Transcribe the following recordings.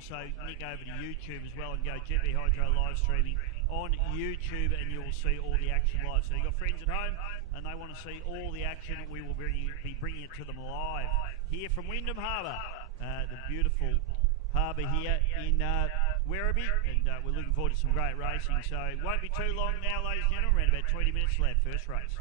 also nick over to YouTube as well and go GP Hydro live streaming on YouTube, and you will see all the action live. So you've got friends at home and they want to see all the action, we will be bringing it to them live here from Windham Harbour, the beautiful harbour here in Werribee, and we're looking forward to some great racing. So it won't be too long now, ladies and gentlemen, around about 20 minutes till our first race.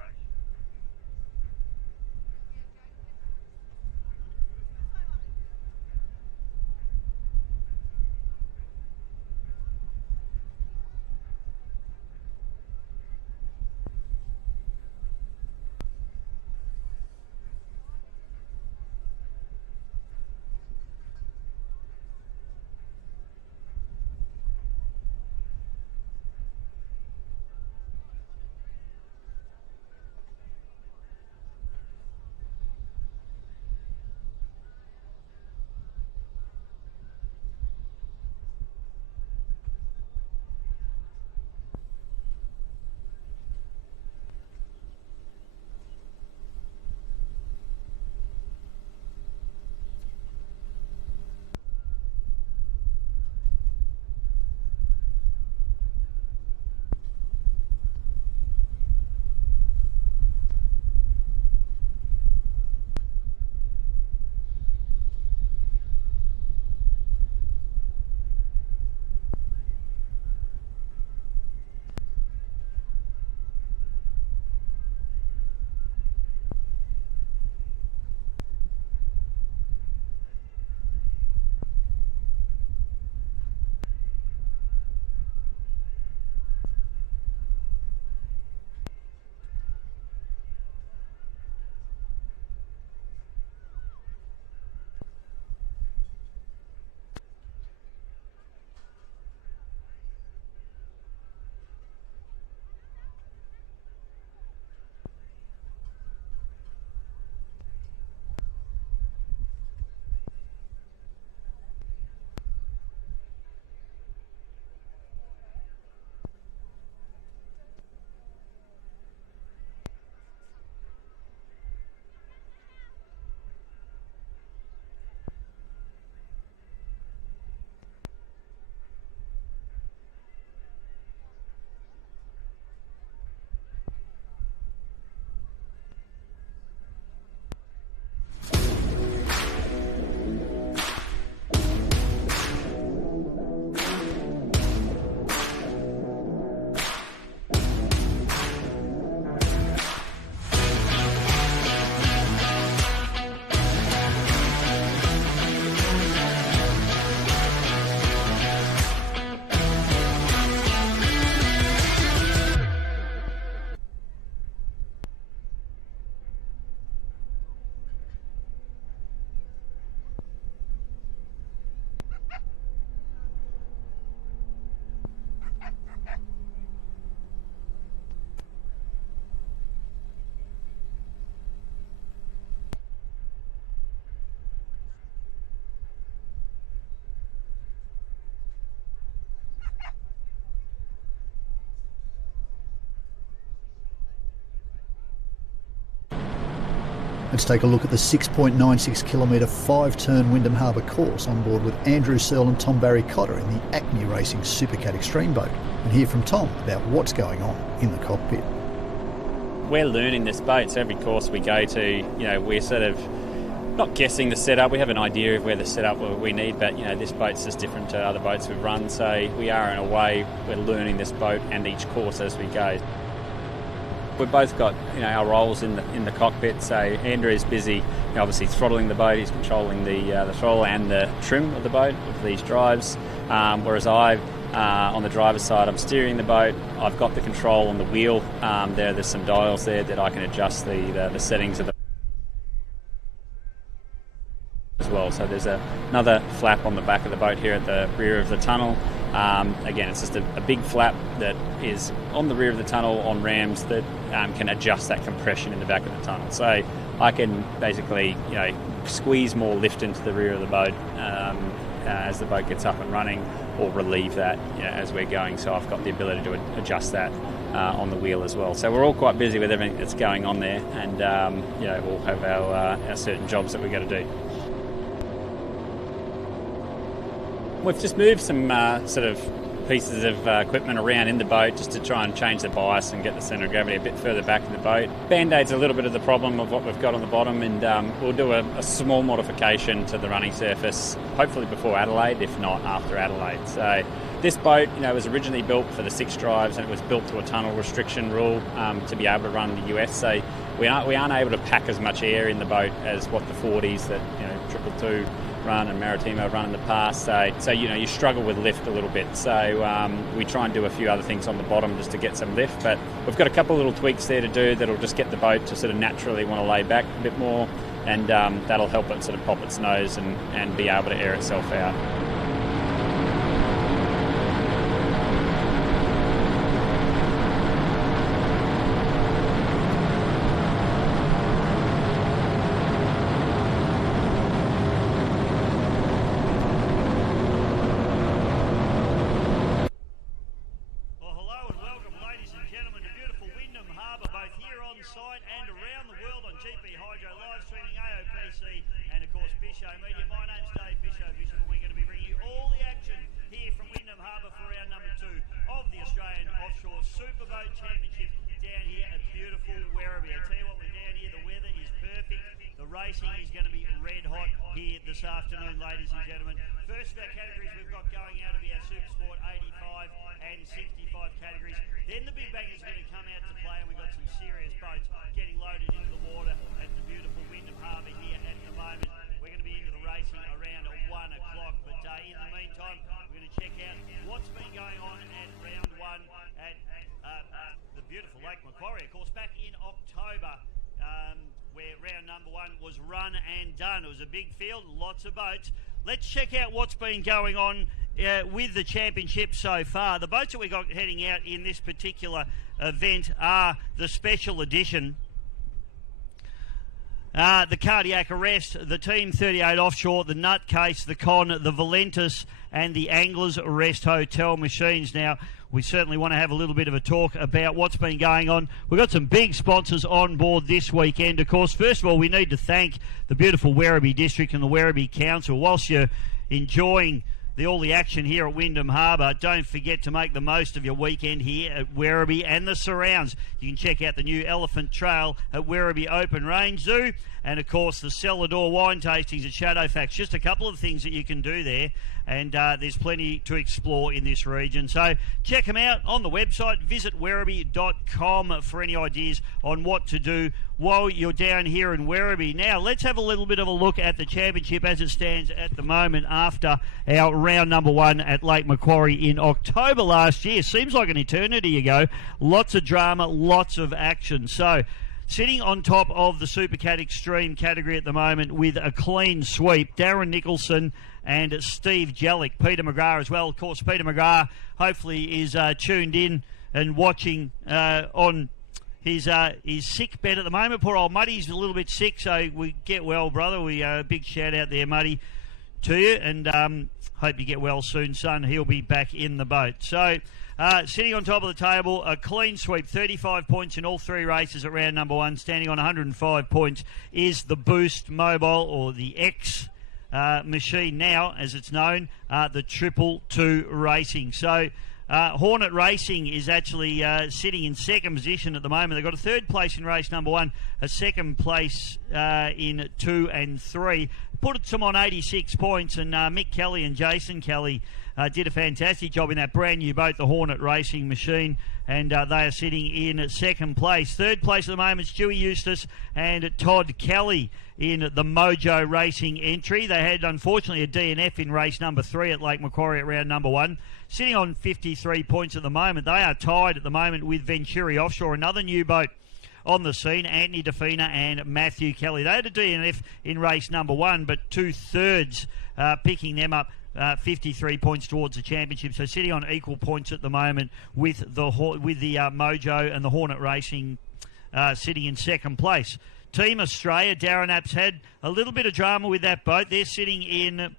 Let's take a look at the 6.96 kilometre 5-turn Windham Harbour course on board with Andrew Searle and Tom Barry Cotter in the Acme Racing Supercat Extreme boat, and hear from Tom about what's going on in the cockpit. We're learning this boat, so every course we go to, we're sort of not guessing the setup. We have an idea of where the setup we need, but this boat's just different to other boats we've run, so we are in a way, we're learning this boat and each course as we go. We've both got our roles in the cockpit. So Andrew's busy, obviously throttling the boat. He's controlling the throttle and the trim of the boat with these drives. Whereas I, on the driver's side, I'm steering the boat. I've got the control on the wheel. There's some dials there that I can adjust the settings of the as well. So there's another flap on the back of the boat here at the rear of the tunnel. Again, it's just a big flap that is on the rear of the tunnel on rams that can adjust that compression in the back of the tunnel. So I can basically, squeeze more lift into the rear of the boat as the boat gets up and running, or relieve that as we're going. So I've got the ability to adjust that on the wheel as well. So we're all quite busy with everything that's going on there, and we'll have our certain jobs that we've got to do. We've just moved some sort of pieces of equipment around in the boat just to try and change the bias and get the centre of gravity a bit further back in the boat. Band-Aid's a little bit of the problem of what we've got on the bottom, and we'll do a small modification to the running surface, hopefully before Adelaide, if not after Adelaide. So this boat, was originally built for the 6 drives, and it was built to a tunnel restriction rule to be able to run in the US. So we aren't able to pack as much air in the boat as what the 40s that 222 run and Maritimo run in the past. So you struggle with lift a little bit. So we try and do a few other things on the bottom just to get some lift. But we've got a couple of little tweaks there to do that'll just get the boat to sort of naturally want to lay back a bit more, and that'll help it sort of pop its nose and be able to air itself out. site and around the world on GP Hydro live streaming, AOPC, and of course Bisho Media. My name's Dave Bisho, and we're going to be bringing you all the action here from Windham Harbour for round number 2 of the Australian Offshore Super Boat Championship down here at beautiful Werribee. I tell you what, we're down here, the weather is perfect. The racing is going to be red hot here this afternoon, ladies and gentlemen. First of our categories we've got going out to be our Super Sport 85 and 65 categories. Then the big bang is going to come out to play, and we've got some serious boats getting loaded into the water at the beautiful Windham Harbour here at the moment. We're going to be into the racing around 1 o'clock, but in the meantime, we're going to check out what's been going on at round 1 at the beautiful Lake Macquarie. Of course, back in October, where round number 1 was run and done. It was a big field, lots of boats. Let's check out what's been going on with the championship so far. The boats that we got heading out in this particular event are the special edition, the Cardiac Arrest, the Team 38 Offshore, the Nutcase, the Con, the Valentus, and the Anglers Rest Hotel machines. Now, we certainly want to have a little bit of a talk about what's been going on. We've got some big sponsors on board this weekend. Of course, first of all, we need to thank the beautiful Werribee District and the Werribee Council. Whilst you're enjoying all the action here at Windham Harbour, don't forget to make the most of your weekend here at Werribee and the surrounds. You can check out the new Elephant Trail at Werribee Open Range Zoo, and of course the Cellar Door wine tastings at Shadowfax. Just a couple of things that you can do there, and there's plenty to explore in this region. So check them out on the website. Visit werribee.com for any ideas on what to do while you're down here in Werribee. Now, let's have a little bit of a look at the championship as it stands at the moment after our round number 1 at Lake Macquarie in October last year. Seems like an eternity ago. Lots of drama, lots of action. So, sitting on top of the Supercat Extreme category at the moment with a clean sweep, Darren Nicholson and Steve Jellick. Peter McGrath as well. Of course, Peter McGrath hopefully is tuned in and watching on his sick bed at the moment. Poor old Muddy's a little bit sick, so we get well, brother. We big shout out there, Muddy, to you, and hope you get well soon, son. He'll be back in the boat. So, sitting on top of the table, a clean sweep, 35 points in all 3 races at round number 1. Standing on 105 points is the Boost Mobile, or the X machine now, as it's known, the 222 Racing. So, Hornet Racing is actually sitting in second position at the moment. They've got a third place in race number 1, a second place in 2 and 3. Put them on 86 points, and Mick Kelly and Jason Kelly did a fantastic job in that brand new boat, the Hornet Racing machine, and they are sitting in second place. Third place at the moment, Stewie Eustace and Todd Kelly in the Mojo Racing entry. They had, unfortunately, a DNF in race number 3 at Lake Macquarie at round number 1. Sitting on 53 points at the moment. They are tied at the moment with Venturi Offshore, another new boat on the scene, Anthony DeFina and Matthew Kelly. They had a DNF in race number 1, but 2/3 picking them up 53 points towards the championship. So sitting on equal points at the moment with the Mojo and the Hornet Racing sitting in second place. Team Australia, Darren Apps had a little bit of drama with that boat. They're sitting in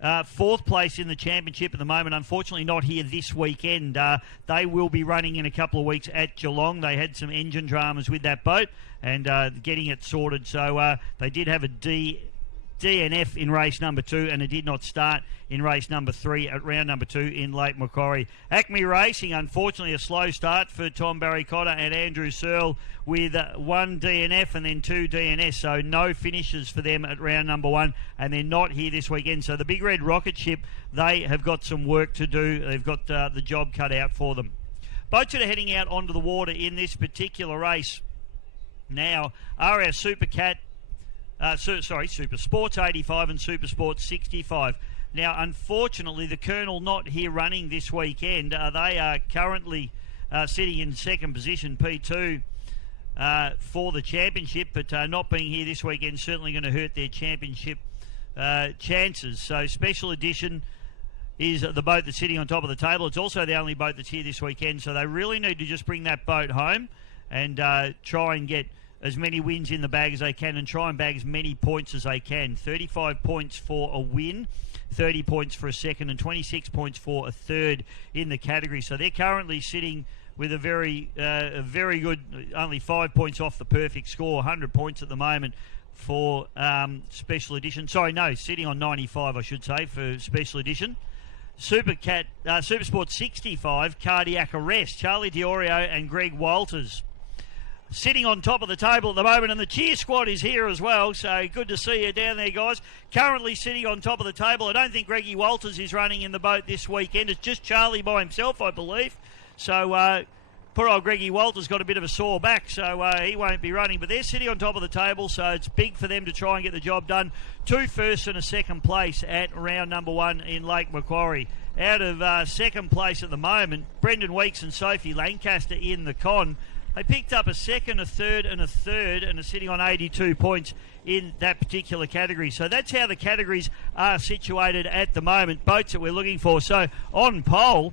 4th place in the championship at the moment. Unfortunately not here this weekend. They will be running in a couple of weeks at Geelong. They had some engine dramas with that boat and getting it sorted. So they did have a DNF in race number 2, and it did not start in race number 3 at round number 2 in Lake Macquarie. Acme Racing, unfortunately, a slow start for Tom Barry Cotter and Andrew Searle with 1 DNF and then 2 DNS, so no finishes for them at round number 1, and they're not here this weekend. So the Big Red Rocket Ship, they have got some work to do. They've got the job cut out for them. Boats that are heading out onto the water in this particular race now are our Supercat, Super Sports 85 and Super Sports 65. Now, unfortunately, the Colonel not here running this weekend. They are currently sitting in second position, P2, for the championship, but not being here this weekend certainly going to hurt their championship chances. So Special Edition is the boat that's sitting on top of the table. It's also the only boat that's here this weekend, so they really need to just bring that boat home and try and get as many wins in the bag as they can and try and bag as many points as they can. 35 points for a win, 30 points for a second, and 26 points for a third in the category. So they're currently sitting with a very good, only 5 points off the perfect score, 100 points at the moment for Special Edition. Sitting on 95, I should say, for Special Edition. Supercat, Super Sport 65, Cardiac Arrest, Charlie Diorio and Greg Walters sitting on top of the table at the moment, and the cheer squad is here as well, so good to see you down there, guys. Currently sitting on top of the table. I don't think Greggy Walters is running in the boat this weekend. It's just Charlie by himself, I believe. So poor old Greggy Walters got a bit of a sore back, so he won't be running. But they're sitting on top of the table, so it's big for them to try and get the job done. 2 firsts and a second place at round number 1 in Lake Macquarie. Out of second place at the moment, Brendan Weeks and Sophie Lancaster in the con. They picked up a second, a third, and are sitting on 82 points in that particular category. So that's how the categories are situated at the moment, boats that we're looking for. So on pole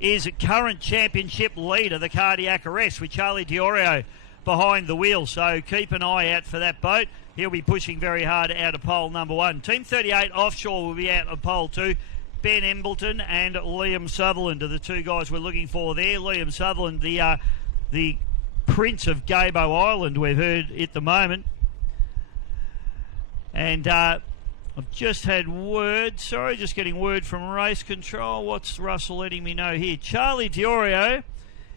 is a current championship leader, the Cardiac Arrest, with Charlie Diorio behind the wheel. So keep an eye out for that boat. He'll be pushing very hard out of pole number 1. Team 38 Offshore will be out of pole 2. Ben Embleton and Liam Sutherland are the 2 guys we're looking for there. Liam Sutherland, the Prince of Gabo Island, we've heard at the moment. And I've just had word, just getting word from race control. What's Russell letting me know here? Charlie Diorio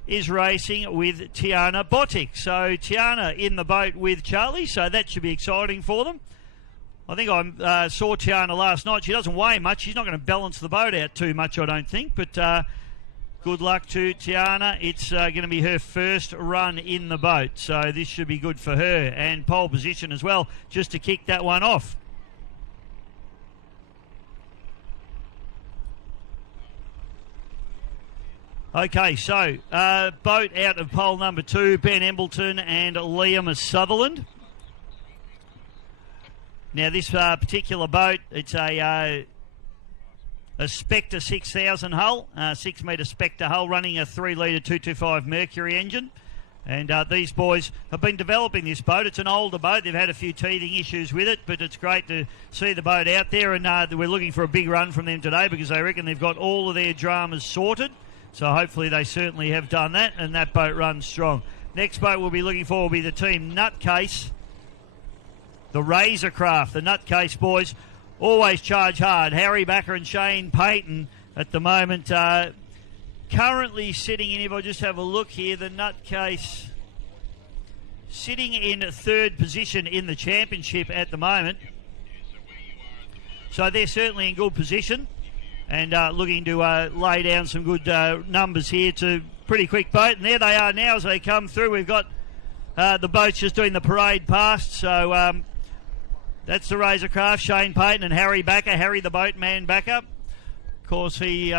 is racing with Tiana Botic. So Tiana in the boat with Charlie, so that should be exciting for them. I think I saw Tiana last night. She doesn't weigh much. She's not going to balance the boat out too much, I don't think. But good luck to Tiana. It's going to be her first run in the boat. So this should be good for her. And pole position as well, just to kick that one off. Okay, so boat out of pole number 2, Ben Embleton and Liam Sutherland. Now, this particular boat, it's a Spectre 6000 hull, 6 metre Spectre hull, running a 3 litre 225 Mercury engine. And these boys have been developing this boat. It's an older boat. They've had a few teething issues with it, but it's great to see the boat out there. And we're looking for a big run from them today because they reckon they've got all of their dramas sorted. So hopefully they certainly have done that, and that boat runs strong. Next boat we'll be looking for will be the team Nutcase, the Razorcraft. The Nutcase boys always charge hard. Harry Backer and Shane Payton at the moment currently sitting in, if I just have a look here, the Nutcase sitting in 3rd position in the championship at the moment. So they're certainly in good position and looking to lay down some good numbers here. To pretty quick boat, and there they are now as they come through. We've got the boats just doing the parade past, so that's the Razorcraft, Shane Payton and Harry Backer. Harry the boatman Backer. Of course, he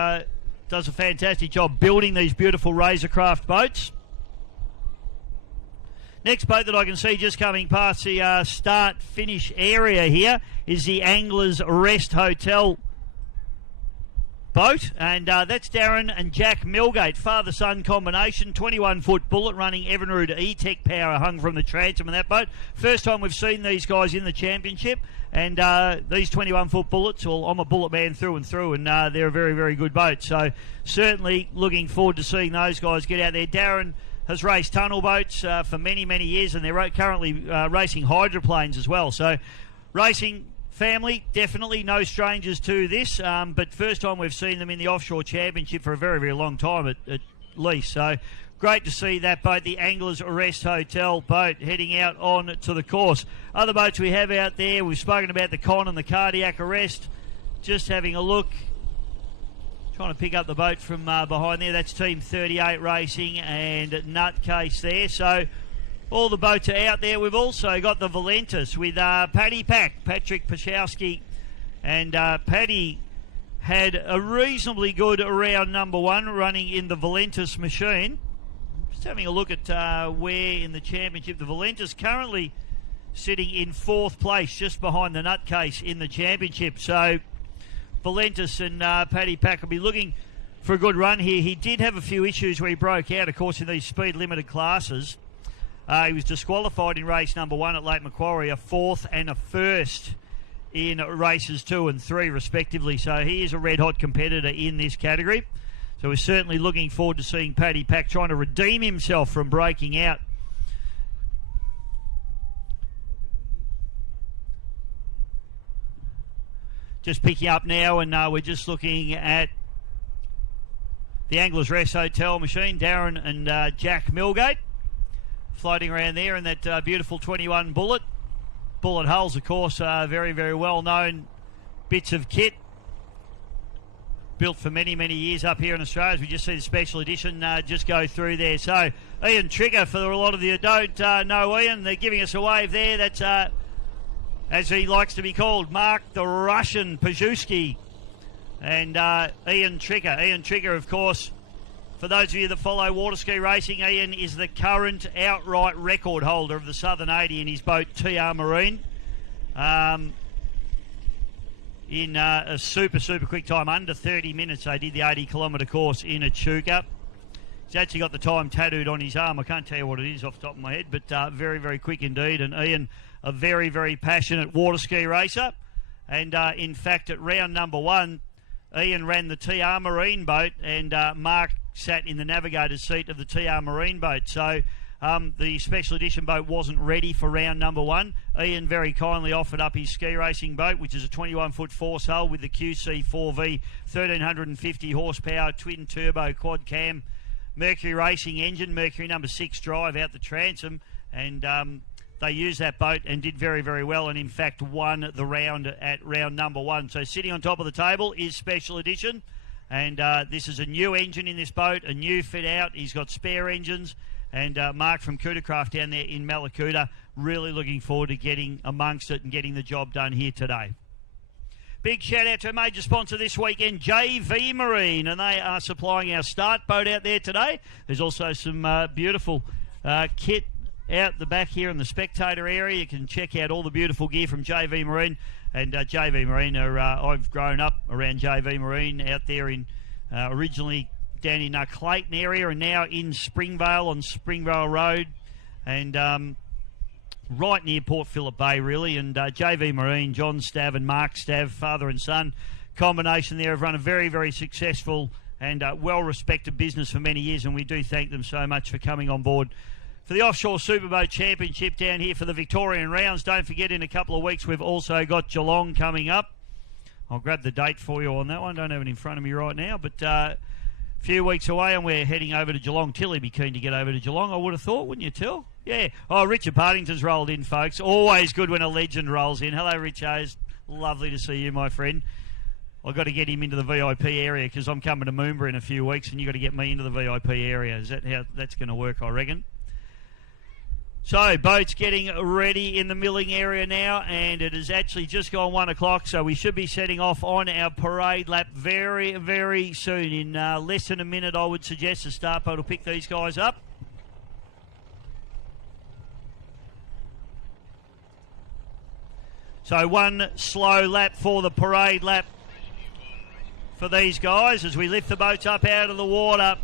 does a fantastic job building these beautiful Razorcraft boats. Next boat that I can see just coming past the start-finish area here is the Anglers Rest Hotel boat, and that's Darren and Jack Milgate, father-son combination, 21-foot bullet running Evinrude E-Tech power hung from the transom of that boat. First time we've seen these guys in the championship, and these 21-foot bullets, well, I'm a bullet man through and through, and they're a very, very good boat. So certainly looking forward to seeing those guys get out there. Darren has raced tunnel boats for many, many years, and they're currently racing hydroplanes as well. So Racing family, definitely no strangers to this, but first time we've seen them in the Offshore Championship for a very, very long time at least. So great to see that boat, the Anglers Rest Hotel boat, heading out on to the course. Other boats we have out there, we've spoken about the Con and the Cardiac Arrest. Just having a look, trying to pick up the boat from behind there. That's Team 38 Racing and Nutcase there. So all the boats are out there. We've also got the Valentis with Paddy Pack, Patrick Pachowski. And Paddy had a reasonably good round number one running in the Valentis machine. Just having a look at where in the championship the Valentis currently sitting in fourth place, just behind the Nutcase in the championship. So Valentis and Paddy Pack will be looking for a good run here. He did have a few issues where he broke out, of course, in these speed limited classes. He was disqualified in race number one at Lake Macquarie, a fourth and a first in races 2 and 3 respectively. So he is a red-hot competitor in this category. So we're certainly looking forward to seeing Paddy Pack trying to redeem himself from breaking out. Just picking up now, and we're just looking at the Anglers Rest Hotel machine. Darren and Jack Milgate floating around there in that beautiful 21 Bullet. Bullet hulls, of course, very, very well-known bits of kit. Built for many, many years up here in Australia. As we just see the special edition just go through there. So, Ian Trigger, for a lot of you who don't know Ian, they're giving us a wave there. That's, as he likes to be called, Mark the Russian Pajewski. And Ian Trigger. Ian Trigger, of course, for those of you that follow water ski racing, Ian is the current outright record holder of the Southern 80 in his boat TR Marine. In a super, super quick time, under 30 minutes, they did the 80-kilometre course in Echuca. He's actually got the time tattooed on his arm. I can't tell you what it is off the top of my head, but very, very quick indeed. And Ian, a very, very passionate water ski racer. And in fact, at round number one, Ian ran the TR Marine boat, and Mark sat in the navigator's seat of the TR Marine boat. So the special edition boat wasn't ready for round number one. Ian very kindly offered up his ski racing boat, which is a 21-foot force hull with the QC4V 1350 horsepower twin turbo quad cam Mercury racing engine, Mercury number 6 drive out the transom, and they used that boat and did very, very well, and in fact won the round at round number one. So sitting on top of the table is special edition, and this is a new engine in this boat, a new fit out. He's got spare engines, and Mark from Cootercraft down there in Mallacoota, really looking forward to getting amongst it and getting the job done here today. Big shout out to a major sponsor this weekend, JV Marine, and they are supplying our start boat out there today. There's also some beautiful kit out the back here in the spectator area. You can check out all the beautiful gear from JV Marine, and JV Marine are, I've grown up around JV Marine out there in originally down in Clayton area, and now in Springvale on Springvale Road, and right near Port Phillip Bay really. And JV Marine, John Stav and Mark Stav, father and son combination there, have run a very, very successful and well-respected business for many years, and we do thank them so much for coming on board for the Offshore Superboat Championship down here for the Victorian rounds. Don't forget, in a couple of weeks we've also got Geelong coming up. I'll grab the date for you on that one. Don't have it in front of me right now, but a few weeks away, and we're heading over to Geelong. Tilly be keen to get over to Geelong, I would have thought, wouldn't you, Till? Yeah. Oh, Richard Partington's rolled in, folks. Always good when a legend rolls in. Hello, Richard. Lovely to see you, my friend. I've got to get him into the VIP area because I'm coming to Moomba in a few weeks, and you've got to get me into the VIP area. Is that how that's going to work, I reckon? So, boats getting ready in the milling area now, and it has actually just gone 1 o'clock, so we should be setting off on our parade lap very, very soon. In less than a minute, I would suggest the start boat will pick these guys up. So, one slow lap for the parade lap for these guys as we lift the boats up out of the water.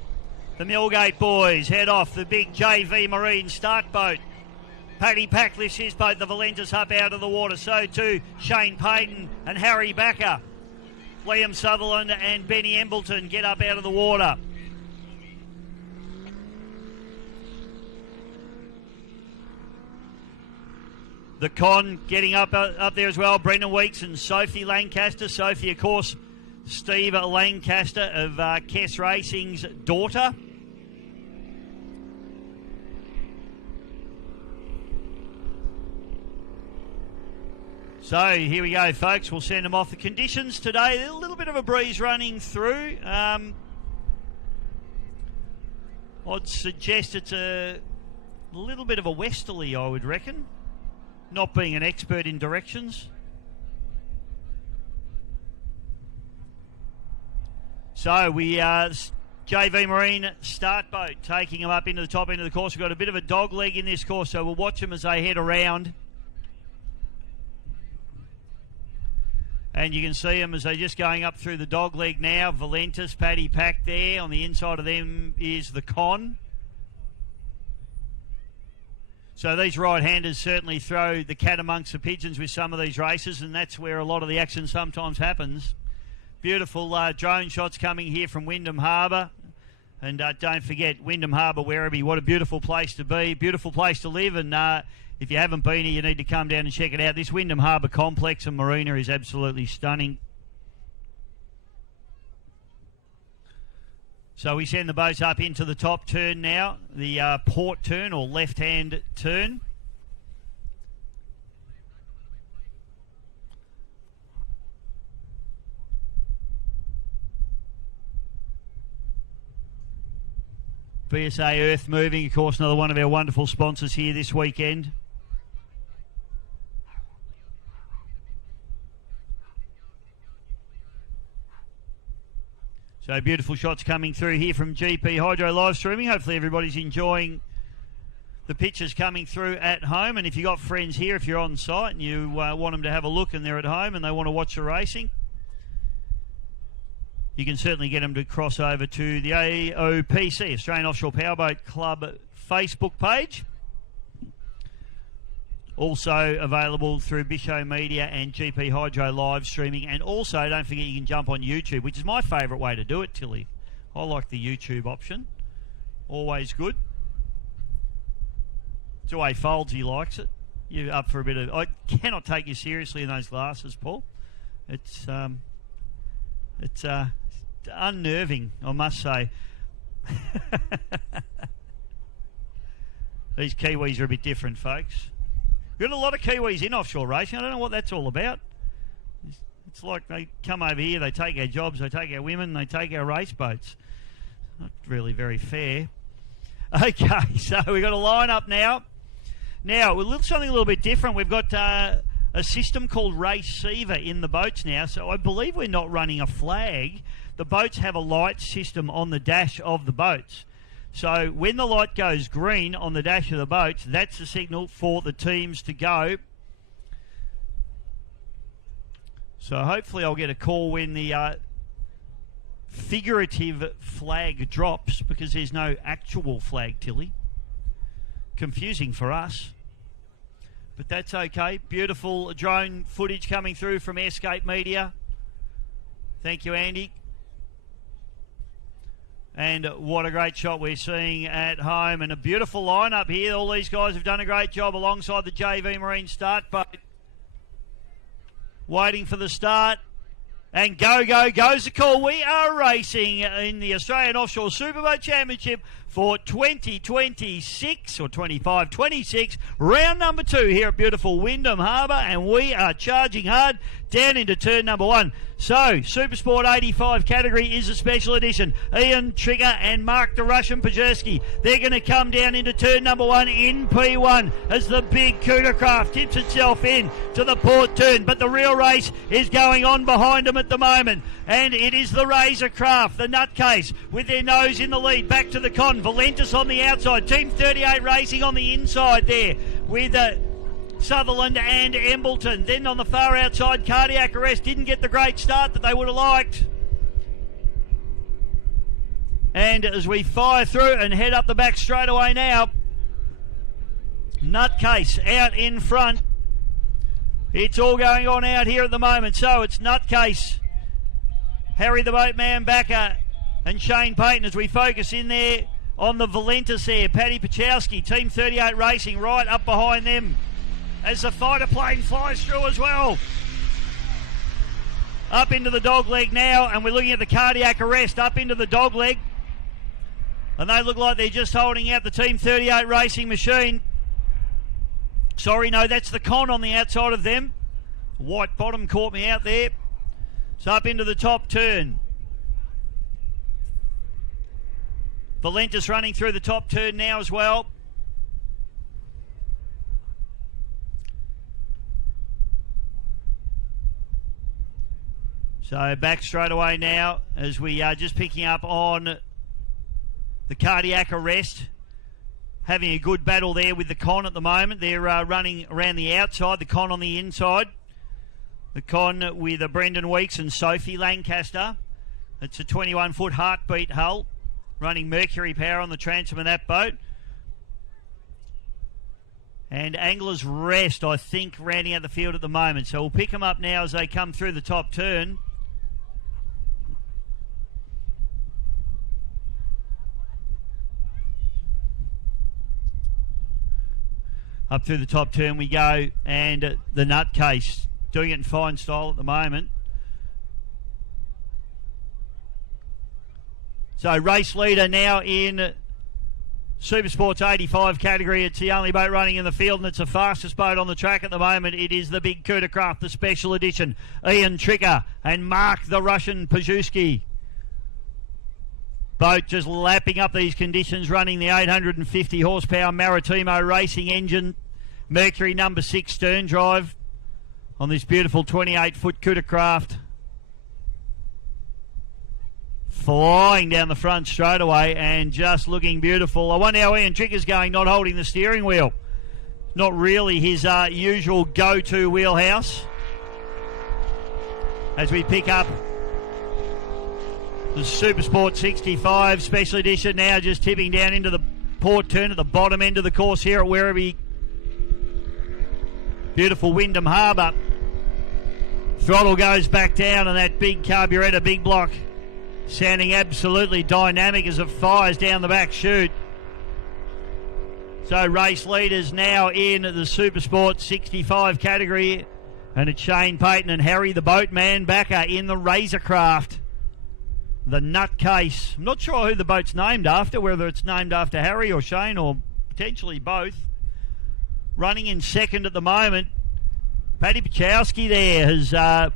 The Millgate boys head off the big JV Marine start boat. Paddy Pack lifts his boat, the Valentis, up out of the water. So too Shane Payton and Harry Backer. Liam Sutherland and Benny Embleton get up out of the water. The Con getting up there as well. Brendan Weeks and Sophie Lancaster. Sophie, of course, Steve Lancaster of Kess Racing's daughter. So here we go, folks. We'll send them off. The conditions today, a little bit of a breeze running through. I'd suggest it's a little bit of a westerly, I would reckon. Not being an expert in directions. So we JV Marine start boat taking them up into the top end of the course. We've got a bit of a dog leg in this course, so we'll watch them as they head around. And you can see them as they're just going up through the dog leg now. Valentis, Paddy Pack there. On the inside of them is the Con. So these right-handers certainly throw the cat amongst the pigeons with some of these races, and that's where a lot of the action sometimes happens. Beautiful drone shots coming here from Windham Harbour. And don't forget, Windham Harbour, Werribee, what a beautiful place to be, beautiful place to live. And if you haven't been here, you need to come down and check it out. This Windham Harbour complex and marina is absolutely stunning. So we send the boats up into the top turn now, the port turn or left-hand turn. BSA Earth Moving, of course, another one of our wonderful sponsors here this weekend. So beautiful shots coming through here from GP Hydro live streaming. Hopefully everybody's enjoying the pictures coming through at home. And if you've got friends here, if you're on site and you want them to have a look and they're at home and they want to watch the racing, you can certainly get them to cross over to the AOPC, Australian Offshore Powerboat Club Facebook page. Also available through Bisho Media and GP Hydro live streaming. And also, don't forget, you can jump on YouTube, which is my favourite way to do it, Tilly. I like the YouTube option. Always good. It's the way Foldsy likes it. You're up for a bit of... I cannot take you seriously in those glasses, Paul. It's unnerving, I must say. These Kiwis are a bit different, folks. We've got a lot of Kiwis in offshore racing. I don't know what that's all about. It's like they come over here, they take our jobs, they take our women, they take our race boats. Not really very fair. Okay, so we've got a line-up now. Now, something a little bit different. We've got a system called Receiver in the boats now, so I believe we're not running a flag. The boats have a light system on the dash of the boats. So when the light goes green on the dash of the boats, that's the signal for the teams to go. So hopefully I'll get a call when the figurative flag drops, because there's no actual flag, Tilly. Confusing for us. But that's okay. Beautiful drone footage coming through from Airscape Media. Thank you, Andy. And what a great shot we're seeing at home. And a beautiful lineup here. All these guys have done a great job alongside the JV Marine start boat. Waiting for the start. And goes the call. We are racing in the Australian Offshore Superboat Championship for 2026 or 25-26. Round number 2 here at beautiful Windham Harbour. And we are charging hard down into turn number 1. So, Supersport 85 category is a special edition. Ian Trigger and Mark the Russian Pajerski. They're going to come down into turn number 1 in P1 as the big Cougar craft tips itself in to the port turn. But the real race is going on behind them at the moment. And it is the Razor craft, the Nutcase, with their nose in the lead. Back to the Con. Valentis on the outside. Team 38 racing on the inside there with... Sutherland and Embleton. Then on the far outside, Cardiac Arrest didn't get the great start that they would have liked. And as we fire through and head up the back straight away now, Nutcase out in front. It's all going on out here at the moment. So it's Nutcase, Harry the Boatman Backer, and Shane Payton as we focus in there on the Valentis there. Paddy Pachowski, Team 38 racing right up behind them. as the fighter plane flies through as well. Up into the dog leg now, and we're looking at the cardiac arrest up into the dog leg. And they look like they're just holding out the Team 38 racing machine. Sorry, no, that's the Con on the outside of them. White bottom caught me out there. So up into the top turn. Valentis running through the top turn now as well. So back straight away now as we are just picking up on the cardiac arrest. Having a good battle there with the Con at the moment. They're running around the outside, the Con on the inside. The Con with Brendan Weeks and Sophie Lancaster. It's a 21-foot heartbeat hull, running Mercury power on the transom of that boat. And Angler's Rest, I think, rounding out the field at the moment. So we'll pick them up now as they come through the top turn. Up through the top turn we go, and the Nutcase doing it in fine style at the moment. So race leader now in Supersports 85 category. It's the only boat running in the field, and it's the fastest boat on the track at the moment. It is the big Kudacraft, the special edition. Ian Tricker and Mark the Russian Pajewski. Boat just lapping up these conditions, running the 850 horsepower Maritimo racing engine. Mercury number 6 stern drive on this beautiful 28-foot Kudacraft. Flying down the front straight away and just looking beautiful. I wonder how Ian Tricker's going, not holding the steering wheel. Not really his usual go-to wheelhouse. As we pick up the Supersport 65 Special Edition now just tipping down into the port turn at the bottom end of the course here at Werribee. Beautiful Windham Harbour. Throttle goes back down and that big carburettor, big block, sounding absolutely dynamic as it fires down the back chute. So race leaders now in the Supersport 65 category, and it's Shane Payton and Harry the Boatman Backer in the Razorcraft. The Nutcase. I'm not sure who the boat's named after, whether it's named after Harry or Shane or potentially both. Running in second at the moment. Paddy Pachowski there has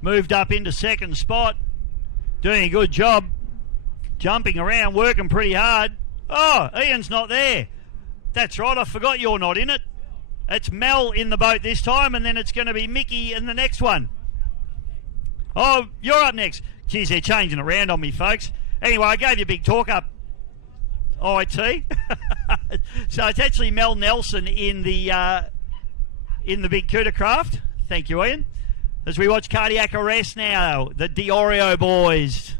moved up into second spot. Doing a good job. Jumping around, working pretty hard. Oh, Ian's not there. That's right, I forgot you're not in it. It's Mel in the boat this time, and then it's going to be Mickey in the next one. Oh, you're up next. Geez, they're changing around on me, folks. Anyway, I gave you a big talk up, IT. So it's actually Mel Nelson in the big Kudacraft. Thank you, Ian. As we watch cardiac arrest now, the Diorio boys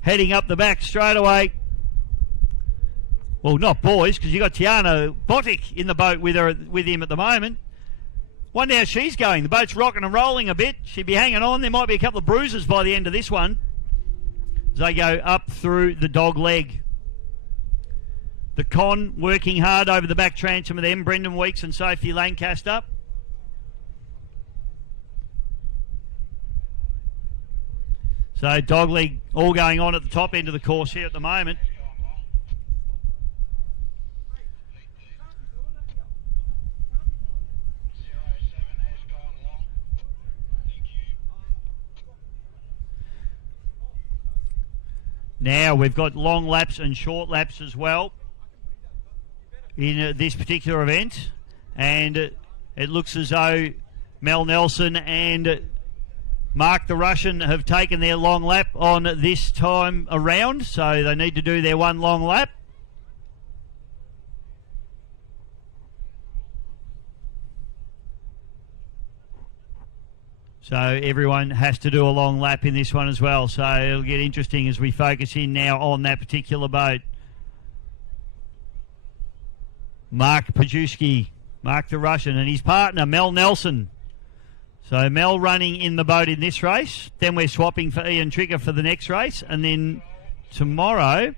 heading up the back straight away. Well, not boys, because you got Tiana Botic in the boat with him at the moment. Wonder how she's going. The boat's rocking and rolling a bit. She'd be hanging on. There might be a couple of bruises by the end of this one as they go up through the dog leg. The Con working hard over the back transom of them. Brendan Weeks and Sophie Lancaster. So dog leg all going on at the top end of the course here at the moment. Now we've got long laps and short laps as well in this particular event, and it looks as though Mel Nelson and Mark the Russian have taken their long lap on this time around, so they need to do their one long lap. So everyone has to do a long lap in this one as well. So it'll get interesting as we focus in now on that particular boat. Mark Pajewski, Mark the Russian, and his partner, Mel Nelson. So Mel running in the boat in this race. Then we're swapping for Ian Tricker for the next race. And then tomorrow,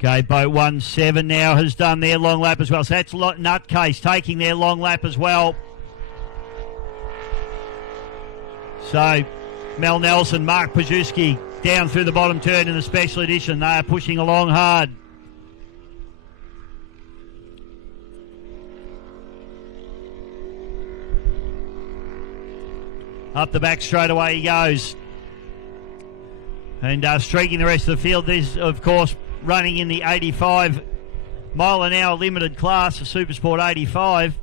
Okay, boat 1-7 now has done their long lap as well. So that's Nutcase taking their long lap as well. So Mel Nelson, Mark Pajewski down through the bottom turn in the special edition. They are pushing along hard. Up the back straight away he goes. And streaking the rest of the field. This, of course, running in the 85 mile an hour limited class, a Super Sport 85.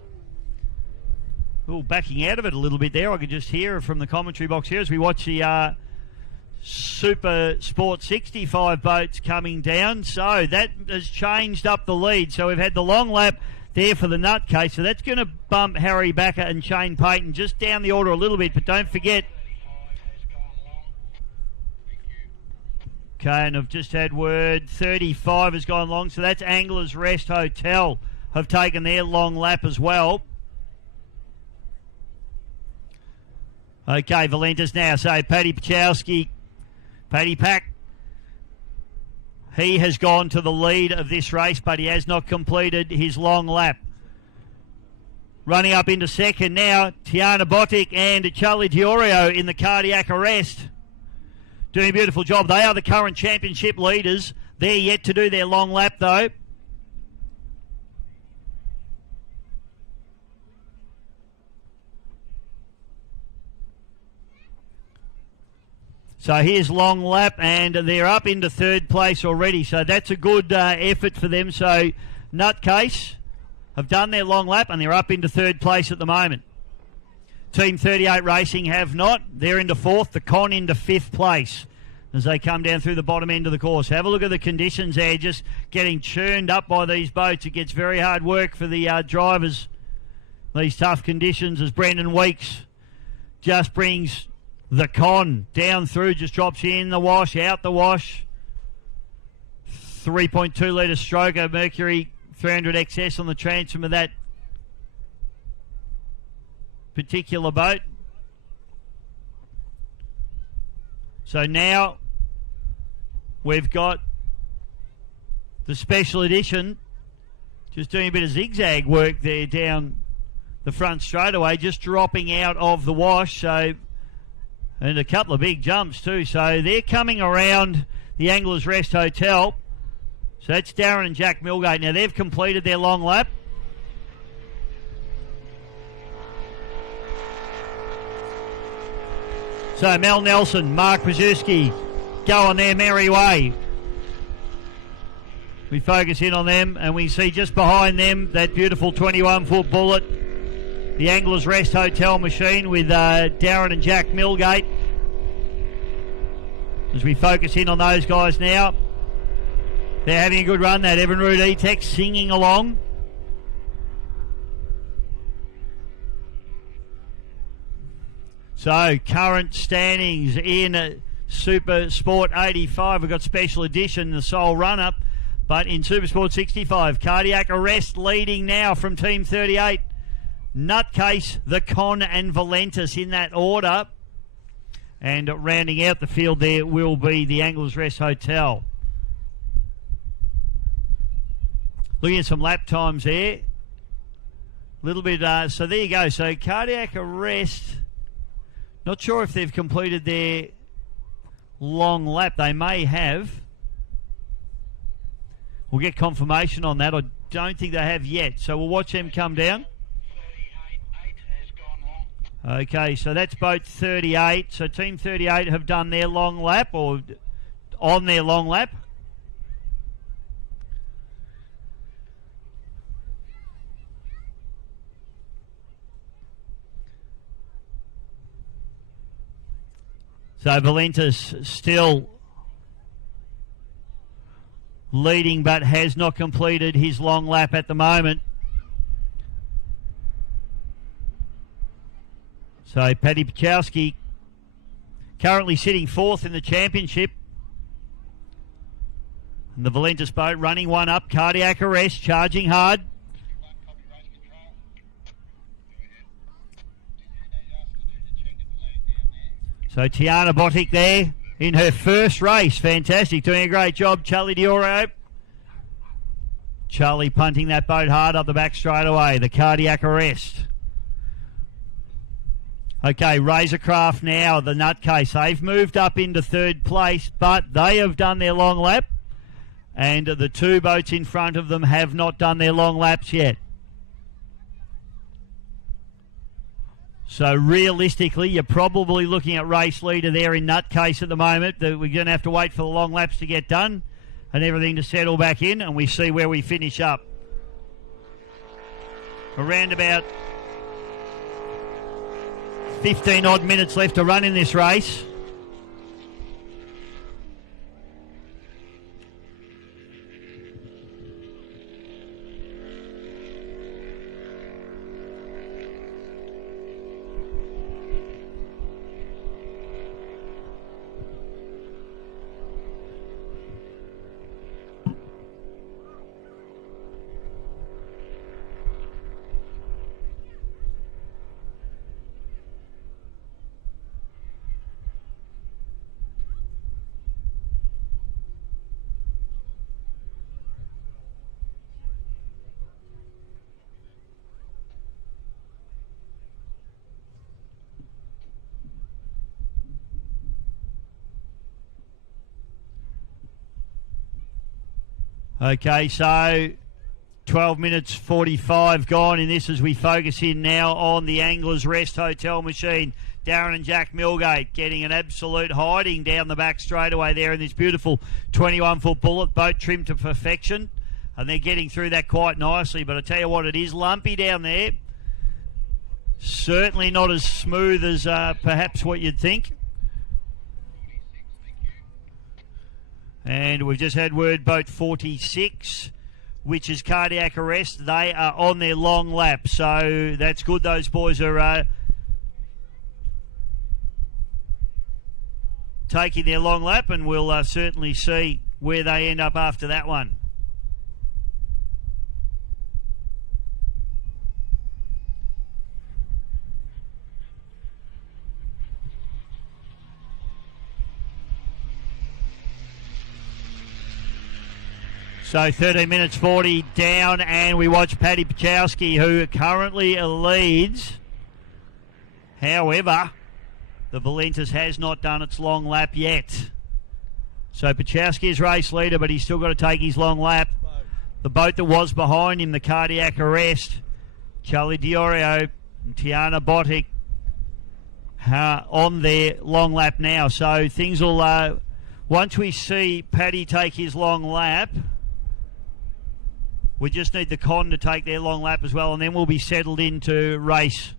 Oh, backing out of it a little bit there. I could just hear from the commentary box here as we watch the Super Sport 65 boats coming down. So that has changed up the lead. So we've had the long lap there for the Nutcase. So that's going to bump Harry Backer and Shane Payton just down the order a little bit. But don't forget. Okay, and I've just had word 35 has gone long. So that's Anglers Rest Hotel have taken their long lap as well. Okay, Valentis now. So Paddy Pachowski, Paddy Pack. He has gone to the lead of this race, but he has not completed his long lap. Running up into second now, Tiana Botic and Charlie Diorio in the cardiac arrest. Doing a beautiful job. They are the current championship leaders. They're yet to do their long lap, though. So here's long lap, and they're up into third place already. So that's a good effort for them. So Nutcase have done their long lap, and they're up into third place at the moment. Team 38 Racing have not. They're into fourth. The Con into fifth place as they come down through the bottom end of the course. Have a look at the conditions there, just getting churned up by these boats. It gets very hard work for the drivers. These tough conditions as Brendan Weeks just brings the Con down through, just drops in the wash, out the wash. 3.2 litre stroker, Mercury 300 XS on the transom of that particular boat. So now we've got the special edition just doing a bit of zigzag work there down the front straightaway, just dropping out of the wash. So, and a couple of big jumps too. So they're coming around the Anglers Rest Hotel. So that's Darren and Jack Milgate. Now they've completed their long lap. So Mel Nelson, Mark Pajewski go on their merry way. We focus in on them and we see just behind them that beautiful 21-foot bullet, the Anglers Rest Hotel machine with Darren and Jack Milgate. As we focus in on those guys now, they're having a good run. That Evan Root E-Tech singing along. So current standings in Super Sport 85. We've got Special Edition, the sole run-up. But in Super Sport 65, Cardiac Arrest leading now from Team 38. Nutcase, the Con and Valentis in that order. And rounding out the field there will be the Anglers Rest Hotel. Looking at some lap times there. A little bit, so there you go. So Cardiac Arrest, not sure if they've completed their long lap. They may have. We'll get confirmation on that. I don't think they have yet. So we'll watch them come down. Okay, so that's boat 38. So Team 38 have done their long lap or on their long lap. So Valentis still leading but has not completed his long lap at the moment. So Paddy Pachowski currently sitting fourth in the championship. And the Valentis boat running one up. Cardiac Arrest, charging hard. So Tiana Botic there in her first race. Fantastic. Doing a great job. Charlie Diorio Charlie punting that boat hard up the back straight away. The cardiac arrest. Okay, Razorcraft now, the Nutcase. They've moved up into third place, but they have done their long lap. And the two boats in front of them have not done their long laps yet. So realistically, you're probably looking at race leader there in Nutcase at the moment. We're going to have to wait for the long laps to get done and everything to settle back in, and we see where we finish up. Around about 15 odd minutes left to run in this race. Okay, so 12 minutes 45 gone in this as we focus in now on the Anglers Rest Hotel machine. Darren and Jack Milgate getting an absolute hiding down the back straightaway there in this beautiful 21-foot bullet boat trimmed to perfection. And they're getting through that quite nicely. But I tell you what, it is lumpy down there. Certainly not as smooth as perhaps what you'd think. And we've just had word boat 46, which is cardiac arrest. They are on their long lap, so that's good. Those boys are taking their long lap, and we'll certainly see where they end up after that one. So 13 minutes 40 down, and we watch Paddy Pachowski, who currently leads. However, the Valentis has not done its long lap yet. So Pachowski is race leader, but he's still got to take his long lap. The boat that was behind him, the cardiac arrest, Charlie Diorio and Tiana Botic, on their long lap now. So things will, once we see Paddy take his long lap, we just need the con to take their long lap as well, and then we'll be settled into race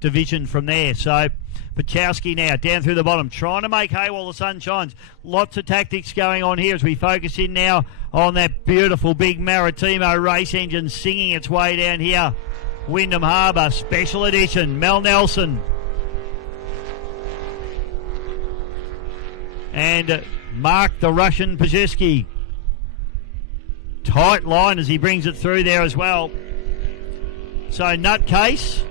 division from there. So Pachowski now down through the bottom, trying to make hay while the sun shines. Lots of tactics going on here as we focus in now on that beautiful big Maritimo race engine singing its way down here. Windham Harbour Special Edition. Mel Nelson. And Mark the Russian Pajewski. Tight line as he brings it through there as well. So Nutcase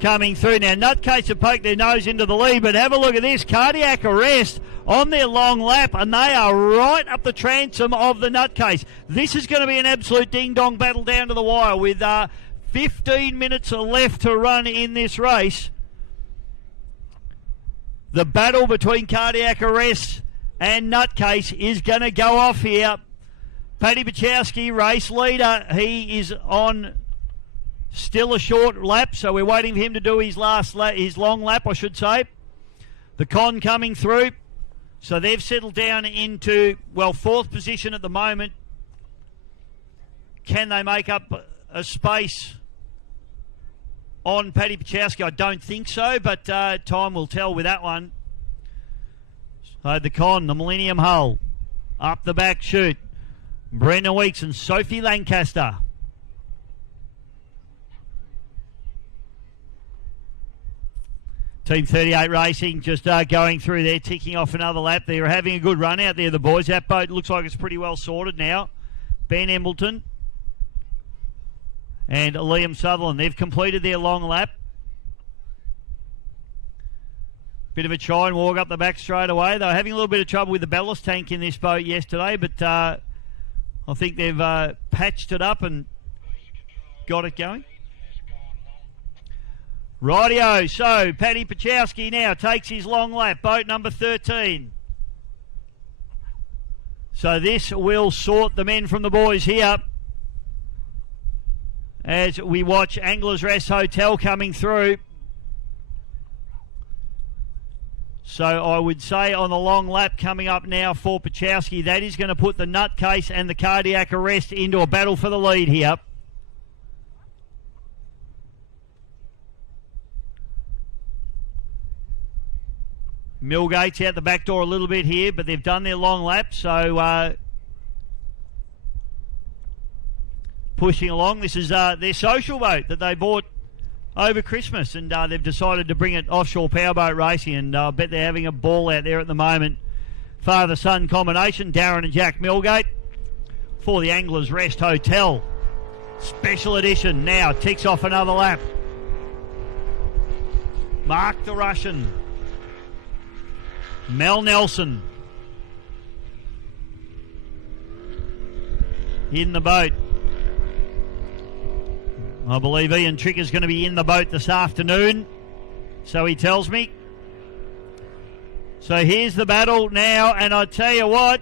coming through now. Nutcase have poked their nose into the lead, but have a look at this. Cardiac arrest on their long lap, and they are right up the transom of the Nutcase. This is going to be an absolute ding-dong battle down to the wire with 15 minutes left to run in this race. The battle between cardiac arrest and Nutcase is going to go off here. Paddy Pachowski, race leader. He is on still a short lap, so we're waiting for him to do his his long lap, I should say. The con coming through. So they've settled down into, well, fourth position at the moment. Can they make up a space on Paddy Pachowski? I don't think so, but time will tell with that one. So the con, the Millennium Hull, up the back chute. Brendan Weeks and Sophie Lancaster. Team 38 Racing just going through there, ticking off another lap. They're having a good run out there, the boys. That boat looks like it's pretty well sorted now. Ben Embleton and Liam Sutherland, they've completed their long lap. Bit of a try and walk up the back straight away. They were having a little bit of trouble with the ballast tank in this boat yesterday, but I think they've patched it up and got it going. Rightio, so Paddy Pachowski now takes his long lap, boat number 13. So this will sort the men from the boys here as we watch Anglers Rest Hotel coming through. So I would say on the long lap coming up now for Pachowski, that is going to put the nutcase and the cardiac arrest into a battle for the lead here. Millgate's out the back door a little bit here, but they've done their long lap, so pushing along. This is their social boat that they bought over Christmas, and they've decided to bring it offshore powerboat racing, and I bet they're having a ball out there at the moment. Father-son combination, Darren and Jack Millgate for the Anglers Rest Hotel. Special edition now ticks off another lap. Mark the Russian. Mel Nelson in the boat. I believe Ian Tricker's going to be in the boat this afternoon, so he tells me. So here's the battle now, and I tell you what,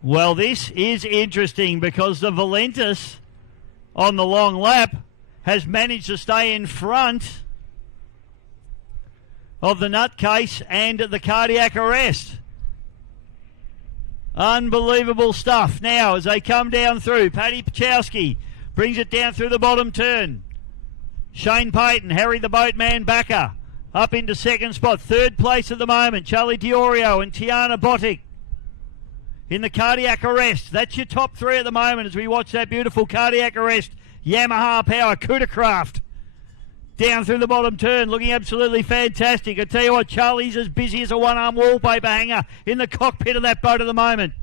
well, this is interesting because the Valentis on the long lap has managed to stay in front of the nutcase and the cardiac arrest. Unbelievable stuff. Now, as they come down through, Paddy Pachowski brings it down through the bottom turn. Shane Payton, Harry the Boatman Backer, up into second spot. Third place at the moment, Charlie Diorio and Tiana Botic in the cardiac arrest. That's your top three at the moment as we watch that beautiful cardiac arrest. Yamaha Power, Cootercraft, down through the bottom turn, looking absolutely fantastic. I tell you what, Charlie's as busy as a one-arm wallpaper hanger in the cockpit of that boat at the moment.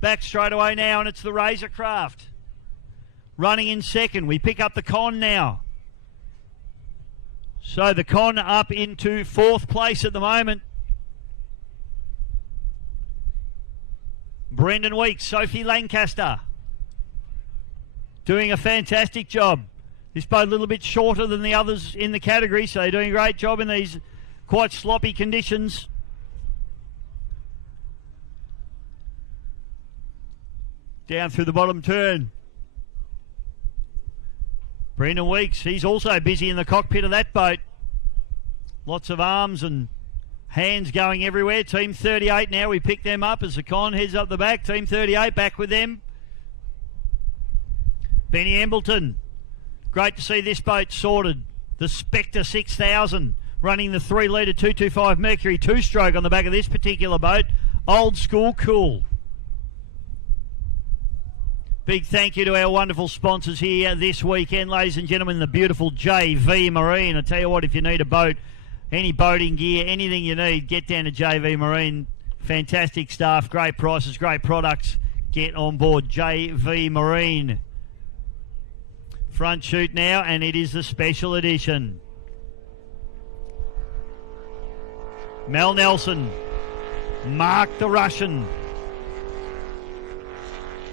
Back straight away now, and it's the Razorcraft running in second. We pick up the Con now. So the Con up into fourth place at the moment. Brendan Weeks, Sophie Lancaster, doing a fantastic job. This boat a little bit shorter than the others in the category, so they're doing a great job in these quite sloppy conditions. Down through the bottom turn. Brendan Weeks, he's also busy in the cockpit of that boat. Lots of arms and hands going everywhere. Team 38 now, we pick them up as the Con heads up the back. Team 38 back with them. Benny Embleton, great to see this boat sorted. The Spectre 6000 running the 3 litre 225 Mercury 2-stroke on the back of this particular boat. Old school cool. Big thank you to our wonderful sponsors here this weekend, ladies and gentlemen, the beautiful JV Marine. I tell you what, if you need a boat, any boating gear, anything you need, get down to JV Marine. Fantastic staff, great prices, great products. Get on board JV Marine. Front shoot now, and it is the special edition. Mel Nelson, Mark the Russian,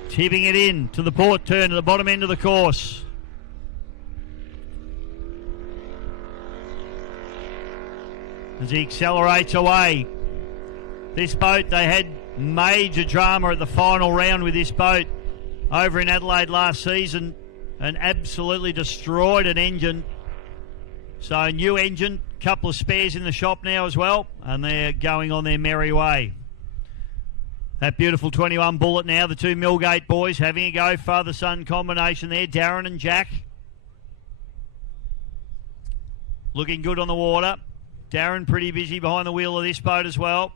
tipping it in to the port turn to the bottom end of the course. As he accelerates away. This boat, they had major drama at the final round with this boat over in Adelaide last season and absolutely destroyed an engine. So a new engine, couple of spares in the shop now as well, and they're going on their merry way. That beautiful 21 Bullet now, the two Millgate boys having a go, father-son combination there, Darren and Jack. Looking good on the water. Darren pretty busy behind the wheel of this boat as well.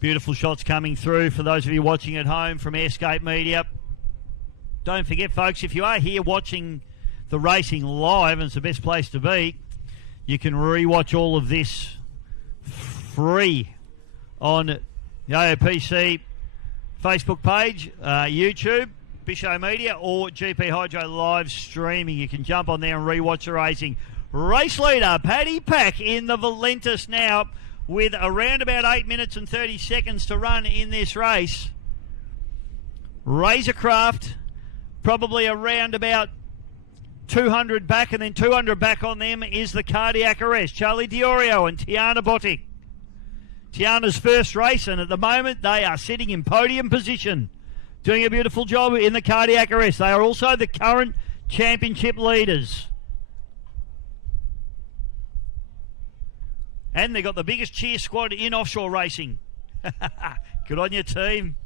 Beautiful shots coming through for those of you watching at home from Airscape Media. Don't forget, folks, if you are here watching the racing live, and it's the best place to be, You can rewatch all of this free on the AOPC Facebook page, YouTube, Bisho Media, or GP Hydro live streaming. You can jump on there and rewatch the racing. Race leader Paddy Pack in the Valentus now, with around about 8 minutes and 30 seconds to run in this race. Razorcraft probably around about 200 back, and then 200 back on them is the Cardiac Arrest. Charlie Diorio and Tiana Botic. Tiana's first race, and at the moment they are sitting in podium position, doing a beautiful job in the Cardiac Arrest. They are also the current championship leaders. And they've got the biggest cheer squad in offshore racing. Good on your team.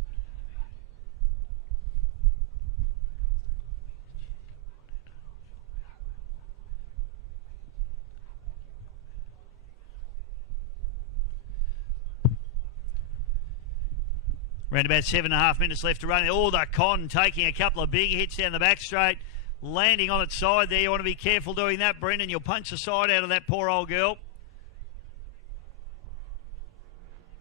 Around about 7.5 minutes left to run. Oh, the Con taking a couple of big hits down the back straight, landing on its side there. You want to be careful doing that, Brendan. You'll punch the side out of that poor old girl.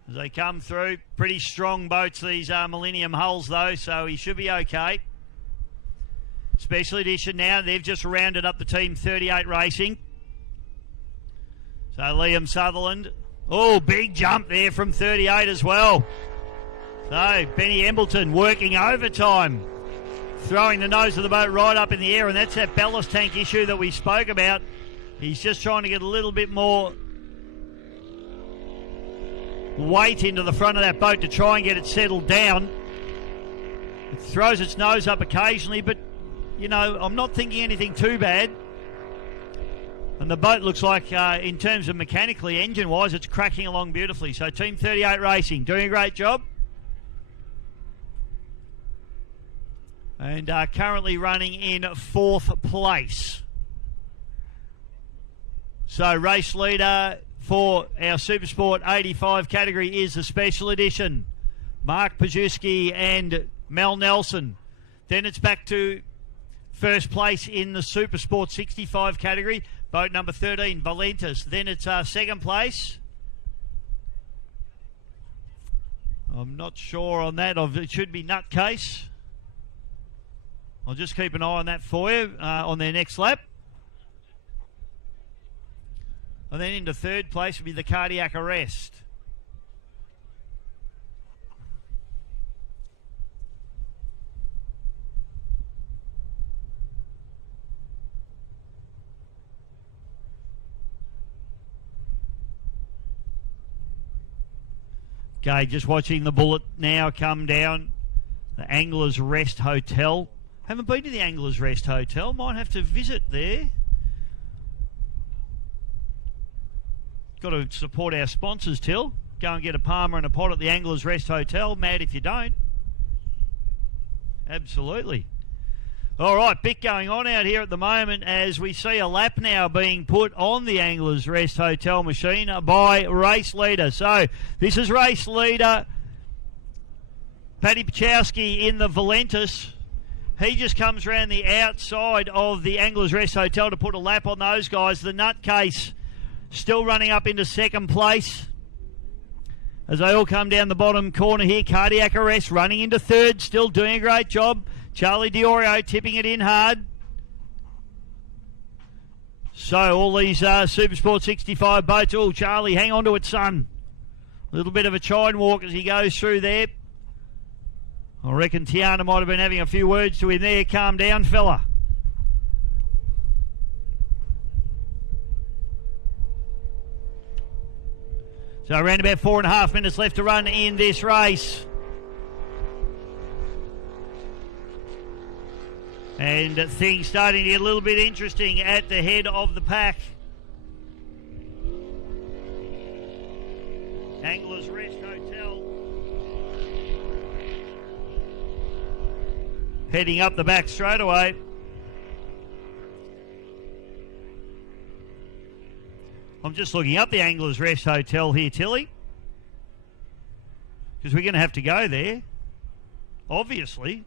As they come through, pretty strong boats, these Millennium hulls, though, so he should be okay. Special edition now. They've just rounded up the team 38 racing. So Liam Sutherland. Oh, big jump there from 38 as well. So Benny Embleton working overtime, throwing the nose of the boat right up in the air, and that's that ballast tank issue that we spoke about. He's just trying to get a little bit more weight into the front of that boat to try and get it settled down. It throws its nose up occasionally, but, you know, I'm not thinking anything too bad. And the boat looks like, in terms of mechanically, engine-wise, it's cracking along beautifully. So Team 38 Racing doing a great job. And currently running in 4th place. So race leader for our Supersport 85 category is the Special Edition. Mark Pajewski and Mel Nelson. Then it's back to first place in the Supersport 65 category. Boat number 13, Valentus. Then it's second place. I'm not sure on that. It should be Nutcase. I'll just keep an eye on that for you on their next lap. And then into third place would be the Cardiac Arrest. Okay, just watching the bullet now come down. The Anglers Rest Hotel. Haven't been to the Anglers Rest Hotel. Might have to visit there. Got to support our sponsors, Till. Go and get a Palmer and a pot at the Anglers Rest Hotel. Mad if you don't. Absolutely. All right, bit going on out here at the moment as we see a lap now being put on the Anglers Rest Hotel machine by race leader. So this is race leader Paddy Pachowski in the Valentus. He just comes around the outside of the Anglers Rest Hotel to put a lap on those guys. The Nutcase still running up into second place as they all come down the bottom corner here. Cardiac Arrest running into third, still doing a great job. Charlie Diorio tipping it in hard. So all these Supersport 65 boats. Oh, Charlie, hang on to it, son. A little bit of a chine walk as he goes through there. I reckon Tiana might have been having a few words to him there. Calm down, fella. So around about 4.5 minutes left to run in this race. And things starting to get a little bit interesting at the head of the pack. Anglers Rest Hotel. Heading up the back straight away. I'm just looking up the Anglers Rest Hotel here, Tilly, because we're going to have to go there, obviously.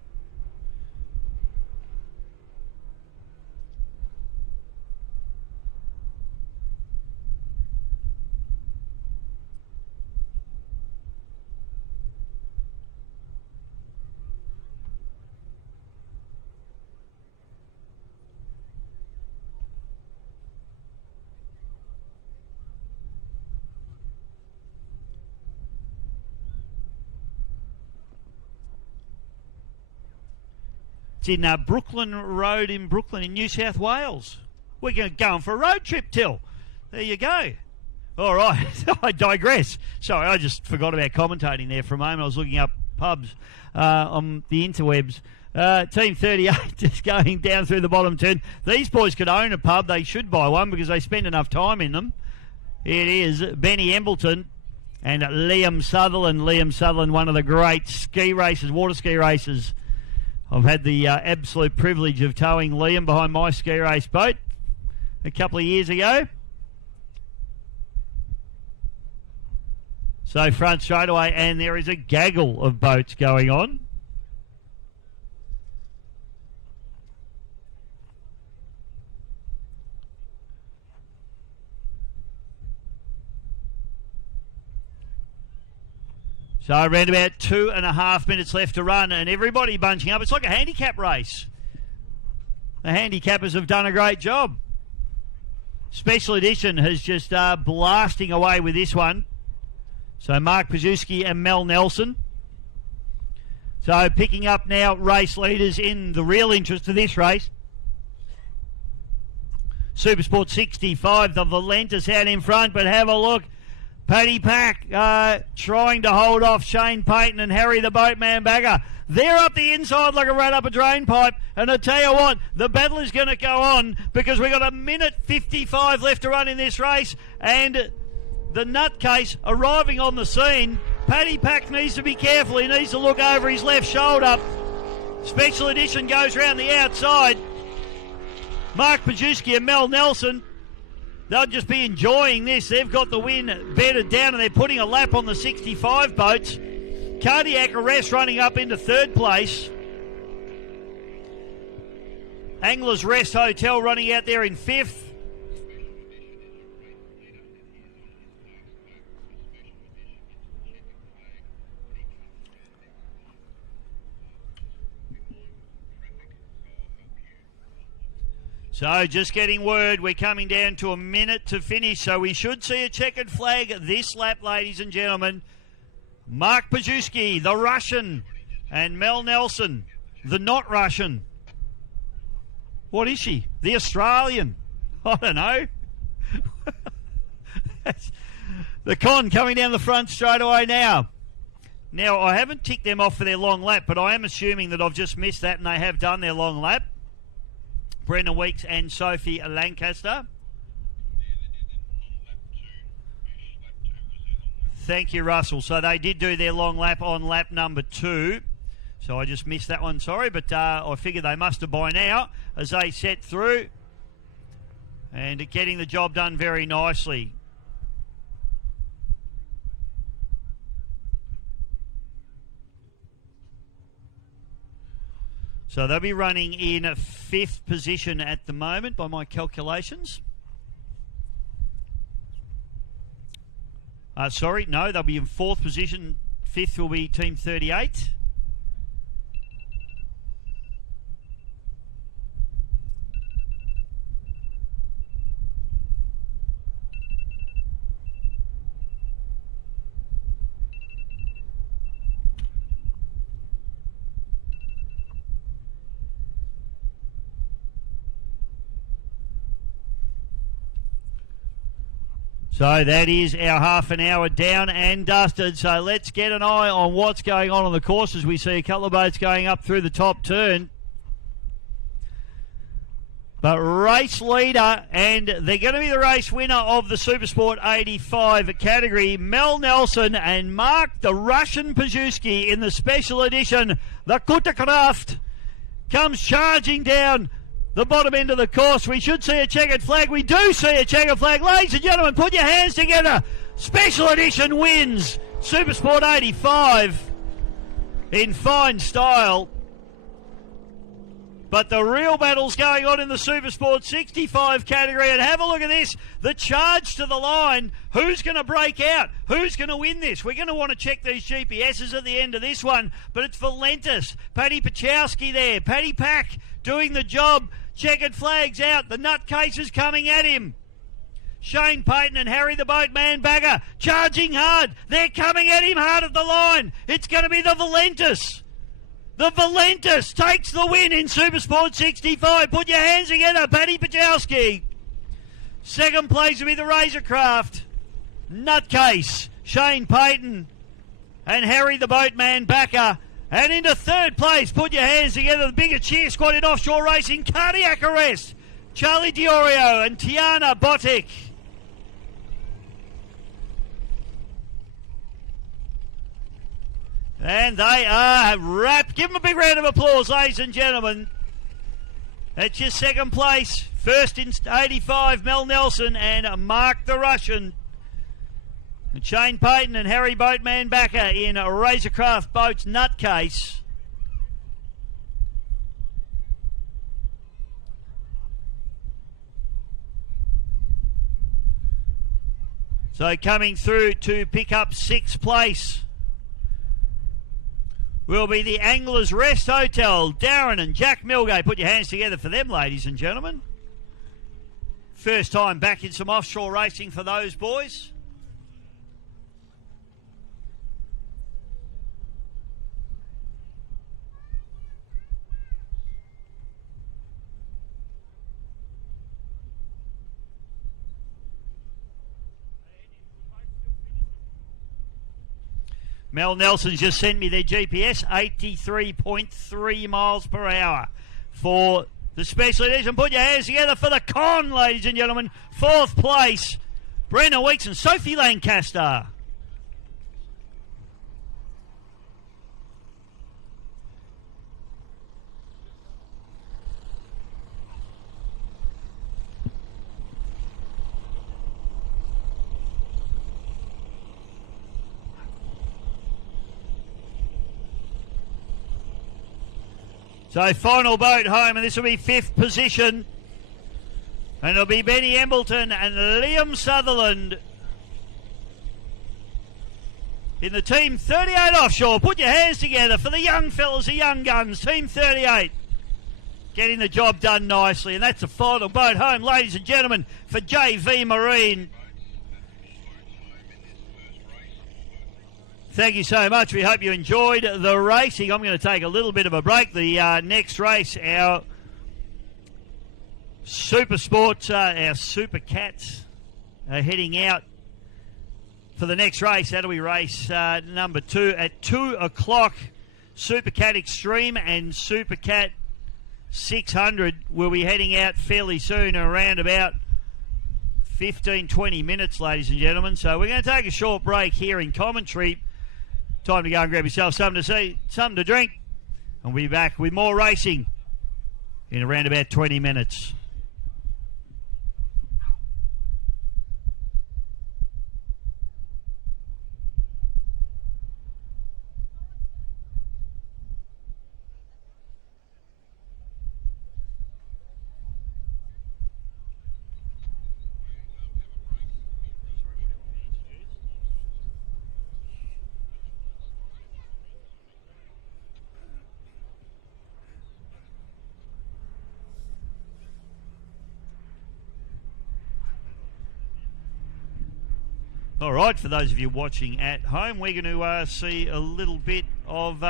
It's in Brooklyn Road in Brooklyn in New South Wales. We're going for a road trip, Till. There you go. All right, I digress. Sorry, I just forgot about commentating there for a moment. I was looking up pubs on the interwebs. Team 38 just going down through the bottom turn. These boys could own a pub. They should buy one because they spend enough time in them. It is Benny Embleton and Liam Sutherland. Liam Sutherland, one of the great ski races, water ski races. I've had the absolute privilege of towing Liam behind my ski race boat a couple of years ago. So front straight away, and there is a gaggle of boats going on. So around about 2.5 minutes left to run, and everybody bunching up. It's like a handicap race. The handicappers have done a great job. Special Edition has just blasting away with this one. So Mark Pajewski and Mel Nelson. So picking up now race leaders in the real interest of this race. Supersport 65, the Valentis out in front, but have a look. Paddy Pack trying to hold off Shane Payton and Harry the Boatman Bagger. They're up the inside like a rat up a drain pipe. And I tell you what, the battle is going to go on because we've got 1:55 left to run in this race. And the nutcase arriving on the scene. Paddy Pack needs to be careful. He needs to look over his left shoulder. Special Edition goes round the outside. Mark Pajewski and Mel Nelson, they'll just be enjoying this. They've got the win bedded down and they're putting a lap on the 65 boats. Cardiac Arrest running up into third place. Anglers Rest Hotel running out there in fifth. So just getting word, we're coming down to a minute to finish, so we should see a checkered flag this lap, ladies and gentlemen. Mark Pajewski, the Russian, and Mel Nelson, the not Russian. What is she? The Australian. I don't know. The Con coming down the front straight away now. Now, I haven't ticked them off for their long lap, but I am assuming that I've just missed that and they have done their long lap. Brendan Weeks and Sophie Lancaster. Thank you, Russell. So they did do their long lap on lap number 2. So I just missed that one, sorry. But I figure they must have by now as they set through. And getting the job done very nicely. So they'll be running in 5th position at the moment by my calculations. Sorry, no, they'll be in 4th position. 5th will be Team 38. So that is our half an hour down and dusted. So let's get an eye on what's going on the course as we see a couple of boats going up through the top turn. But race leader, and they're going to be the race winner of the Supersport 85 category, Mel Nelson and Mark the Russian Pajewski in the special edition. The Kutterkraft comes charging down the bottom end of the course. We should see a checkered flag. We do see a checkered flag. Ladies and gentlemen, put your hands together. Special Edition wins Supersport 85 in fine style. But the real battle's going on in the Supersport 65 category. And have a look at this. The charge to the line. Who's going to break out? Who's going to win this? We're going to want to check these GPSs at the end of this one. But it's Valentis. Paddy Pachowski there. Paddy Pack doing the job. Checkered flags out. The nutcase is coming at him. Shane Payton and Harry the Boatman Bagger charging hard. They're coming at him hard at the line. It's going to be the Valentis. The Valentis takes the win in Supersport 65. Put your hands together, Paddy Pajowski. Second place will be the Razorcraft. Nutcase, Shane Payton, and Harry the Boatman Backer. And into third place, put your hands together, the bigger cheer squad in offshore racing. Cardiac Arrest, Charlie Diorio and Tiana Botic. And they are wrapped. Give them a big round of applause, ladies and gentlemen. That's your second place. First in 85, Mel Nelson and Mark the Russian. And Shane Payton and Harry Boatman Backer in Razorcraft Boats Nutcase. So coming through to pick up sixth place will be the Anglers Rest Hotel. Darren and Jack Milgate. Put your hands together for them, ladies and gentlemen. First time back in some offshore racing for those boys. Mel Nelson's just sent me their GPS, 83.3 miles per hour for the special edition. Put your hands together for the con, ladies and gentlemen. Fourth place, Brenna Weeks and Sophie Lancaster. So final boat home, and this will be fifth position. And it'll be Benny Embleton and Liam Sutherland in the Team 38 offshore. Put your hands together for the young fellas, the young guns. Team 38 getting the job done nicely. And that's the final boat home, ladies and gentlemen, for JV Marine. Thank you so much. We hope you enjoyed the racing. I'm going to take a little bit of a break. The next race, our Super Sports, our Supercats are heading out for the next race. That'll be race number 2 at 2 o'clock. Supercat Extreme and Supercat 600 will be heading out fairly soon, around about 15-20 minutes, ladies and gentlemen. So we're going to take a short break here in commentary. Time to go and grab yourself something to see, something to drink. And we'll be back with more racing in around about 20 minutes. All right, for those of you watching at home, we're going to see a little bit of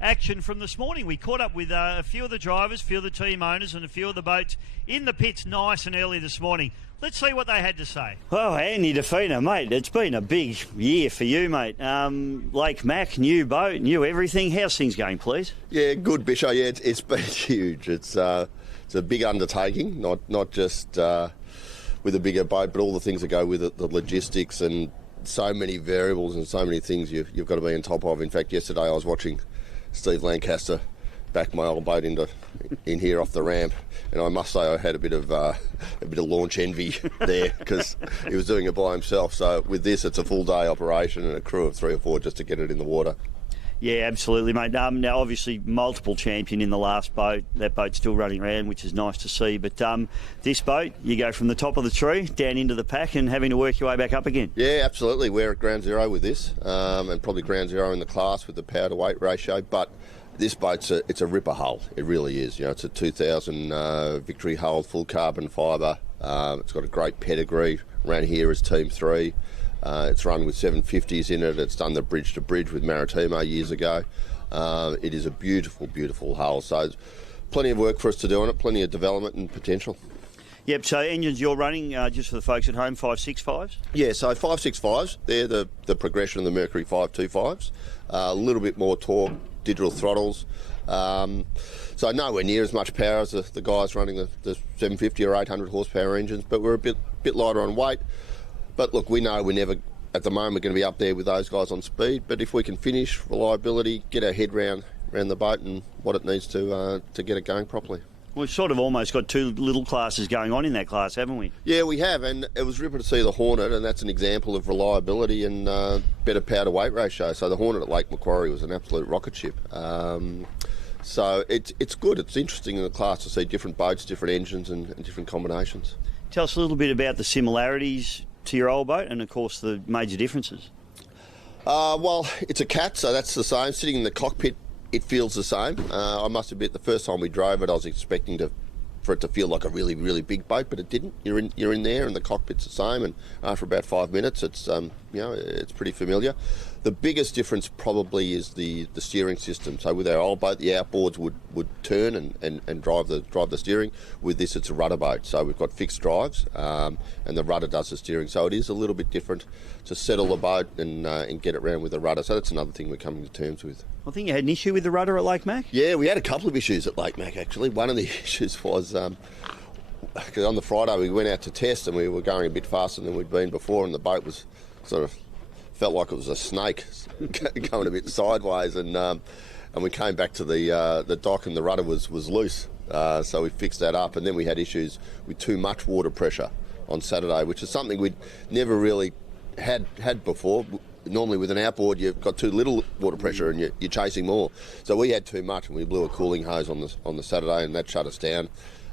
action from this morning. We caught up with a few of the drivers, a few of the team owners and a few of the boats in the pits nice and early this morning. Let's see what they had to say. Well, Andy DeFina, mate, it's been a big year for you, mate. Lake Mac, new boat, new everything. How's things going, please? Yeah, good, Bisho. Yeah, it's been huge. It's a big undertaking, not just with a bigger boat, but all the things that go with it, the logistics and so many variables and so many things you've got to be on top of. In fact, yesterday I was watching Steve Lancaster back my old boat in here off the ramp, and I must say I had a bit of launch envy there because he was doing it by himself. So with this, it's a full day operation and a crew of 3 or 4 just to get it in the water. Yeah, absolutely, mate. Now, obviously, multiple champion in the last boat. That boat's still running around, which is nice to see. But this boat, you go from the top of the tree down into the pack and having to work your way back up again. Yeah, absolutely. We're at ground zero with this, and probably ground zero in the class with the power to weight ratio. But this boat's it's a ripper hull. It really is. You know, it's a 2000 Victory hull, full carbon fibre. It's got a great pedigree. Ran here as Team 3. It's run with 750s in it. It's done the bridge to bridge with Maritimo years ago. It is a beautiful, beautiful hull. So plenty of work for us to do on it, plenty of development and potential. Yep, so engines you're running, just for the folks at home, 565s? Yeah, so 565s, they're the progression of the Mercury 525s. A little bit more torque, digital throttles. So nowhere near as much power as the guys running the 750 or 800 horsepower engines, but we're a bit lighter on weight. But look, we know we're never, at the moment, going to be up there with those guys on speed. But if we can finish, reliability, get our head round the boat and what it needs to get it going properly. We've sort of almost got two little classes going on in that class, haven't we? Yeah, we have, and it was ripper to see the Hornet, and that's an example of reliability and better power to weight ratio. So the Hornet at Lake Macquarie was an absolute rocket ship. So it's good. It's interesting in the class to see different boats, different engines, and different combinations. Tell us a little bit about the similarities to your old boat and, of course, the major differences. Well, it's a Cat, so that's the same. Sitting in the cockpit, it feels the same. I must admit, the first time we drove it, I was expecting for it to feel like a really, really big boat, but it didn't. You're in there, and the cockpit's the same. And after about 5 minutes, it's it's pretty familiar. The biggest difference probably is the steering system. So with our old boat, the outboards would turn and drive the steering. With this, it's a rudder boat, so we've got fixed drives, and the rudder does the steering. So it is a little bit different to settle the boat and get it around with the rudder. So that's another thing we're coming to terms with. I think you had an issue with the rudder at Lake Mac? Yeah, we had a couple of issues at Lake Mac, actually. One of the issues was, because on the Friday we went out to test and we were going a bit faster than we'd been before, and the boat was sort of, felt like it was a snake going a bit sideways, and we came back to the dock and the rudder was loose. So we fixed that up, and then we had issues with too much water pressure on Saturday, which is something we'd never really had before. Normally with an outboard you've got too little water pressure and you're chasing more. So we had too much and we blew a cooling hose on the Saturday, and that shut us down.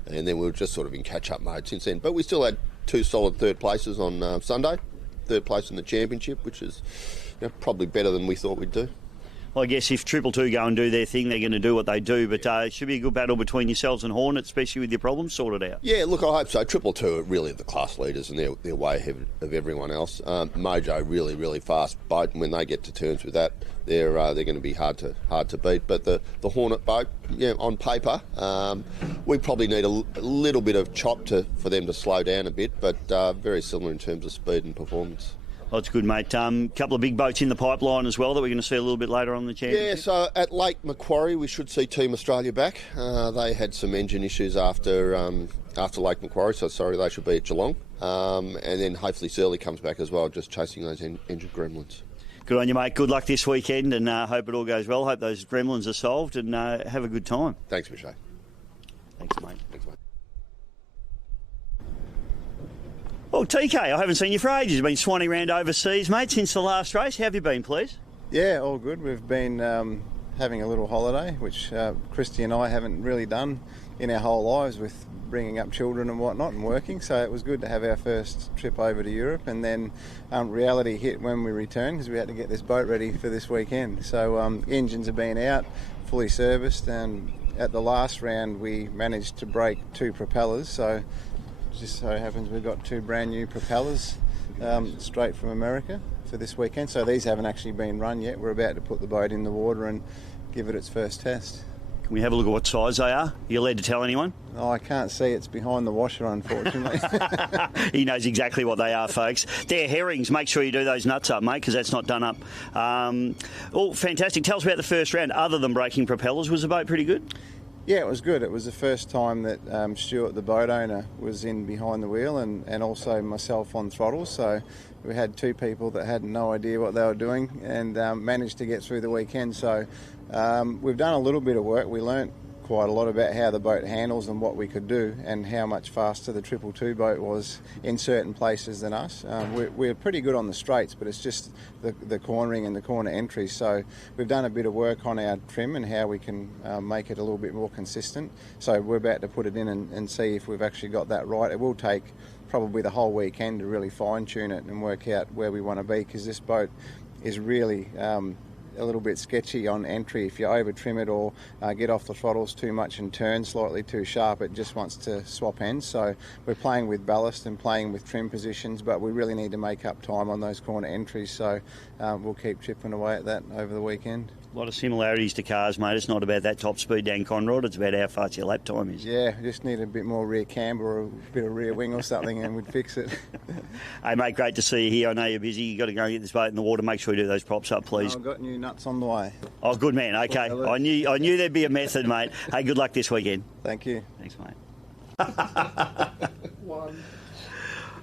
And then we were just sort of in catch-up mode since then. But we still had two solid third places on Sunday. Third place in the championship, which is probably better than we thought we'd do. Well, I guess if Triple Two go and do their thing, they're going to do what they do. But it should be a good battle between yourselves and Hornet, especially with your problems sorted out. Yeah, look, I hope so. Triple Two are really the class leaders, and they're way ahead of everyone else. Mojo, really, really fast boat, and when they get to terms with that, they're going to be hard to beat. But the Hornet boat, on paper, we probably need a little bit of chop for them to slow down a bit, but very similar in terms of speed and performance. Well, that's good, mate. Couple of big boats in the pipeline as well that we're going to see a little bit later on in the championship. Yeah, so at Lake Macquarie we should see Team Australia back. They had some engine issues after Lake Macquarie, so sorry, they should be at Geelong. And then hopefully Surly comes back as well, just chasing those engine gremlins. Good on you, mate. Good luck this weekend, and hope it all goes well. Hope those gremlins are solved, and have a good time. Thanks, Michelle. Thanks, mate. Thanks, mate. Well, TK, I haven't seen you for ages. You've been swanning around overseas, mate, since the last race. How have you been, please? Yeah, all good. We've been having a little holiday, which Christy and I haven't really done in our whole lives, with bringing up children and whatnot and working. So it was good to have our first trip over to Europe, and then reality hit when we returned, because we had to get this boat ready for this weekend. So engines have been out, fully serviced, and at the last round we managed to break two propellers. So just so happens we've got two brand new propellers straight from America for this weekend. So these haven't actually been run yet. We're about to put the boat in the water and give it its first test. Can we have a look at what size they are? Are you allowed to tell anyone? Oh, I can't see. It's behind the washer, unfortunately. He knows exactly what they are, folks. They're herrings. Make sure you do those nuts up, mate, because that's not done up. Oh, fantastic. Tell us about the first round. Other than breaking propellers, was the boat pretty good? Yeah, it was good. It was the first time that Stuart, the boat owner, was in behind the wheel, and also myself on throttle. So we had two people that had no idea what they were doing, and managed to get through the weekend. So we've done a little bit of work. We learnt quite a lot about how the boat handles and what we could do, and how much faster the 222 boat was in certain places than us. We're pretty good on the straights, but it's just the cornering and the corner entries. So we've done a bit of work on our trim and how we can make it a little bit more consistent. So we're about to put it in and see if we've actually got that right. It will take probably the whole weekend to really fine-tune it and work out where we want to be, because this boat is really a little bit sketchy on entry. If you over trim it or get off the throttles too much and turn slightly too sharp, it just wants to swap ends. So we're playing with ballast and playing with trim positions, but we really need to make up time on those corner entries. So we'll keep chipping away at that over the weekend. A lot of similarities to cars, mate. It's not about that top speed down Conrod, it's about how fast your lap time is. Yeah, just need a bit more rear camber or a bit of rear wing or something and we'd fix it. Hey, mate, great to see you here. I know you're busy. You've got to go and get this boat in the water. Make sure you do those props up, please. I've got new nuts on the way. Oh, good man. Okay. I knew there'd be a method, mate. Hey, good luck this weekend. Thank you. Thanks, mate.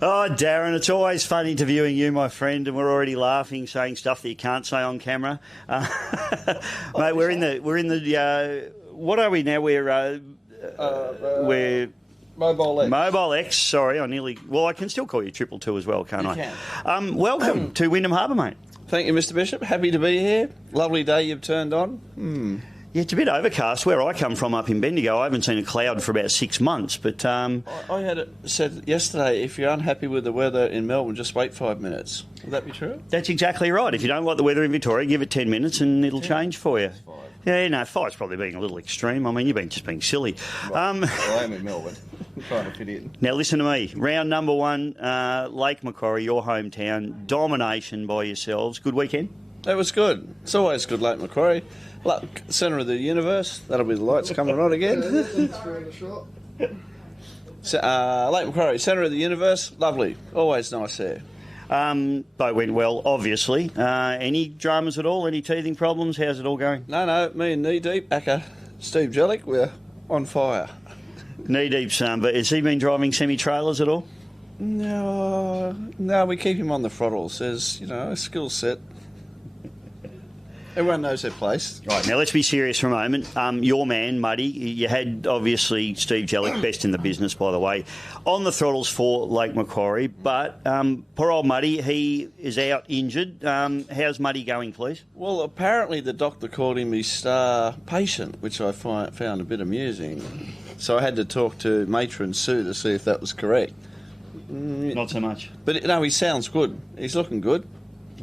Oh, Darren, it's always fun interviewing you, my friend, and we're already laughing, saying stuff that you can't say on camera. Mate, we're in the. What are we now? We're Mobile X. Mobile X. Sorry, I can still call you 222 as well, can't I? Welcome to Windham Harbour, mate. Thank you, Mr. Bishop. Happy to be here. Lovely day you've turned on. Yeah, it's a bit overcast. Where I come from up in Bendigo, I haven't seen a cloud for about 6 months. But I had it said yesterday, if you're unhappy with the weather in Melbourne, just wait 5 minutes. Would that be true? That's exactly right. If you don't like the weather in Victoria, give it 10 minutes and it'll change for you. Yeah, no, 5's probably being a little extreme. I mean, you've been just being silly. Well, I am in Melbourne. I'm trying to fit in. Now, listen to me. Round number 1, Lake Macquarie, your hometown. Domination by yourselves. Good weekend? That was good. It's always good, Lake Macquarie. Look, centre of the universe. That'll be the lights coming on again. Lake Macquarie, centre of the universe. Lovely. Always nice there. Boat went well, obviously. Any dramas at all? Any teething problems? How's it all going? No, me and Knee Deep, Acker, Steve Jellick, we're on fire. Knee Deep's, but has he been driving semi-trailers at all? No, we keep him on the throttles. There's, a skill set. Everyone knows their place. Right, now let's be serious for a moment. Your man, Muddy, you had obviously Steve Jellick, best in the business, by the way, on the throttles for Lake Macquarie, but poor old Muddy, he is out injured. How's Muddy going, please? Well, apparently the doctor called him his star patient, which I found a bit amusing. So I had to talk to Matron Sue to see if that was correct. Not so much. But no, he sounds good. He's looking good.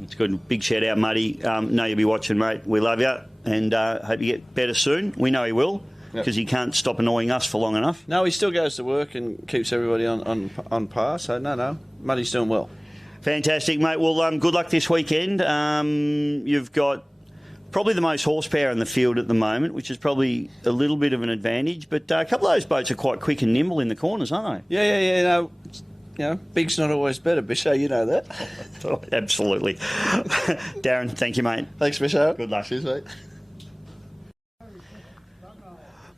It's good. Big shout out, Muddy. Know you'll be watching, mate. We love you and hope you get better soon. We know he will because he can't stop annoying us for long enough. No, he still goes to work and keeps everybody on par. So no, Muddy's doing well. Fantastic, mate. Well, good luck this weekend. You've got probably the most horsepower in the field at the moment, which is probably a little bit of an advantage. But a couple of those boats are quite quick and nimble in the corners, aren't they? Yeah. Big's not always better, Bisho, you know that. Absolutely. Darren, thank you, mate. Thanks, Bisho. Good luck. Cheers, mate.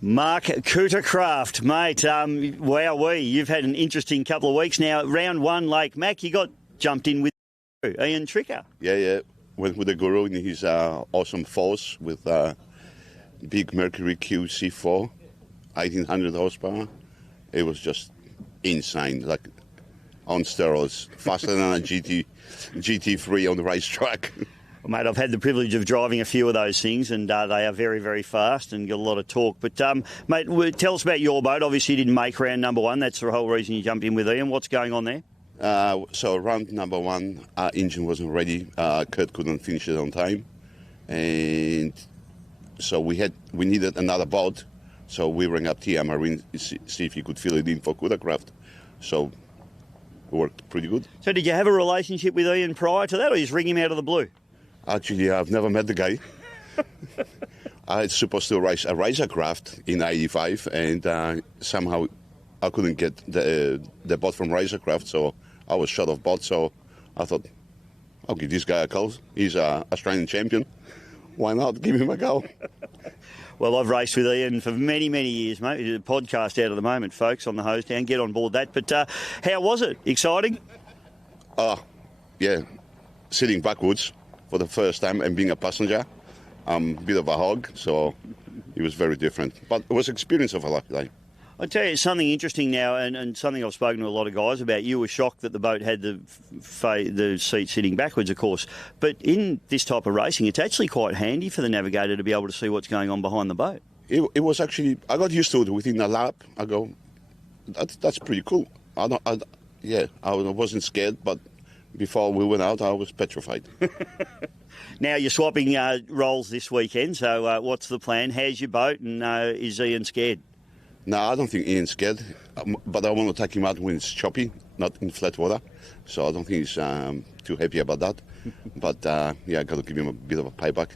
Mark Cootercraft, mate, wowee, you've had an interesting couple of weeks now. Round 1, Lake Mac, you got jumped in with Ian Tricker. Yeah. Went with the Guru in his awesome force with big Mercury QC4, 1800 horsepower. It was just insane, like on steroids, faster than a GT3 on the racetrack. Well, mate, I've had the privilege of driving a few of those things, and they are very, very fast and got a lot of torque. But, mate, tell us about your boat. Obviously, you didn't make round number 1. That's the whole reason you jumped in with Ian. What's going on there? So round number 1, our engine wasn't ready. Kurt couldn't finish it on time, and so we needed another boat. So we rang up TR Marine to see if he could fill it in for Cootercraft. So it worked pretty good. So did you have a relationship with Ian prior to that, or you just ring him out of the blue? Actually, I've never met the guy. I was supposed to race a Razorcraft in '85, and somehow I couldn't get the boat from Razorcraft, so I was short of boat. So I thought, I'll give this guy a call. He's an Australian champion. Why not? Give him a go. Well, I've raced with Ian for many, many years, mate. We did a podcast out at the moment, folks, on the hose down. Get on board that. But how was it? Exciting? Yeah. Sitting backwards for the first time and being a passenger. A bit of a hog, so it was very different. But it was experience of a lifetime. I'll tell you something interesting now, and something I've spoken to a lot of guys about. You were shocked that the boat had the seat sitting backwards, of course. But in this type of racing, it's actually quite handy for the navigator to be able to see what's going on behind the boat. It was actually, I got used to it within a lap. I go, that's pretty cool. I wasn't scared, but before we went out, I was petrified. Now you're swapping roles this weekend, so what's the plan? How's your boat, and is Ian scared? No, I don't think Ian's scared, but I want to take him out when it's choppy, not in flat water. So I don't think he's too happy about that. But I got to give him a bit of a payback.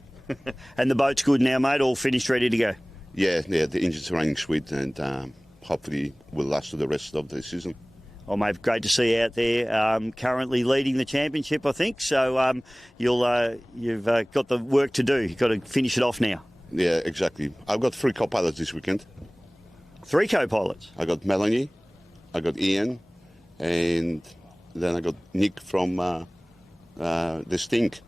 And the boat's good now, mate, all finished, ready to go? Yeah, the engine's running sweet, and hopefully will last to the rest of the season. Oh, mate, great to see you out there. Currently leading the championship, I think. So you've got the work to do. You've got to finish it off now. Yeah, exactly. I've got 3 co-pilots this weekend. 3 co-pilots? I got Melanie, I got Ian, and then I got Nick from the Stink.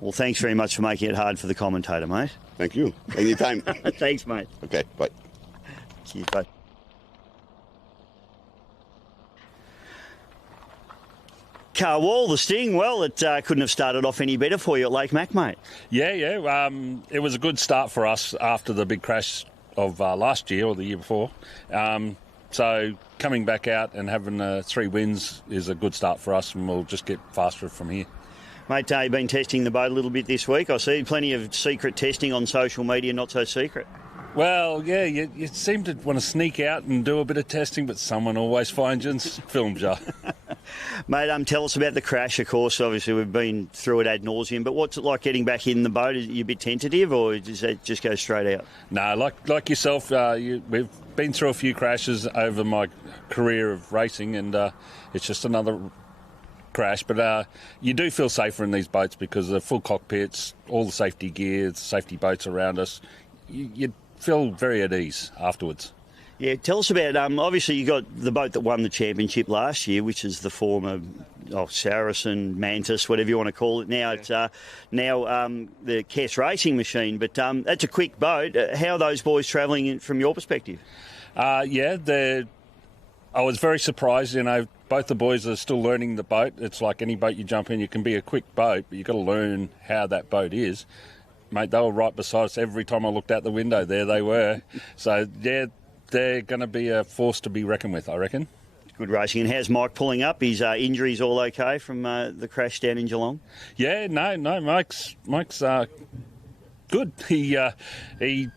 Well, thanks very much for making it hard for the commentator, mate. Thank you. Anytime. Thanks, mate. Okay, bye. Cheers, bye. Carwall, the Sting, well, it couldn't have started off any better for you at Lake Mac, mate. Yeah. It was a good start for us after the big crash of last year or the year before. So coming back out and having 3 wins is a good start for us, and we'll just get faster from here. Mate, you've been testing the boat a little bit this week. I see plenty of secret testing on social media, not so secret. Well, yeah, you seem to want to sneak out and do a bit of testing, but someone always finds you and films you. Mate, tell us about the crash, of course. Obviously, we've been through it ad nauseum, but what's it like getting back in the boat? Are you a bit tentative, or does that just go straight out? No, like yourself, we've been through a few crashes over my career of racing, and it's just another crash. But you do feel safer in these boats because of the full cockpits, all the safety gear, the safety boats around us. You feel very at ease afterwards. Yeah, tell us about, obviously you got the boat that won the championship last year, which is the former Saracen, Mantis, whatever you want to call it. Now it's the Kess racing machine, but that's a quick boat. How are those boys travelling from your perspective? I was very surprised, both the boys are still learning the boat. It's like any boat you jump in, you can be a quick boat, but you've got to learn how that boat is. Mate, they were right beside us every time I looked out the window. There they were. So, yeah, they're going to be a force to be reckoned with, I reckon. Good racing. And how's Mike pulling up? His injuries all okay from the crash down in Geelong? Yeah, no, Mike's good. It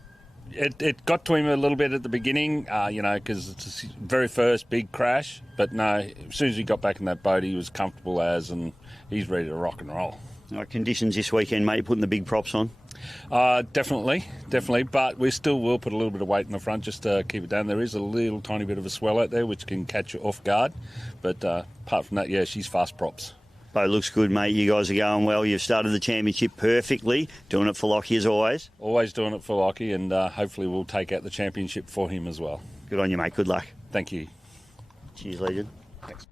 got to him a little bit at the beginning, because it's his very first big crash. But no, as soon as he got back in that boat, he was comfortable and he's ready to rock and roll. Conditions this weekend, mate, putting the big props on? Definitely, but we still will put a little bit of weight in the front just to keep it down. There is a little tiny bit of a swell out there which can catch you off guard, but apart from that, yeah, she's fast props. Boat looks good, mate. You guys are going well. You've started the championship perfectly, doing it for Lockie as always. Always doing it for Lockie, and hopefully we'll take out the championship for him as well. Good on you, mate. Good luck. Thank you. Cheers, legend. Thanks.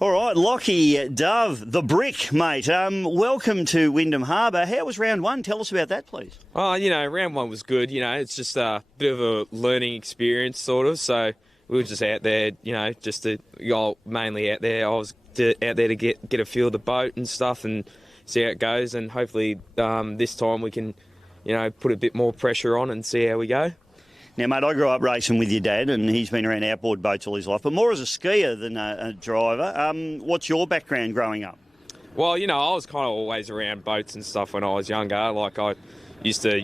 All right, Lockie Dove, the brick, mate. Welcome to Windham Harbour. How was round 1? Tell us about that, please. Oh, round 1 was good. It's just a bit of a learning experience, sort of. So we were just out there, mainly out there. I was out there to get a feel of the boat and stuff and see how it goes. And hopefully this time we can, put a bit more pressure on and see how we go. Now, mate, I grew up racing with your dad, and he's been around outboard boats all his life, but more as a skier than a driver. What's your background growing up? Well, I was kind of always around boats and stuff when I was younger. Like, I used to,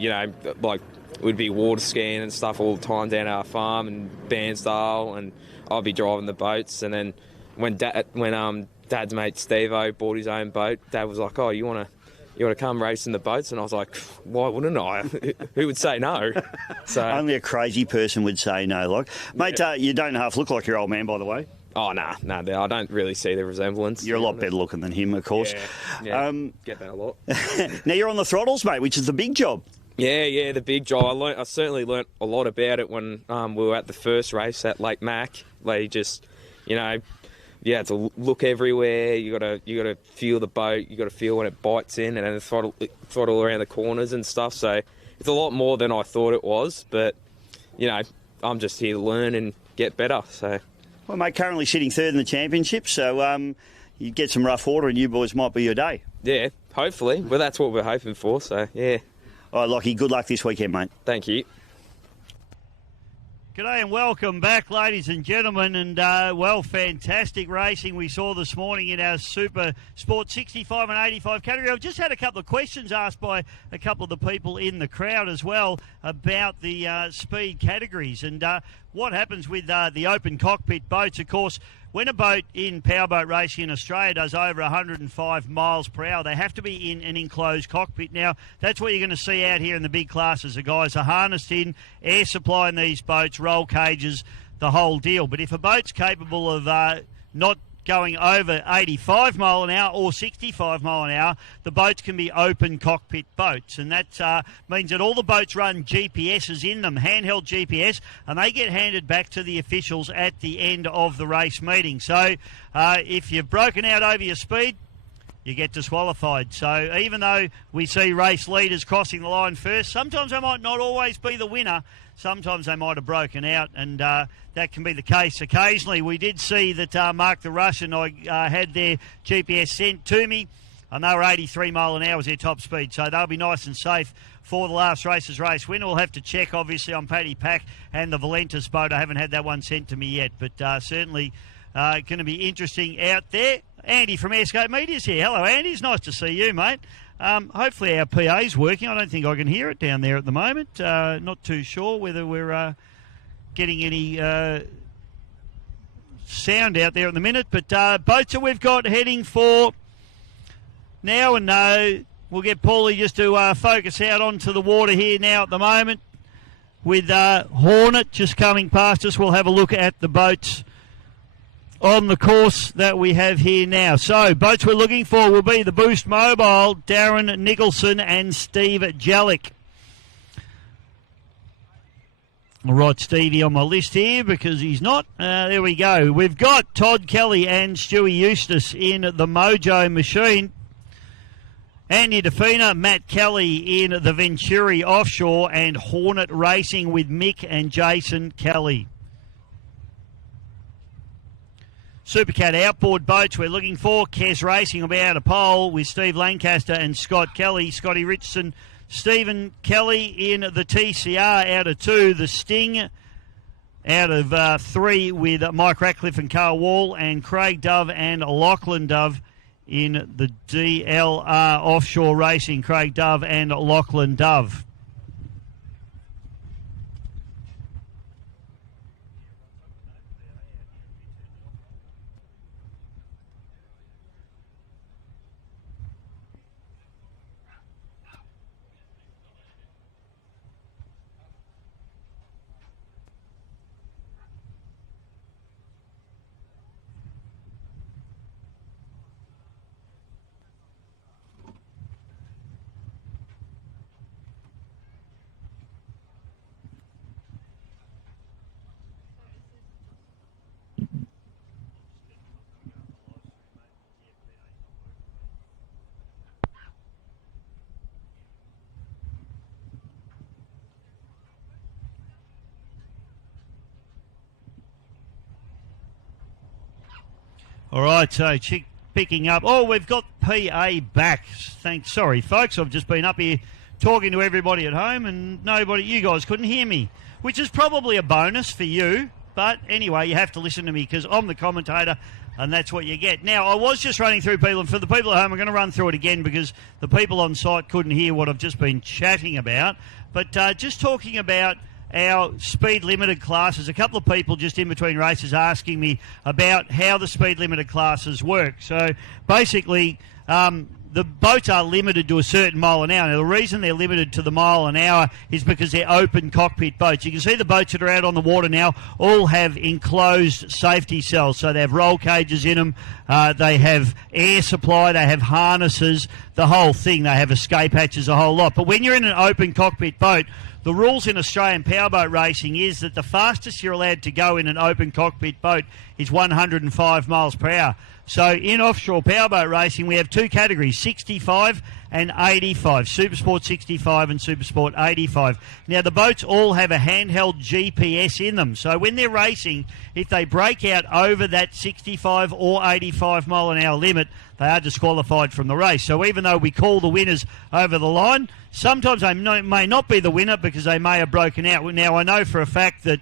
we'd be water skiing and stuff all the time down our farm and Bairnsdale, and I'd be driving the boats. And then when Dad's mate Steve-O bought his own boat, Dad was like, "Oh, you want to come racing the boats?" And I was like, "Why wouldn't I? Who would say no?" So only a crazy person would say no. Like, mate, you don't half look like your old man, by the way. Oh, no, I don't really see the resemblance. You're a lot better looking than him, of course. Yeah, get that a lot. Now you're on the throttles, mate, which is the big job. Yeah, the big job. I certainly learnt a lot about it when we were at the first race at Lake Mac. They just, you had to look everywhere. You got to feel the boat. You got to feel when it bites in, and then throttle around the corners and stuff. So it's a lot more than I thought it was. But I'm just here to learn and get better. So. Well, mate, currently sitting third in the championship, so you get some rough water and you boys might be your day. Yeah, hopefully. Well, that's what we're hoping for, so, yeah. All right, Lockie, good luck this weekend, mate. Thank you. G'day and welcome back, ladies and gentlemen, and fantastic racing we saw this morning in our Super Sport 65 and 85 category. I've just had a couple of questions asked by a couple of the people in the crowd as well about the speed categories and what happens with the open cockpit boats. Of course, when a boat in powerboat racing in Australia does over 105 miles per hour, they have to be in an enclosed cockpit. Now, that's what you're going to see out here in the big classes. The guys are harnessed in, air supply in these boats, roll cages, the whole deal. But if a boat's capable of not going over 85 mile an hour or 65 mile an hour, the boats can be open cockpit boats, and that means that all the boats run GPSs in them, handheld GPS, and they get handed back to the officials at the end of the race meeting. So if you've broken out over your speed, you get disqualified. So even though we see race leaders crossing the line first, sometimes they might not always be the winner. Sometimes they might have broken out, and that can be the case. Occasionally, we did see that Mark the Russian, I had their GPS sent to me, and they were 83 mile an hour was their top speed. So they'll be nice and safe for the last race's race winner. We'll have to check, obviously, on Paddy Pack and the Valentis boat. I haven't had that one sent to me yet, but certainly going to be interesting out there. Andy from Airscape Media's here. Hello, Andy. It's nice to see you, mate. Hopefully our PA's working. I don't think I can hear it down there at the moment. Not too sure whether we're getting any sound out there at the minute. But boats that we've got heading for now, and we'll get Paulie just to focus out onto the water here now at the moment. With Hornet just coming past us, we'll have a look at the boats on the course that we have here now. So, boats we're looking for will be the Boost Mobile, Darren Nicholson and Steve Jallick. I'll write Stevie on my list here because he's not. There we go. We've got Todd Kelly and Stewie Eustace in the Mojo machine. Andy DeFina, Matt Kelly in the Venturi Offshore, and Hornet Racing with Mick and Jason Kelly. Supercat outboard boats we're looking for. Kes Racing will be out of pole with Steve Lancaster and Scott Kelly. Scotty Richardson, Stephen Kelly in the TCR out of 2. The Sting out of 3 with Mike Ratcliffe and Carl Wall, and Craig Dove and Lachlan Dove in the DLR Offshore Racing. Craig Dove and Lachlan Dove. All right, so picking up. Oh, we've got PA back. Thanks. Sorry, folks. I've just been up here talking to everybody at home, and you guys couldn't hear me, which is probably a bonus for you. But anyway, you have to listen to me because I'm the commentator, and that's what you get. Now, I was just running through people, and for the people at home, I'm going to run through it again because the people on site couldn't hear what I've just been chatting about. But just talking about our speed limited classes. A couple of people just in between races asking me about how the speed limited classes work. So basically, the boats are limited to a certain mile an hour. Now, the reason they're limited to the mile an hour is because they're open cockpit boats. You can see the boats that are out on the water now all have enclosed safety cells. So they have roll cages in them, they have air supply, they have harnesses, the whole thing. They have escape hatches, a whole lot. But when you're in an open cockpit boat, the rules in Australian powerboat racing is that the fastest you're allowed to go in an open cockpit boat is 105 miles per hour. So in offshore powerboat racing, we have 2 categories, 65 and 85, Supersport 65 and Supersport 85. Now, the boats all have a handheld GPS in them. So when they're racing, if they break out over that 65 or 85 mile an hour limit, they are disqualified from the race. So even though we call the winners over the line, sometimes they may not be the winner because they may have broken out. Now, I know for a fact that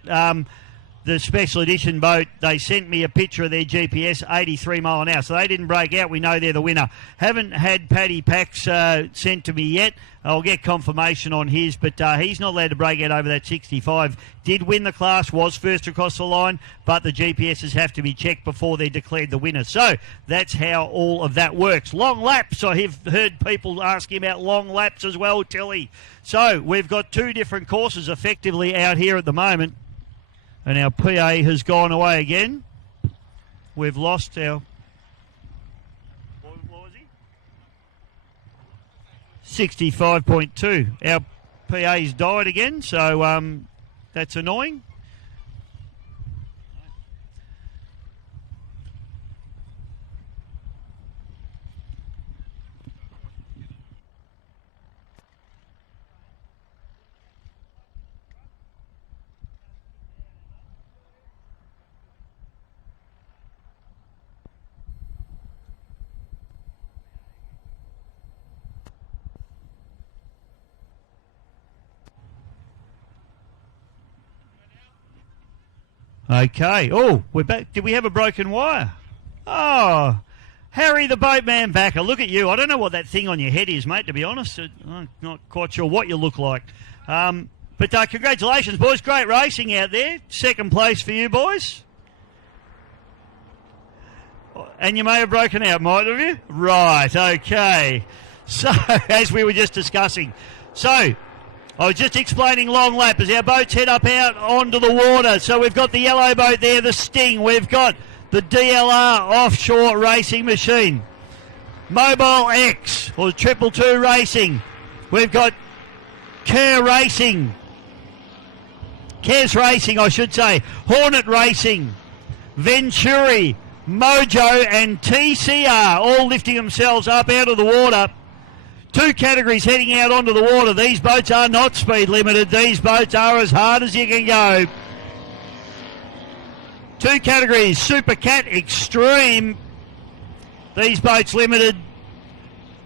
the special edition boat, they sent me a picture of their GPS, 83 mile an hour. So they didn't break out. We know they're the winner. Haven't had Paddy Pax sent to me yet. I'll get confirmation on his, but he's not allowed to break out over that 65. Did win the class, was first across the line, but the GPSs have to be checked before they're declared the winner. So that's how all of that works. Long laps. I have heard people asking about long laps as well, Tilly. So we've got two different courses effectively out here at the moment. And our PA has gone away again. We've lost our... What was he? 65.2. Our PA's died again, so that's annoying. Okay. Oh, we're back. Did we have a broken wire? Oh, Harry the boatman backer. Look at you. I don't know what that thing on your head is, mate, to be honest. I'm not quite sure what you look like. But congratulations, boys. Great racing out there. Second place for you, boys. And you may have broken out, might have you? Right, okay. So, as we were just discussing. So, I was just explaining long lap as our boats head up out onto the water. So we've got the yellow boat there, the Sting. We've got the DLR offshore racing machine. Mobile X, or 222 Racing. We've got Kerr Racing. Kes Racing, I should say. Hornet Racing. Venturi, Mojo and TCR all lifting themselves up out of the water. Two categories heading out onto the water. These boats are not speed limited. These boats are as hard as you can go. Two categories, Supercat Extreme. These boats limited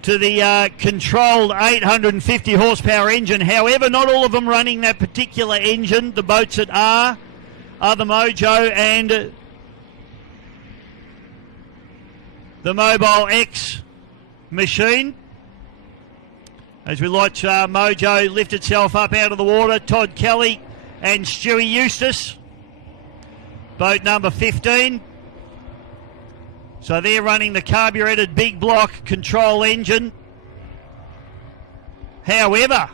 to the controlled 850 horsepower engine. However, not all of them running that particular engine. The boats that are the Mojo and the Mobile X machine. As we watch Mojo lift itself up out of the water, Todd Kelly and Stewie Eustace, boat number 15. So they're running the carburetted big block control engine. However,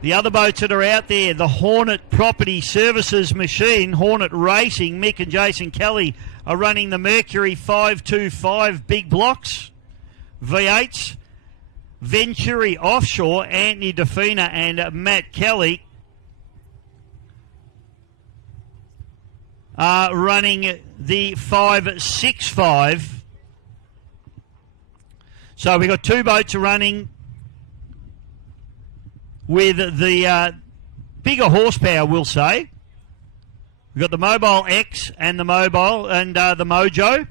the other boats that are out there, the Hornet Property Services machine, Hornet Racing, Mick and Jason Kelly are running the Mercury 525 big blocks, V8s. Venturi Offshore, Anthony DeFina and Matt Kelly are running the 565. So we've got two boats running with the bigger horsepower, we'll say. We've got the Mobile X and the Mobile and the Mojo.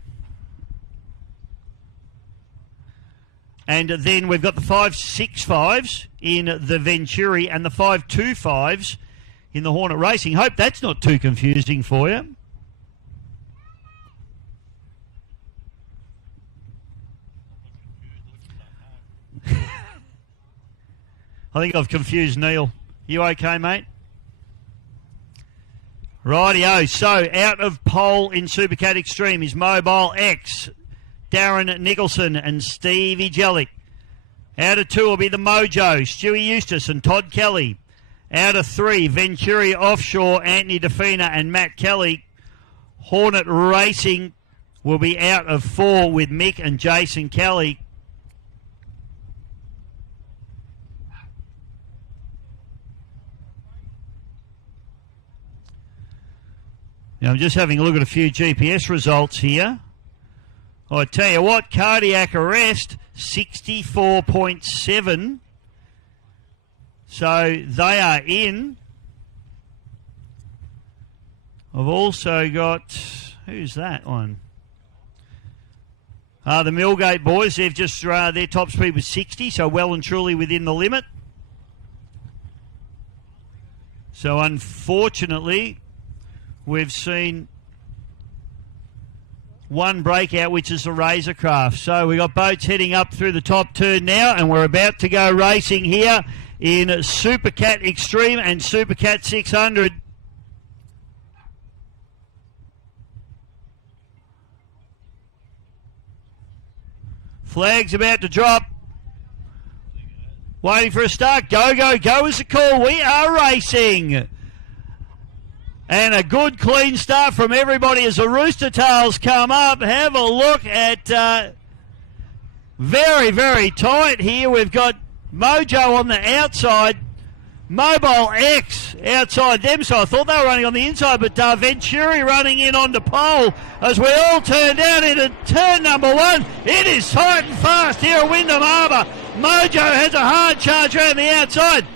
And then we've got the 565s in the Venturi and the 525s in the Hornet Racing. Hope that's not too confusing for you. I think I've confused Neil. You okay, mate? Rightio. So out of pole in Supercat Extreme is Mobile X, Darren Nicholson and Stevie Jellick. Out of two will be the Mojo, Stewie Eustace and Todd Kelly. Out of three, Venturi Offshore, Anthony DeFina and Matt Kelly. Hornet Racing will be out of four with Mick and Jason Kelly. Now I'm just having a look at a few GPS results here. I tell you what, cardiac arrest, 64.7. So they are in. I've also got, who's that one? The Millgate boys, they've just, their top speed was 60, so well and truly within the limit. So unfortunately, we've seen one breakout, which is the Razorcraft. So we've got boats heading up through the top turn now, and we're about to go racing here in Supercat Extreme and Supercat 600. Flag's about to drop. Waiting for a start. Go, go, go is the call. We are racing. And a good clean start from everybody as the Rooster Tails come up. Have a look at very, very tight here. We've got Mojo on the outside. Mobile X outside them, so I thought they were running on the inside, but Venturi running in onto pole as we all turn down into turn number 1. It is tight and fast here at Windham Harbour. Mojo has a hard charge around the outside.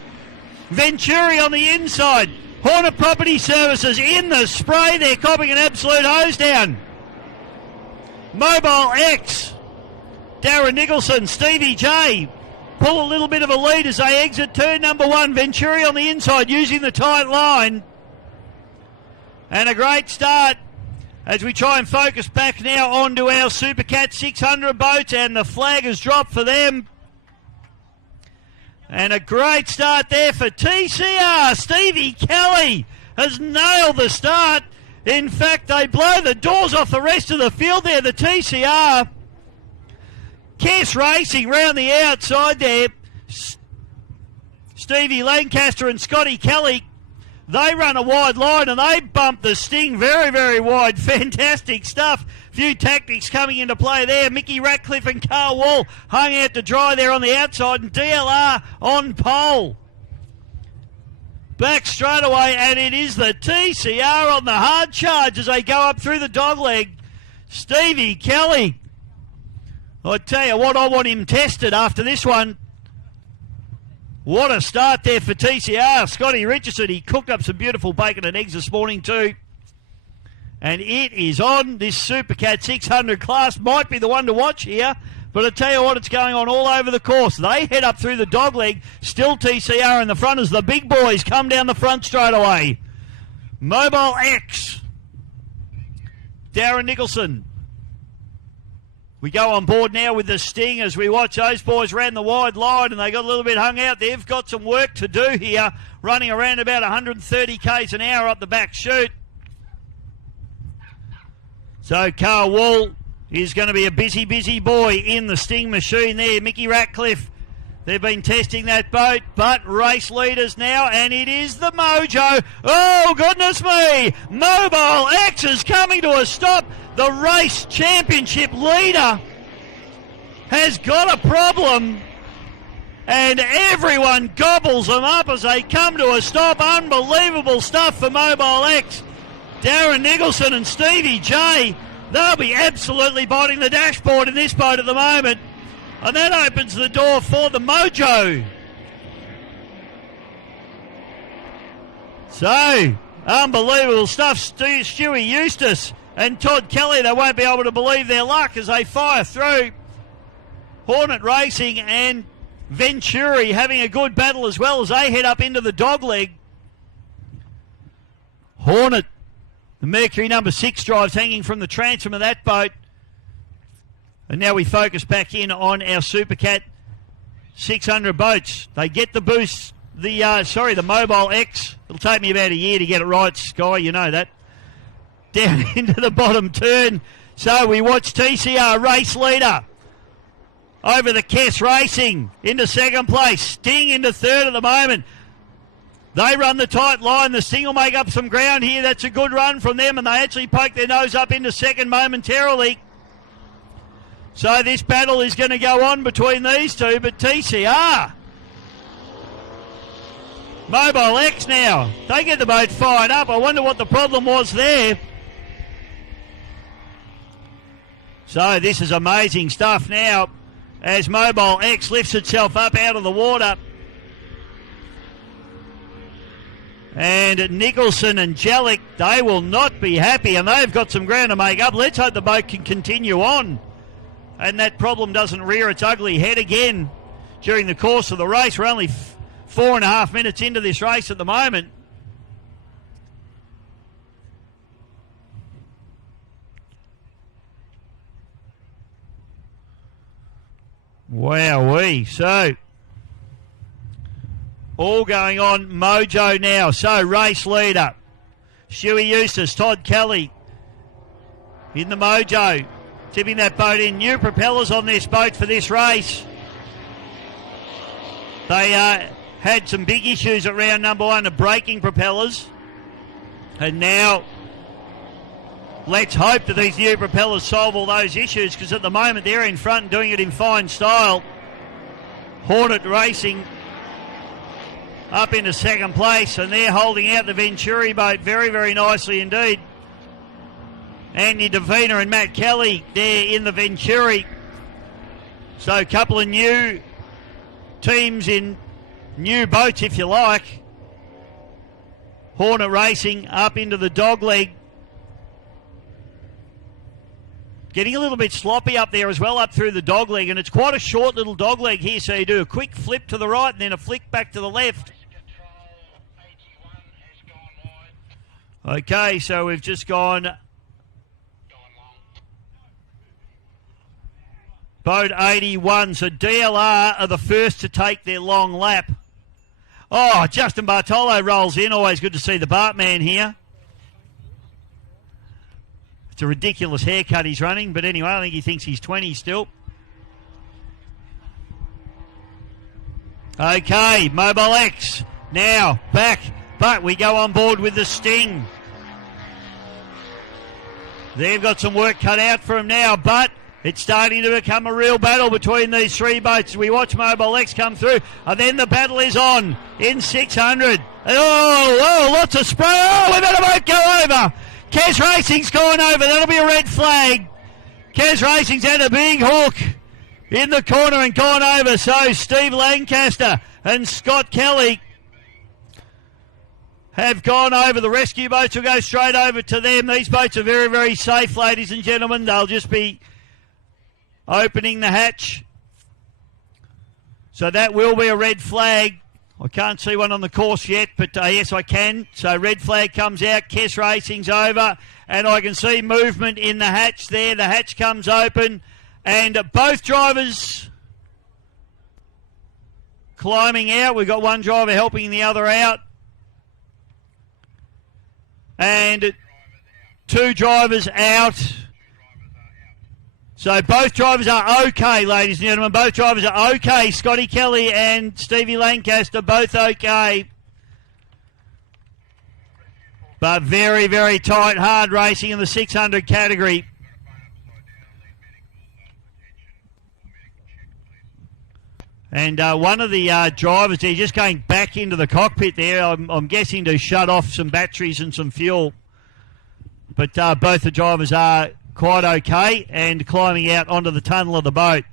Venturi on the inside. Hornet Property Services in the spray. They're copping an absolute hose down. Mobile X. Darren Nicholson, Stevie J pull a little bit of a lead as they exit turn number 1. Venturi on the inside using the tight line. And a great start as we try and focus back now onto our Supercat 600 boats, and the flag has dropped for them. And a great start there for TCR. Stevie Kelly has nailed the start. In fact, they blow the doors off the rest of the field there, the TCR. Kess Racing round the outside there. Stevie Lancaster and Scotty Kelly, they run a wide line and they bump the Sting very, very wide. Fantastic stuff. Few tactics coming into play there. Mickey Ratcliffe and Carl Wall hung out to dry there on the outside, and DLR on pole. Back straight away, and it is the TCR on the hard charge as they go up through the dogleg. Stevie Kelly, I tell you what, I want him tested after this one. What a start there for TCR. Scotty Richardson, he cooked up some beautiful bacon and eggs this morning too. And it is on. This Supercat 600 class might be the one to watch here. But I tell you what, it's going on all over the course. They head up through the dogleg. Still TCR in the front as the big boys come down the front straight away. Mobile X. Darren Nicholson. We go on board now with the Sting as we watch those boys ran the wide line and they got a little bit hung out. They've got some work to do here, running around about 130 k's an hour up the back chute. So Carl Wall is going to be a busy, busy boy in the Sting machine there. Mickey Ratcliffe, they've been testing that boat, but race leaders now, and it is the Mojo. Oh, goodness me! Mobile X is coming to a stop. The race championship leader has got a problem, and everyone gobbles them up as they come to a stop. Unbelievable stuff for Mobile X. Darren Nicholson and Stevie J, they'll be absolutely biting the dashboard in this boat at the moment. And that opens the door for the Mojo. So, unbelievable stuff. Stewie Eustace and Todd Kelly, they won't be able to believe their luck as they fire through. Hornet Racing and Venturi having a good battle as well as they head up into the dogleg. Hornet, the Mercury number 6 drives hanging from the transom of that boat. And now we focus back in on our Supercat 600 boats. They get the boost, the Mobile X. It'll take me about a year to get it right, Sky, you know that. Down into the bottom turn. So we watch TCR race leader over the Kess Racing into second place. Sting into third at the moment. They run the tight line. The Sting will make up some ground here. That's a good run from them, and they actually poke their nose up into second momentarily. So this battle is going to go on between these two, but TCR. Mobile X now. They get the boat fired up. I wonder what the problem was there. So this is amazing stuff now as Mobile X lifts itself up out of the water. And Nicholson and Jellick, they will not be happy, and they've got some ground to make up. Let's hope the boat can continue on and that problem doesn't rear its ugly head again during the course of the race. We're only 4.5 minutes into this race at the moment. Wowee. So, all going on mojo now. So, race leader, Shuey Eustace, Todd Kelly in the mojo, tipping that boat in. New propellers on this boat for this race. They had some big issues at round number 1 of braking propellers. And now, let's hope that these new propellers solve all those issues, because at the moment they're in front and doing it in fine style. Hornet Racing up into second place, and they're holding out the Venturi boat very, very nicely indeed. Andy Davina and Matt Kelly there in the Venturi. So a couple of new teams in new boats, if you like. Hornet Racing up into the dogleg. Getting a little bit sloppy up there as well, up through the dogleg, and it's quite a short little dogleg here, so you do a quick flip to the right and then a flick back to the left. Okay, so we've just gone boat 81, so DLR are the first to take their long lap. Oh, Justin Bartolo rolls in, always good to see the Bartman here. It's a ridiculous haircut he's running, but anyway, I think he thinks he's 20 still. Okay, Mobile X now back, but we go on board with the Sting. They've got some work cut out for him now, but it's starting to become a real battle between these three boats. We watch Mobile X come through, and then the battle is on in 600. Oh, lots of spray. Oh, we better both go over. Kes Racing's gone over. That'll be a red flag. Kes Racing's had a big hook in the corner and gone over. So Steve Lancaster and Scott Kelly have gone over. The rescue boats will go straight over to them. These boats are very, very safe, ladies and gentlemen. They'll just be opening the hatch. So that will be a red flag. I can't see one on the course yet, but yes, I can. So red flag comes out. Kes Racing's over, and I can see movement in the hatch there. The hatch comes open, and both drivers climbing out. We've got one driver helping the other out, and two drivers out. So both drivers are okay, ladies and gentlemen. Both drivers are okay. Scotty Kelly and Stevie Lancaster both okay. But very, very tight, hard racing in the 600 category. And one of the drivers there just going back into the cockpit there, I'm guessing to shut off some batteries and some fuel. But both the drivers are quite okay and climbing out onto the tunnel of the boat.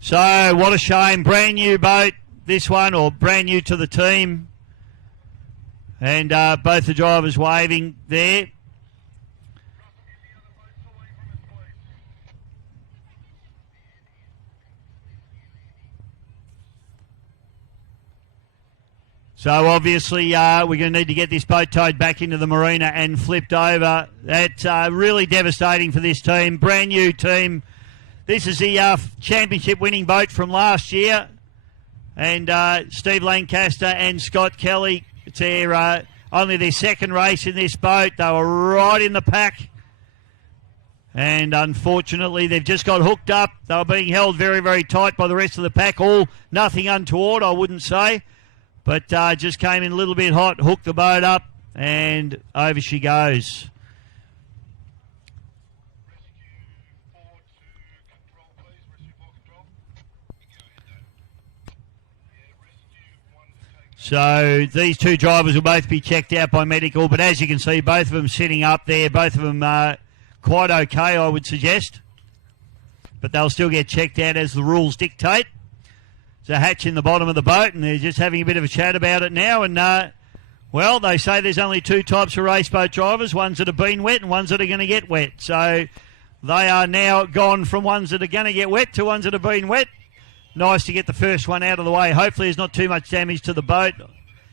So what a shame. Brand new boat, this one, or brand new to the team. And both the drivers waving there. So obviously we're going to need to get this boat towed back into the marina and flipped over. That's really devastating for this team. Brand new team. This is the championship winning boat from last year. And Steve Lancaster and Scott Kelly, it's their, only their second race in this boat. They were right in the pack. And unfortunately, they've just got hooked up. They were being held very, very tight by the rest of the pack. All nothing untoward, I wouldn't say. But just came in a little bit hot, hooked the boat up, and over she goes. So these two drivers will both be checked out by medical, but as you can see, both of them sitting up there, both of them quite okay, I would suggest. But they'll still get checked out as the rules dictate. There's a hatch in the bottom of the boat, and they're just having a bit of a chat about it now. And, well, they say there's only two types of race boat drivers, ones that have been wet and ones that are going to get wet. So they are now gone from ones that are going to get wet to ones that have been wet. Nice to get the first one out of the way. Hopefully there's not too much damage to the boat.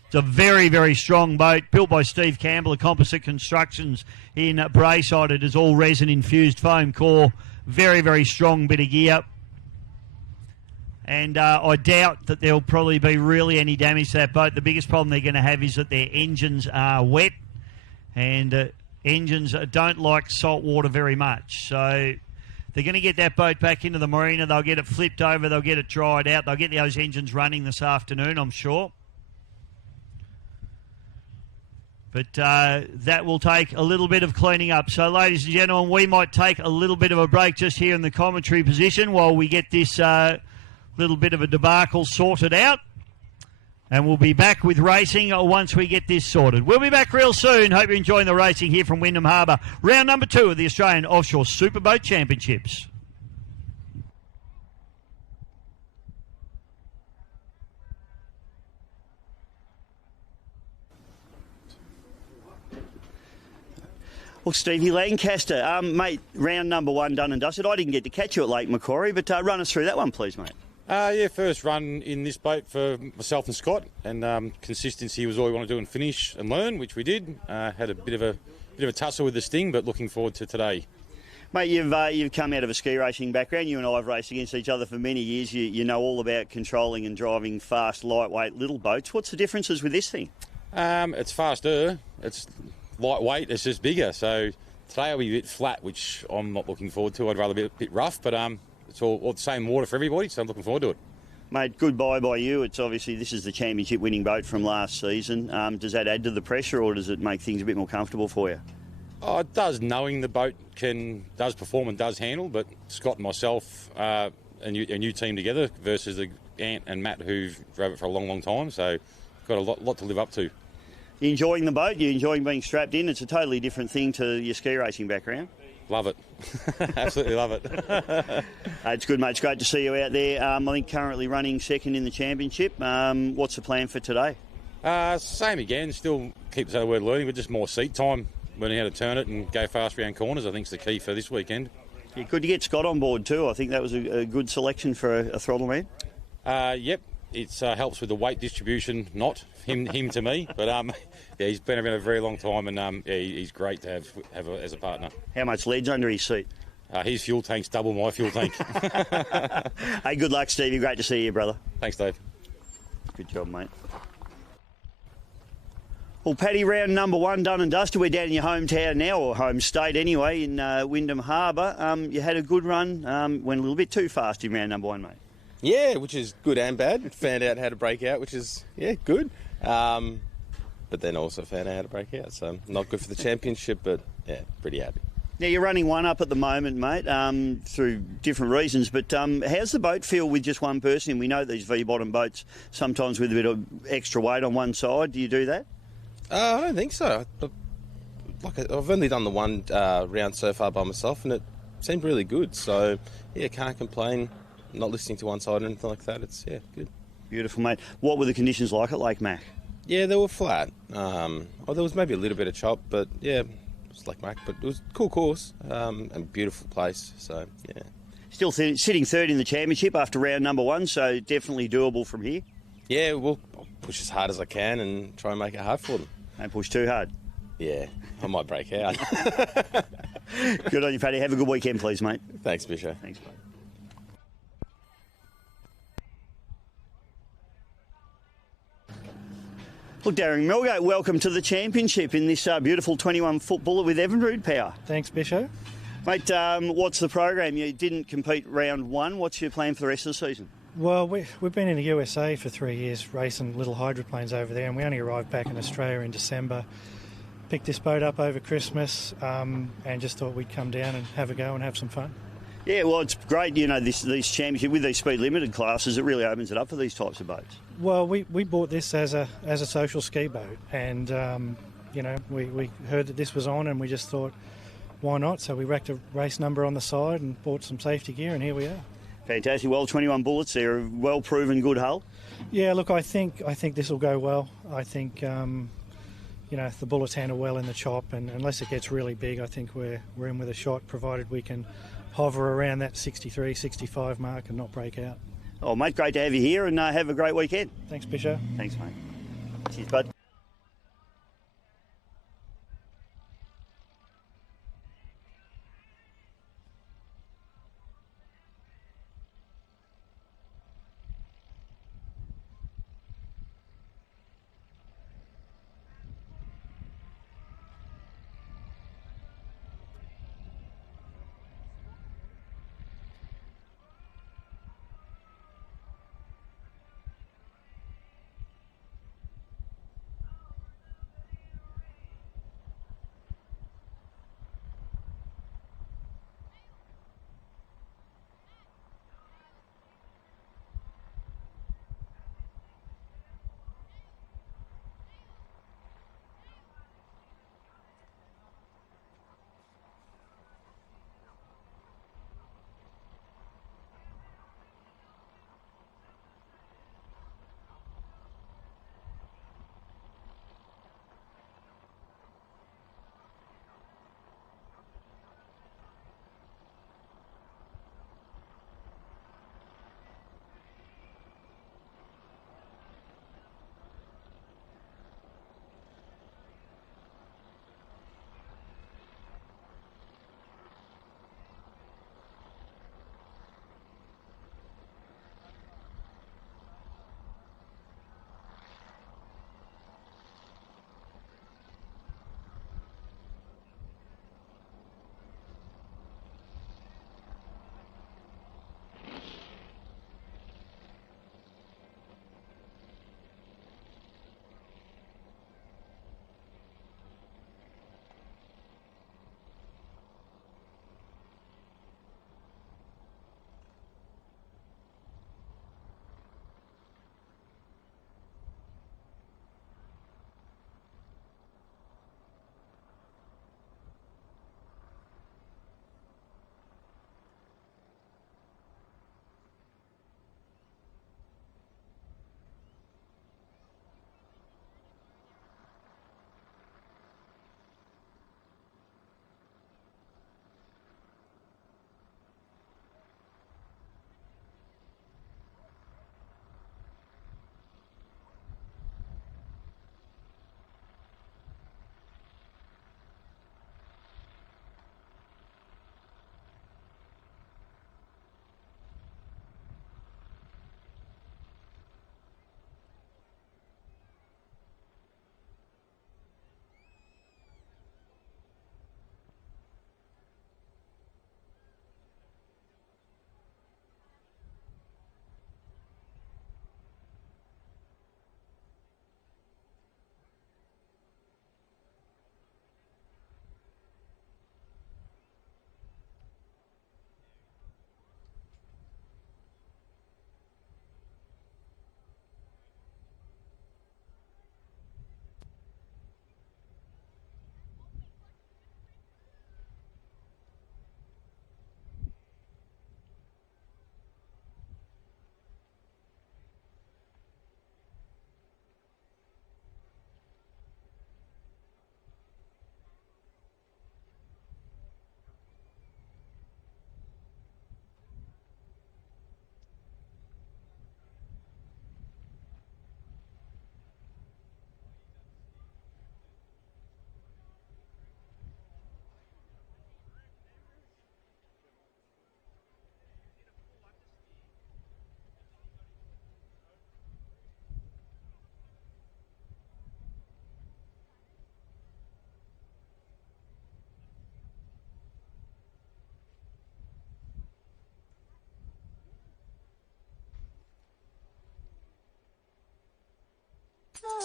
It's a very, very strong boat, built by Steve Campbell of Composite Constructions in Braeside. It is all resin-infused foam core. Very, very strong bit of gear. And I doubt that there'll probably be really any damage to that boat. The biggest problem they're going to have is that their engines are wet, and engines don't like salt water very much. So they're going to get that boat back into the marina. They'll get it flipped over. They'll get it dried out. They'll get those engines running this afternoon, I'm sure. But that will take a little bit of cleaning up. So, ladies and gentlemen, we might take a little bit of a break just here in the commentary position while we get this little bit of a debacle sorted out. And we'll be back with racing once we get this sorted. We'll be back real soon. Hope you're enjoying the racing here from Windham Harbour. Round number 2 of the Australian Offshore Super Boat Championships. Well, Stevie Lancaster, mate, round number 1 done and dusted. I didn't get to catch you at Lake Macquarie, but run us through that one, please, mate. Yeah, first run in this boat for myself and Scott, and consistency was all we want to do and finish and learn, which we did. Had a bit of a tussle with the Sting, but looking forward to today. Mate, you've come out of a ski racing background. You and I have raced against each other for many years. You know all about controlling and driving fast, lightweight little boats. What's the differences with this thing? It's faster. It's lightweight. It's just bigger. So today I'll be a bit flat, which I'm not looking forward to. I'd rather be a bit rough, but it's all the same water for everybody, so I'm looking forward to it. Mate, goodbye by you. It's obviously this is the championship winning boat from last season. Does that add to the pressure, or does it make things a bit more comfortable for you? Oh, it does, knowing the boat does perform and does handle, but Scott and myself a new team together versus the Ant and Matt who've drove it for a long, long time, so got a lot to live up to. You enjoying the boat? You enjoying being strapped in? It's a totally different thing to your ski racing background. Love it. Absolutely love it. It's good, mate. It's great to see you out there. I think currently running second in the championship. What's the plan for today? Same again. Still keep the other word learning, but just more seat time, learning how to turn it and go fast around corners, I think is the key for this weekend. Yeah, good to get Scott on board too. I think that was a good selection for a throttle man. Yep. It helps with the weight distribution, not him to me, but yeah, he's been around a very long time, and yeah, he's great to have as a partner. How much lead's under his seat? His fuel tank's double my fuel tank. Hey, good luck, Stevie. Great to see you, brother. Thanks, Dave. Good job, mate. Well, Paddy, round number 1 done and dusted. We're down in your hometown now, or home state anyway, in Windham Harbour. You had a good run. Went a little bit too fast in round number 1, mate. Yeah, which is good and bad. Found out how to break out, which is, yeah, good. But then also found out how to break out. So not good for the championship, but, yeah, pretty happy. Now, you're running one up at the moment, mate, through different reasons. But how's the boat feel with just one person in? We know these V-bottom boats, sometimes with a bit of extra weight on one side. Do you do that? I don't think so. I've only done the one round so far by myself, and it seemed really good. So, yeah, can't complain. Not listening to one side or anything like that. It's, yeah, good. Beautiful, mate. What were the conditions like at Lake Mac? Yeah, they were flat. There was maybe a little bit of chop, but yeah, it was Lake Mac. But it was a cool course and beautiful place. So, yeah. Still sitting third in the championship after round number 1, so definitely doable from here. Yeah, I'll push as hard as I can and try and make it hard for them. Don't push too hard. Yeah, I might break out. Good on you, Paddy. Have a good weekend, please, mate. Thanks, Bisho. Thanks, mate. Well, Darren Milgate, welcome to the championship in this beautiful 21-foot bullet with Evinrude power. Thanks, Bisho. Mate, what's the program? You didn't compete round 1. What's your plan for the rest of the season? Well, we've been in the USA for 3 years racing little hydroplanes over there, and we only arrived back in Australia in December. Picked this boat up over Christmas and just thought we'd come down and have a go and have some fun. Yeah, well, it's great, you know, these championship with these speed limited classes. It really opens it up for these types of boats. Well, we bought this as a social ski boat, and you know, we heard that this was on, and we just thought, why not? So we racked a race number on the side and bought some safety gear, and here we are. Fantastic. Well, 21 bullets there, a well proven good hull. Yeah, look, I think this will go well. I think you know, the bullets handle well in the chop, and unless it gets really big, I think we're in with a shot, provided we can hover around that 63, 65 mark and not break out. Oh, mate, great to have you here, and have a great weekend. Thanks, Bisho. Thanks, mate. Cheers, bud.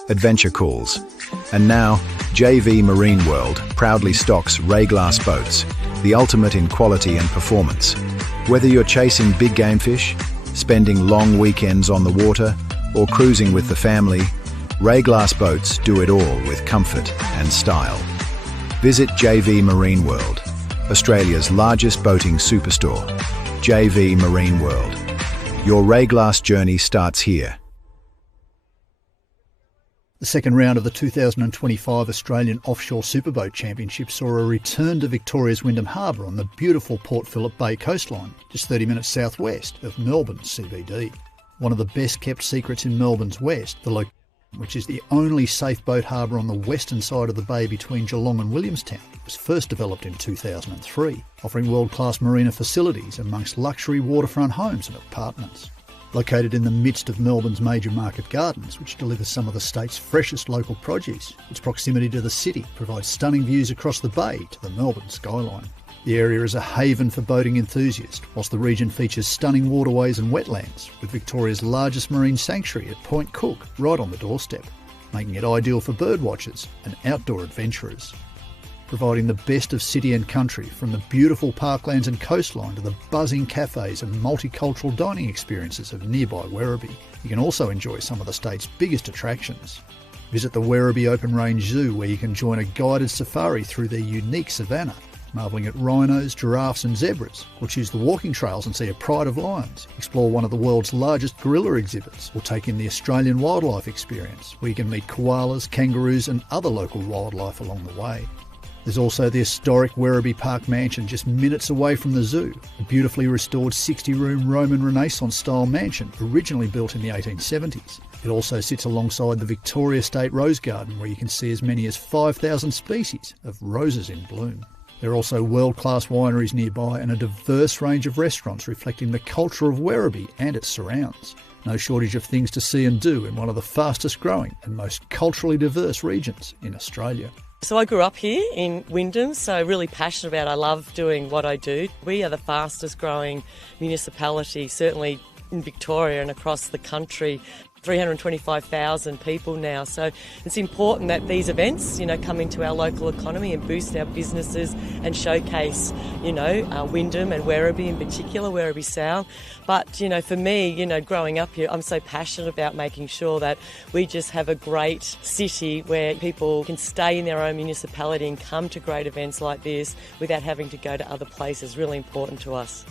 Adventure calls. And now, JV Marine World proudly stocks Ray Glass boats, the ultimate in quality and performance. Whether you're chasing big game fish, spending long weekends on the water, or cruising with the family, Ray Glass boats do it all with comfort and style. Visit JV Marine World, Australia's largest boating superstore. JV Marine World. Your Ray Glass journey starts here. The second round of the 2025 Australian Offshore Superboat Championship saw a return to Victoria's Windham Harbour on the beautiful Port Phillip Bay coastline, just 30 minutes southwest of Melbourne's CBD. One of the best kept secrets in Melbourne's west, the location, which is the only safe boat harbour on the western side of the bay between Geelong and Williamstown, was first developed in 2003, offering world-class marina facilities amongst luxury waterfront homes and apartments. Located in the midst of Melbourne's major market gardens, which delivers some of the state's freshest local produce, its proximity to the city provides stunning views across the bay to the Melbourne skyline. The area is a haven for boating enthusiasts, whilst the region features stunning waterways and wetlands, with Victoria's largest marine sanctuary at Point Cook right on the doorstep, making it ideal for birdwatchers and outdoor adventurers. Providing the best of city and country, from the beautiful parklands and coastline to the buzzing cafes and multicultural dining experiences of nearby Werribee. You can also enjoy some of the state's biggest attractions. Visit the Werribee Open Range Zoo, where you can join a guided safari through their unique savannah, marvelling at rhinos, giraffes and zebras, or choose the walking trails and see a pride of lions, explore one of the world's largest gorilla exhibits, or take in the Australian wildlife experience, where you can meet koalas, kangaroos and other local wildlife along the way. There's also the historic Werribee Park Mansion just minutes away from the zoo, a beautifully restored 60-room Roman Renaissance-style mansion originally built in the 1870s. It also sits alongside the Victoria State Rose Garden, where you can see as many as 5,000 species of roses in bloom. There are also world-class wineries nearby and a diverse range of restaurants reflecting the culture of Werribee and its surrounds. No shortage of things to see and do in one of the fastest growing and most culturally diverse regions in Australia. So I grew up here in Wyndham, so really passionate about it. I love doing what I do. We are the fastest growing municipality, certainly in Victoria and across the country. 325,000 people now. So it's important that these events, come into our local economy and boost our businesses and showcase, Wyndham and Werribee in particular, Werribee Sound. But, for me, growing up here, I'm so passionate about making sure that we just have a great city where people can stay in their own municipality and come to great events like this without having to go to other places. Really important to us.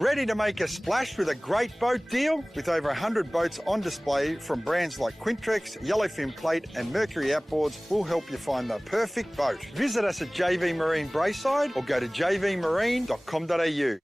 Ready to make a splash with a great boat deal? With over 100 boats on display from brands like Quintrex, Yellowfin Plate and Mercury Outboards, we'll help you find the perfect boat. Visit us at JV Marine Braeside or go to jvmarine.com.au.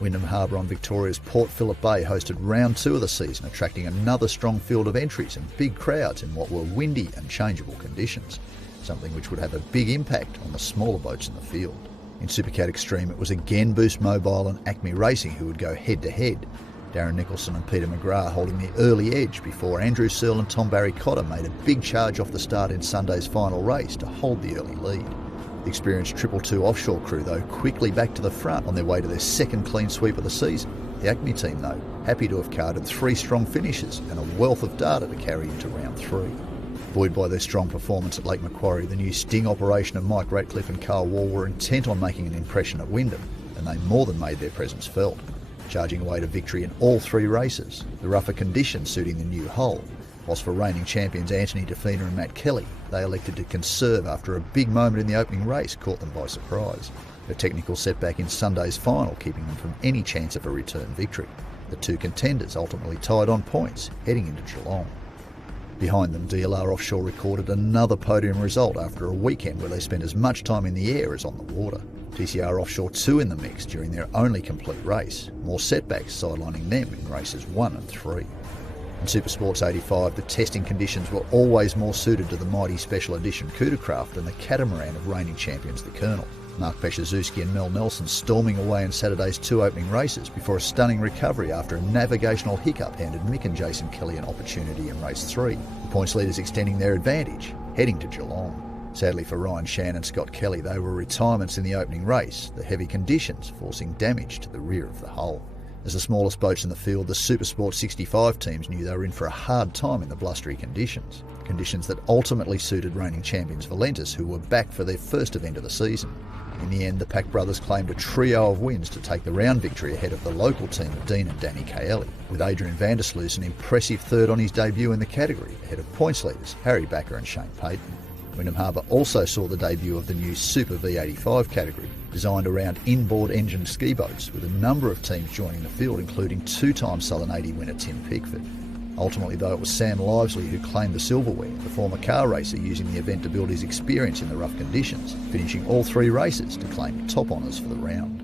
Windham Harbour on Victoria's Port Phillip Bay hosted round 2 of the season, attracting another strong field of entries and big crowds in what were windy and changeable conditions, something which would have a big impact on the smaller boats in the field. In Supercat Extreme, it was again Boost Mobile and Acme Racing who would go head-to-head. Darren Nicholson and Peter McGrath holding the early edge before Andrew Searle and Tom Barry Cotter made a big charge off the start in Sunday's final race to hold the early lead. The experienced 222 Offshore crew, though, quickly back to the front on their way to their second clean sweep of the season. The Acme team, though, happy to have carded 3 strong finishes and a wealth of data to carry into round 3. Buoyed by their strong performance at Lake Macquarie, the new sting operation of Mike Ratcliffe and Carl Wall were intent on making an impression at Wyndham, and they more than made their presence felt, charging away to victory in all 3 races, the rougher conditions suiting the new hull, whilst for reigning champions Anthony Defina and Matt Kelly, they elected to conserve after a big moment in the opening race caught them by surprise. A technical setback in Sunday's final keeping them from any chance of a return victory. The 2 contenders ultimately tied on points heading into Geelong. Behind them, DLR Offshore recorded another podium result after a weekend where they spent as much time in the air as on the water. TCR Offshore 2 in the mix during their only complete race, more setbacks sidelining them in races 1 and 3. In Supersports 85, the testing conditions were always more suited to the mighty special edition Coodercraft than the catamaran of reigning champions the Colonel. Mark Peshazewski and Mel Nelson storming away in Saturday's 2 opening races before a stunning recovery after a navigational hiccup handed Mick and Jason Kelly an opportunity in race 3, the points leaders extending their advantage, heading to Geelong. Sadly for Ryan Shan and Scott Kelly, they were retirements in the opening race, the heavy conditions forcing damage to the rear of the hull. As the smallest boats in the field, the Supersport 65 teams knew they were in for a hard time in the blustery conditions that ultimately suited reigning champions Valentis, who were back for their first event of the season. In the end, the Pack brothers claimed a trio of wins to take the round victory ahead of the local team of Dean and Danny Kaeli, with Adrian Vandersloot an impressive third on his debut in the category, ahead of points leaders Harry Backer and Shane Payton. Windham Harbour also saw the debut of the new Super V85 category, designed around inboard engine ski boats, with a number of teams joining the field, including 2-time Southern 80 winner Tim Pickford. Ultimately, though, it was Sam Livesley who claimed the silverware, the former car racer using the event to build his experience in the rough conditions, finishing all 3 races to claim top honours for the round.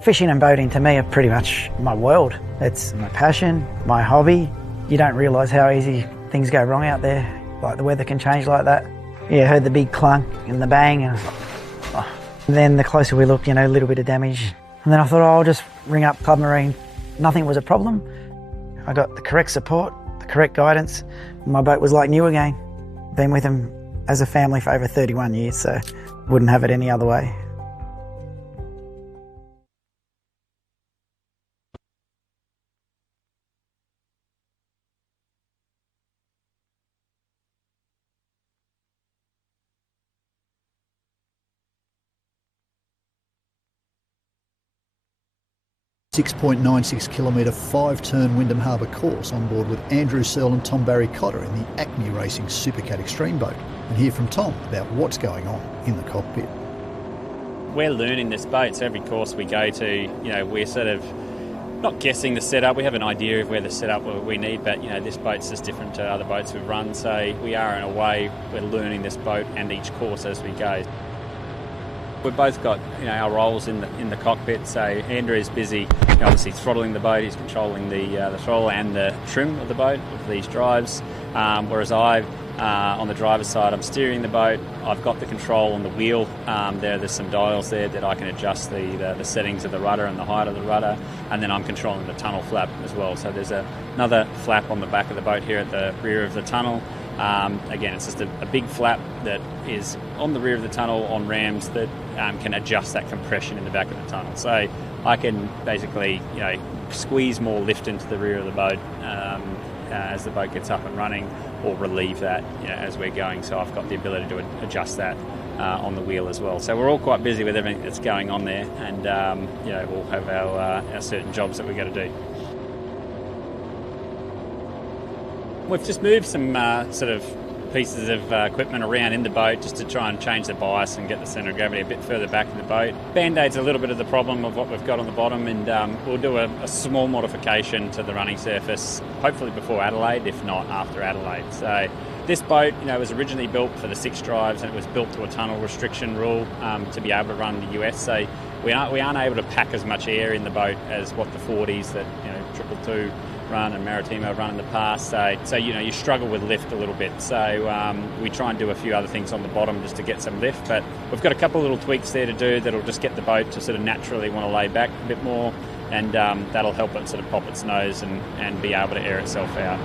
Fishing and boating to me are pretty much my world. It's my passion, my hobby. You don't realise how easy things go wrong out there, like the weather can change like that. Yeah, I heard the big clunk and the bang, and then the closer we looked, a little bit of damage. And then I thought, I'll just ring up Club Marine. Nothing was a problem. I got the correct support, the correct guidance. My boat was like new again. Been with them as a family for over 31 years, so wouldn't have it any other way. 6.96 kilometre 5-turn Windham Harbour course on board with Andrew Searle and Tom Barry Cotter in the Acme Racing Supercat Extreme boat, and hear from Tom about what's going on in the cockpit. We're learning this boat, so every course we go to, we're sort of not guessing the setup. We have an idea of where the setup we need, but this boat's just different to other boats we've run, so we are, in a way, we're learning this boat and each course as we go. We've both got our roles in the cockpit. So Andrew is busy, obviously throttling the boat. He's controlling the throttle and the trim of the boat with these drives. Whereas I, on the driver's side, I'm steering the boat. I've got the control on the wheel. There's some dials there that I can adjust the settings of the rudder and the height of the rudder, and then I'm controlling the tunnel flap as well. So there's another flap on the back of the boat here at the rear of the tunnel. Again, it's just a big flap that is on the rear of the tunnel on rams that can adjust that compression in the back of the tunnel. So I can basically, squeeze more lift into the rear of the boat as the boat gets up and running, or relieve that as we're going. So I've got the ability to adjust that on the wheel as well. So we're all quite busy with everything that's going on there, and we'll have our certain jobs that we've got to do. We've just moved some sort of pieces of equipment around in the boat just to try and change the bias and get the centre of gravity a bit further back in the boat. Band-Aid's a little bit of the problem of what we've got on the bottom, and we'll do a small modification to the running surface, hopefully before Adelaide, if not after Adelaide. So this boat, was originally built for the 6 drives, and it was built to a tunnel restriction rule to be able to run the US. So we aren't able to pack as much air in the boat as what the 40s that 222 run and Maritimo run in the past, so you struggle with lift a little bit. So we try and do a few other things on the bottom just to get some lift, but we've got a couple of little tweaks there to do that'll just get the boat to sort of naturally want to lay back a bit more, and that'll help it sort of pop its nose and be able to air itself out.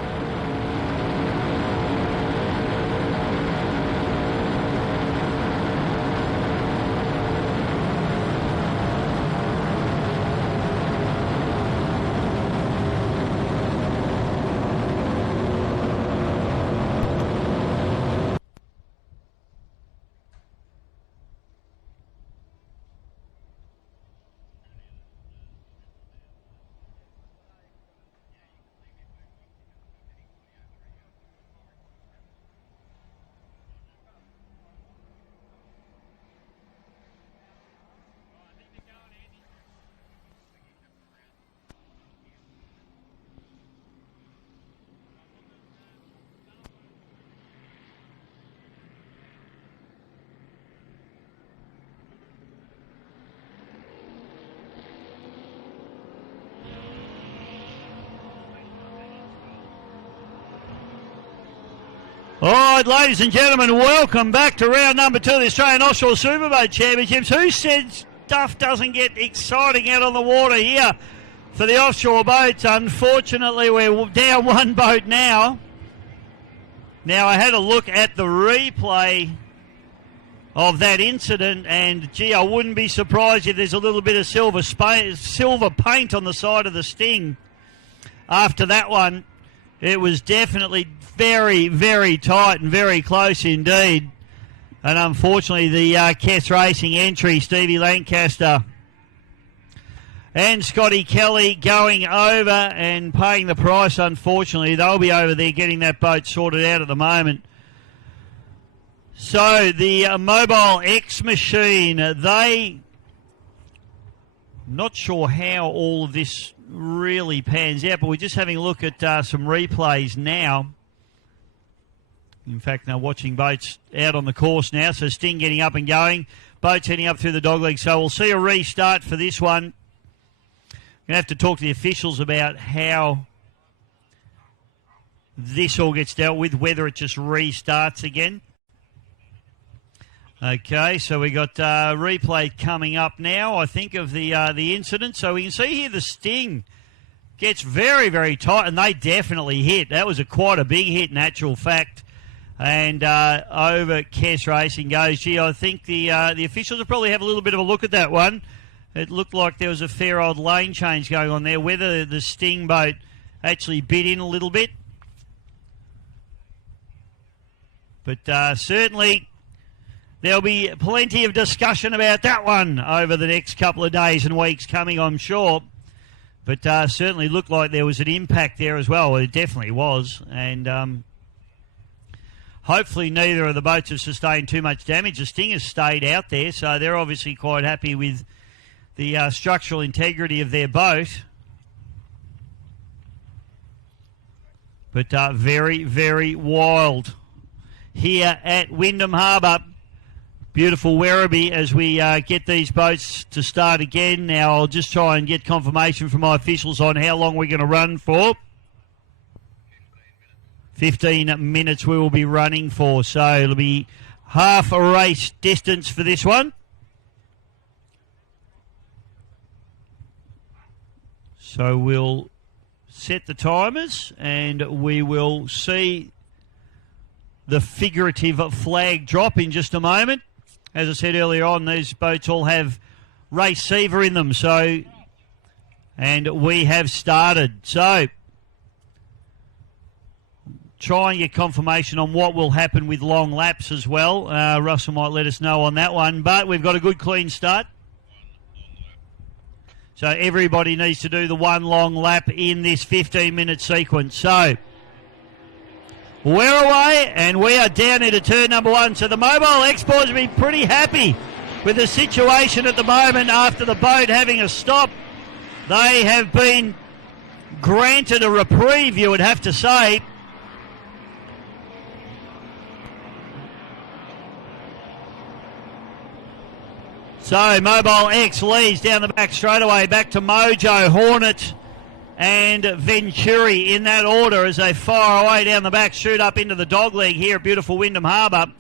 All right, ladies and gentlemen, welcome back to round number 2 of the Australian Offshore Super Boat Championships. Who said stuff doesn't get exciting out on the water here for the offshore boats? Unfortunately, we're down one boat now. Now, I had a look at the replay of that incident, and, gee, I wouldn't be surprised if there's a little bit of silver paint on the side of the Sting after that one. It was definitely very, very tight and very close indeed. And unfortunately, the Kess Racing entry, Stevie Lancaster and Scotty Kelly going over and paying the price, unfortunately. They'll be over there getting that boat sorted out at the moment. So the Mobile X machine, not sure how all of this really pans out, but we're just having a look at some replays now. In fact, now watching boats out on the course now. So Sting getting up and going. Boats heading up through the dogleg. So we'll see a restart for this one. Going to have to talk to the officials about how this all gets dealt with, whether it just restarts again. Okay, so we got replay coming up now, I think, of the incident. So we can see here the Sting gets very, very tight, and they definitely hit. That was quite a big hit in actual fact. And over Kess Racing goes. Gee, I think the officials will probably have a little bit of a look at that one. It looked like there was a fair old lane change going on there. Whether the Sting boat actually bit in a little bit. But certainly there'll be plenty of discussion about that one over the next couple of days and weeks coming, I'm sure. But certainly looked like there was an impact there as well. It definitely was. And hopefully neither of the boats have sustained too much damage. The Sting has stayed out there, so they're obviously quite happy with the structural integrity of their boat. But very, very wild here at Windham Harbour. Beautiful Werribee as we get these boats to start again. Now I'll just try and get confirmation from my officials on how long we're going to run for. 15 minutes we will be running for. So it'll be half a race distance for this one. So we'll set the timers and we will see the figurative flag drop in just a moment. As I said earlier on, these boats all have race fever in them. So, and we have started. So, try and get confirmation on what will happen with long laps as well. Russell might let us know on that one. But we've got a good clean start. So everybody needs to do the one long lap in this 15-minute sequence. So we're away, and we are down into turn number one. So the Mobile X-Boys will be pretty happy with the situation at the moment after the boat having a stop. They have been granted a reprieve, you would have to say. So Mobile X leads down the back straight away, back to Mojo, Hornet and Venturi in that order as they fire away down the back, shoot up into the dogleg here at beautiful Windham Harbour.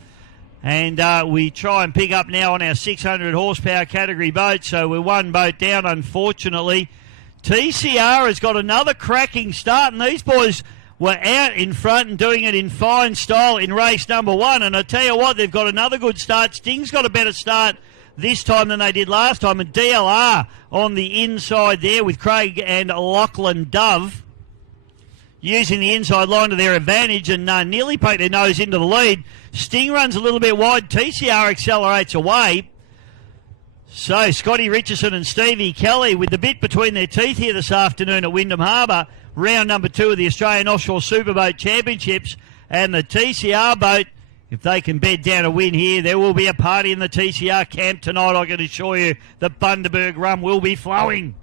And we try and pick up now on our 600 horsepower category boat. So we're one boat down, unfortunately. TCR has got another cracking start, and these boys were out in front and doing it in fine style in race number one. And I tell you what, they've got another good start. Sting's got a better start this time than they did last time, and DLR on the inside there with Craig and Lachlan Dove using the inside line to their advantage and nearly poke their nose into the lead. Sting runs a little bit wide. TCR accelerates away. So Scotty Richardson and Stevie Kelly with the bit between their teeth here this afternoon at Windham Harbour. Round number 2 of the Australian Offshore Super Boat Championships, and the TCR boat, if they can bed down a win here, there will be a party in the TCR camp tonight. I can assure you the Bundaberg rum will be flowing.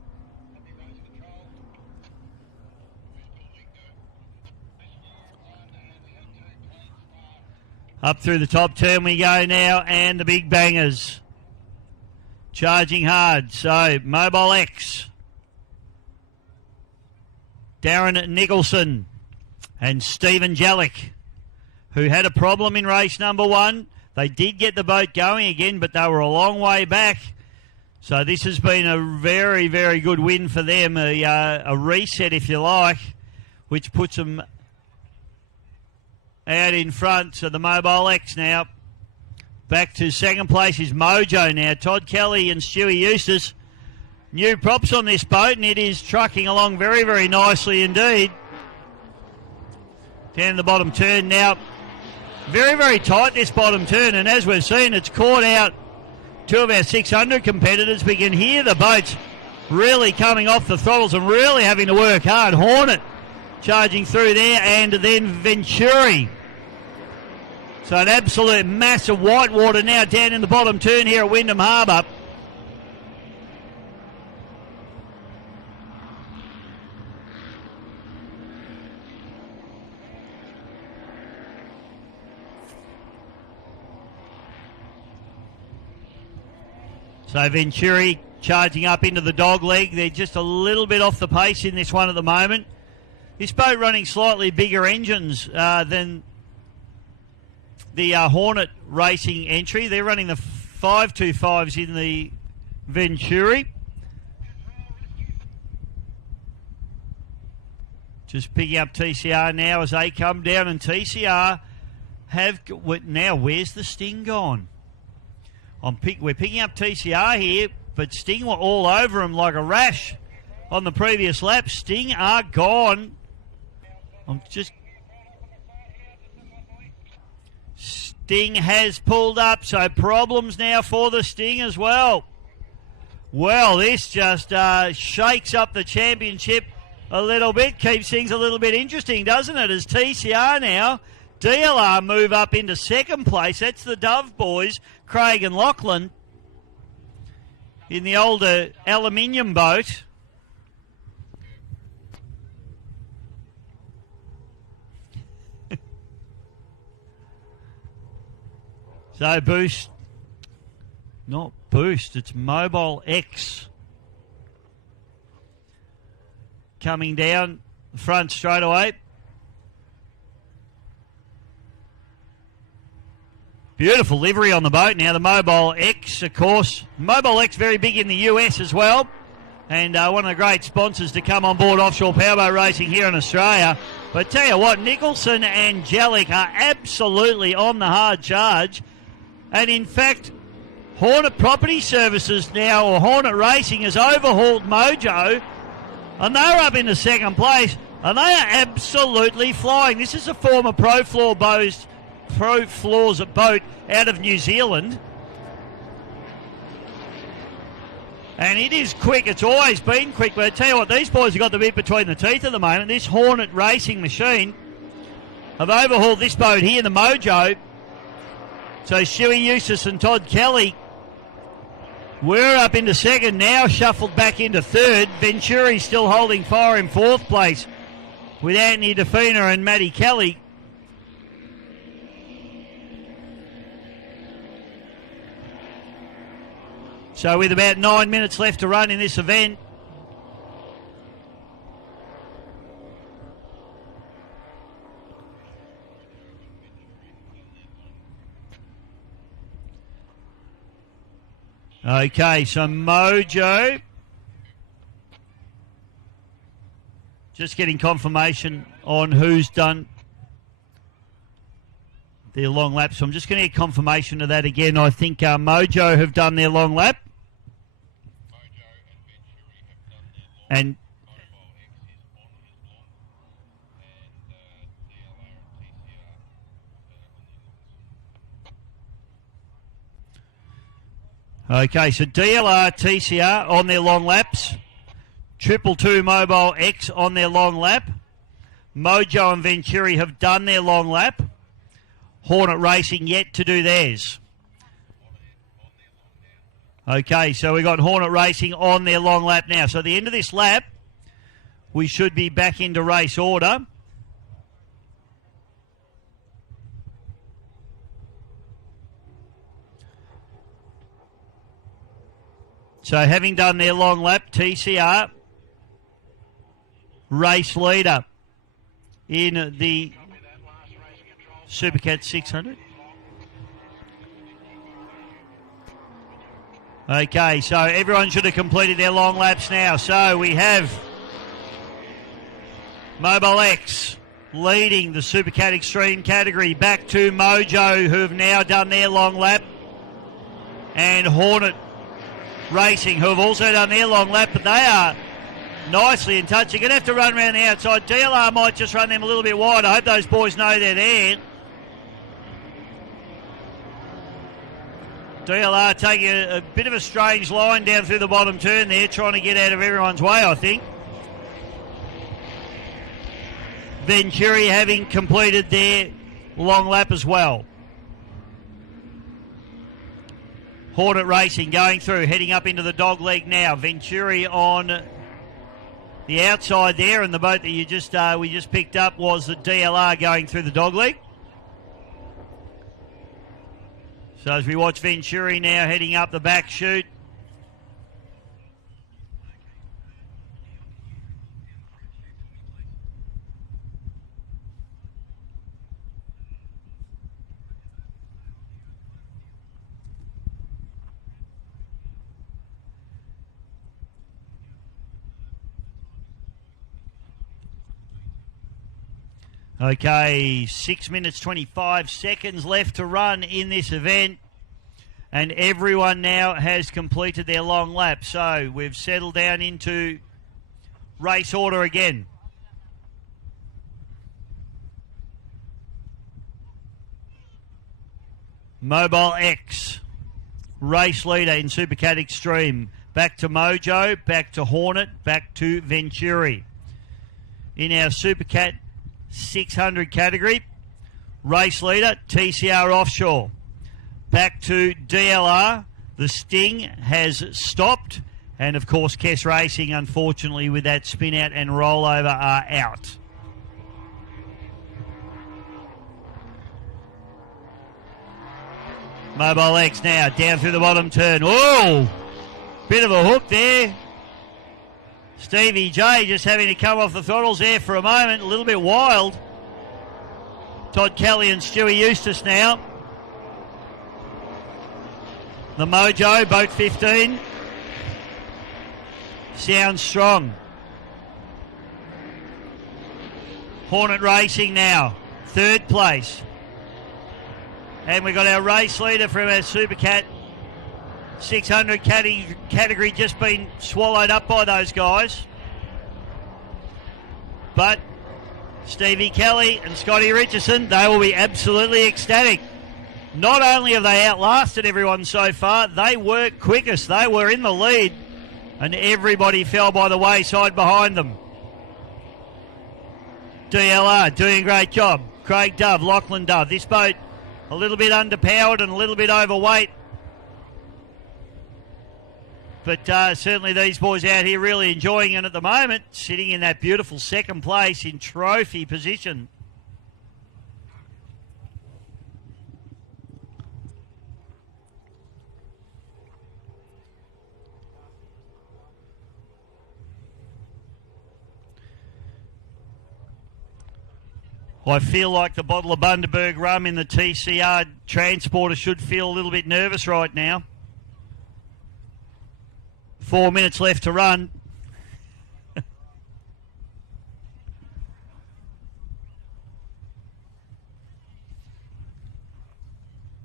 Up through the top turn we go now, and the big bangers charging hard. So Mobile X, Darren Nicholson and Stephen Jellick, who had a problem in race number one. They did get the boat going again, but they were a long way back. So this has been a very, very good win for them, a reset, if you like, which puts them out in front. So the Mobile X now back to second place is Mojo now. Todd Kelly and Stewie Eustace. New props on this boat, and it is trucking along very, very nicely indeed. Down the bottom turn now. Very, very tight, this bottom turn, and as we've seen, it's caught out 2 of our 600 competitors. We can hear the boats really coming off the throttles and really having to work hard. Hornet charging through there, and then Venturi. So an absolute mass of whitewater now down in the bottom turn here at Windham Harbour. So Venturi charging up into the dog leg. They're just a little bit off the pace in this one at the moment. This boat running slightly bigger engines than the Hornet Racing entry. They're running the 525s in the Venturi. Just picking up TCR now as they come down, and TCR have... Now, where's the Sting gone? We're picking up TCR here, but Sting were all over him like a rash on the previous lap. Sting are gone. Sting has pulled up, so problems now for the Sting as well. Well, this just shakes up the championship a little bit, keeps things a little bit interesting, doesn't it? As TCR now, DLR move up into second place. That's the Dove boys, Craig and Lachlan, in the older aluminium boat. So Boost, not Boost, it's Mobile X coming down the front straight away. Beautiful livery on the boat now, the Mobile X, of course. Mobile X very big in the US as well, and one of the great sponsors to come on board offshore powerboat racing here in Australia. But tell you what, Nicholson and Jellick are absolutely on the hard charge. And in fact, Hornet Property Services now, or Hornet Racing, has overhauled Mojo, and they're up into second place, and they are absolutely flying. This is a former Pro Floors boat out of New Zealand. And it is quick. It's always been quick. But I tell you what, these boys have got the bit between the teeth at the moment. This Hornet Racing machine have overhauled this boat here, the Mojo. So Shuey Eustace and Todd Kelly were up into second, now shuffled back into third. Venturi still holding fire in fourth place with Anthony DeFina and Matty Kelly. So with about 9 minutes left to run in this event, okay, so Mojo just getting confirmation on who's done their long lap. So I'm just going to get confirmation of that again. I think Mojo have done their long lap. And okay, so DLR, TCR on their long laps. 222 Mobile X on their long lap. Mojo and Venturi have done their long lap. Hornet Racing yet to do theirs. Okay, so we've got Hornet Racing on their long lap now. So at the end of this lap, we should be back into race order. So having done their long lap, TCR, race leader in the Supercat 600. Okay, so everyone should have completed their long laps now. So we have Mobile X leading the Supercat Extreme category, back to Mojo, who have now done their long lap, and Hornet Racing, who have also done their long lap, but they are nicely in touch. You're going to have to run around the outside. DLR might just run them a little bit wide. I hope those boys know they're there. DLR taking a bit of a strange line down through the bottom turn there, trying to get out of everyone's way, I think. Venturi having completed their long lap as well. Hornet Racing going through, heading up into the dog leg now. Venturi on the outside there, and the boat that we just picked up was the DLR going through the dog leg. So as we watch Venturi now heading up the back chute. Okay, 6 minutes 25 seconds left to run in this event, and everyone now has completed their long lap. So we've settled down into race order again. Mobile X, race leader in Supercat Extreme. back to Mojo, back to Hornet, back to Venturi. In our Supercat 600 category, race leader, TCR Offshore. Back to DLR, the Sting has stopped. And, of course, Kess Racing, unfortunately, with that spin out and rollover, are out. Mobile X now, down through the bottom turn. Oh! Bit of a hook there. Stevie J just having to come off the throttles there for a moment. A little bit wild. Todd Kelly and Stewie Eustace now. The Mojo, boat 15. Sounds strong. Hornet Racing now, third place. And we've got our race leader from our Supercat 600 category just been swallowed up by those guys. But Stevie Kelly and Scotty Richardson, they will be absolutely ecstatic. Not only have they outlasted everyone so far, they were quickest. They were in the lead, and everybody fell by the wayside behind them. DLR doing a great job. Craig Dove, Lachlan Dove. This boat a little bit underpowered and a little bit overweight. But certainly these boys out here really enjoying it at the moment, sitting in that beautiful second place in trophy position. I feel like the bottle of Bundaberg rum in the TCR transporter should feel a little bit nervous right now. 4 minutes left to run.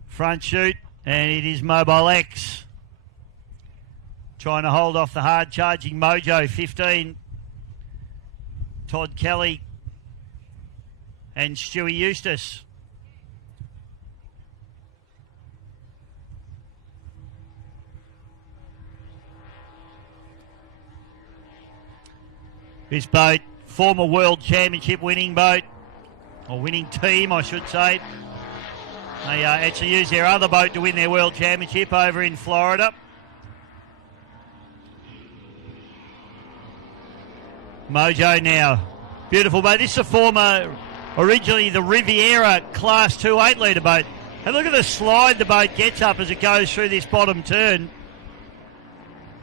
Front chute, and it is Mobile X trying to hold off the hard charging Mojo 15. Todd Kelly and Stewie Eustace. This boat, former World Championship winning boat, or winning team, I should say. They actually used their other boat to win their World Championship over in Florida. Mojo now. Beautiful boat. This is a former, originally the Riviera Class 2 8-litre boat. Have a look at the slide the boat gets up as it goes through this bottom turn.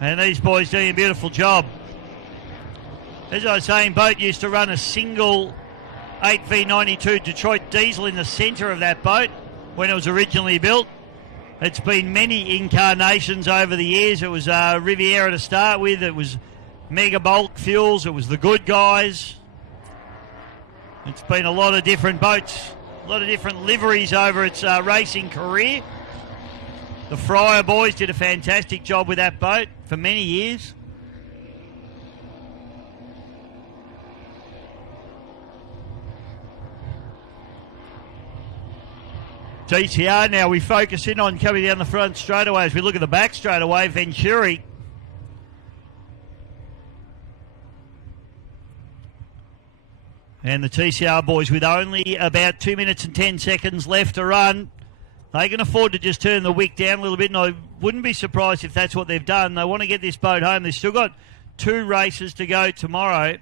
And these boys doing a beautiful job. As I was saying, boat used to run a single 8V92 Detroit diesel in the centre of that boat when it was originally built. It's been many incarnations over the years. It was Riviera to start with. It was Mega Bulk Fuels. It was the Good Guys. It's been a lot of different boats, a lot of different liveries over its racing career. The Fryer boys did a fantastic job with that boat for many years. TCR now, we focus in on coming down the front straight away. As we look at the back straight away, Venturi. And the TCR boys with only about 2 minutes and 10 seconds left to run. They can afford to just turn the wick down a little bit, and I wouldn't be surprised if that's what they've done. They want to get this boat home. They've still got 2 races to go tomorrow.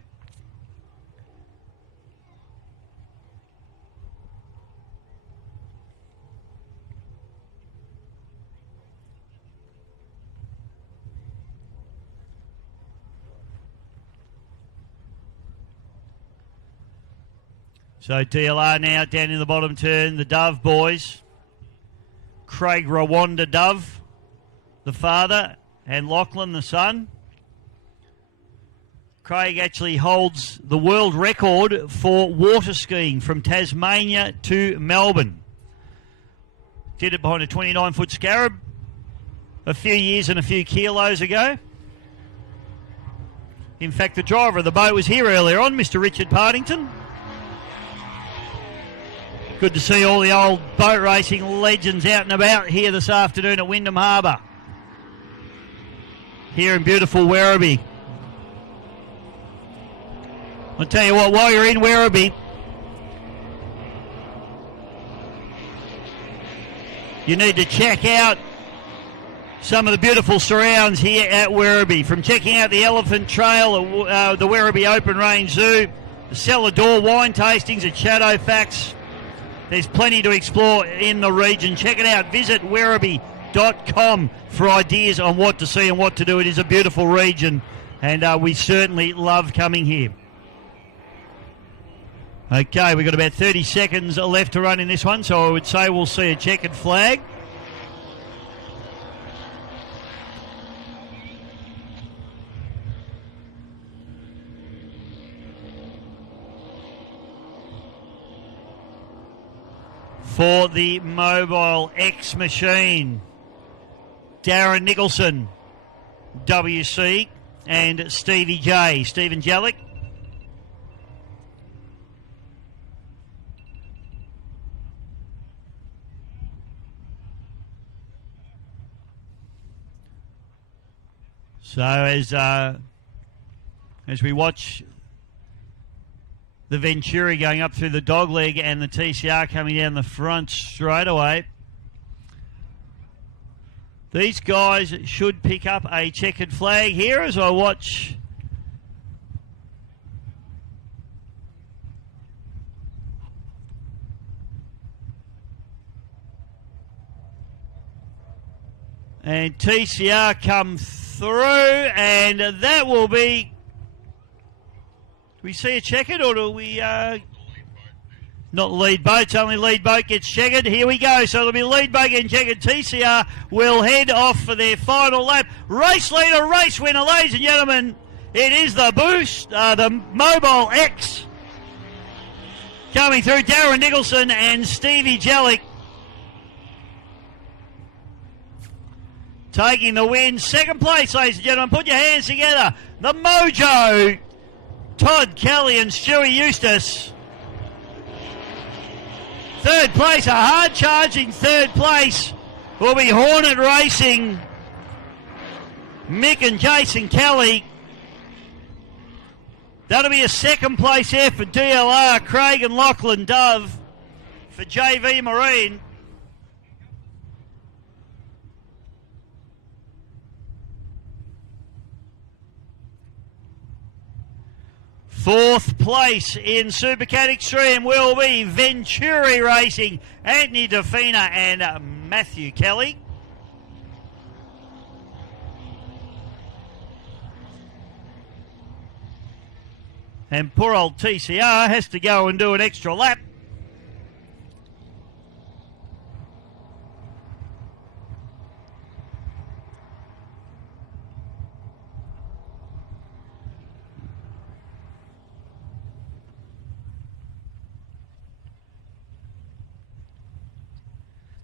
So DLR now down in the bottom turn, the Dove boys. Craig Rwanda Dove, the father, and Lachlan, the son. Craig actually holds the world record for water skiing from Tasmania to Melbourne. Did it behind a 29-foot Scarab a few years and a few kilos ago. In fact, the driver of the boat was here earlier on, Mr. Richard Partington. Good to see all the old boat racing legends out and about here this afternoon at Windham Harbour. here in beautiful Werribee. I'll tell you what, while you're in Werribee, you need to check out some of the beautiful surrounds here at Werribee. From checking out the Elephant Trail, the Werribee Open Range Zoo, the Cellar Door wine tastings at Shadowfax. There's plenty to explore in the region. Check it out. Visit werribee.com for ideas on what to see and what to do. It is a beautiful region, and we certainly love coming here. Okay, we've got about 30 seconds left to run in this one, so I would say we'll see a checkered flag. For the Mobile X machine, Darren Nicholson, WC, and Stevie J, Stephen Jellick. So as we watch the Venturi going up through the dogleg and the TCR coming down the front straight away, these guys should pick up a checkered flag here as I watch and TCR come through, and that will be... Do we see a checkered, or do we... not lead boats, only lead boat gets checkered. Here we go. So it'll be lead boat getting checkered. TCR will head off for their final lap. Race leader, race winner, ladies and gentlemen. It is the Boost, the Mobile X. Coming through, Darren Nicholson and Stevie Jellick. Taking the win. Second place, ladies and gentlemen. Put your hands together. The Mojo, Todd Kelly and Stewie Eustace. Third place, a hard-charging third place, will be Hornet Racing, Mick and Jason Kelly. That'll be a second place there for DLR, Craig and Lachlan Dove for JV Marine. Fourth place in Supercat Extreme will be Venturi Racing, Anthony DeFina and Matthew Kelly. And poor old TCR has to go and do an extra lap.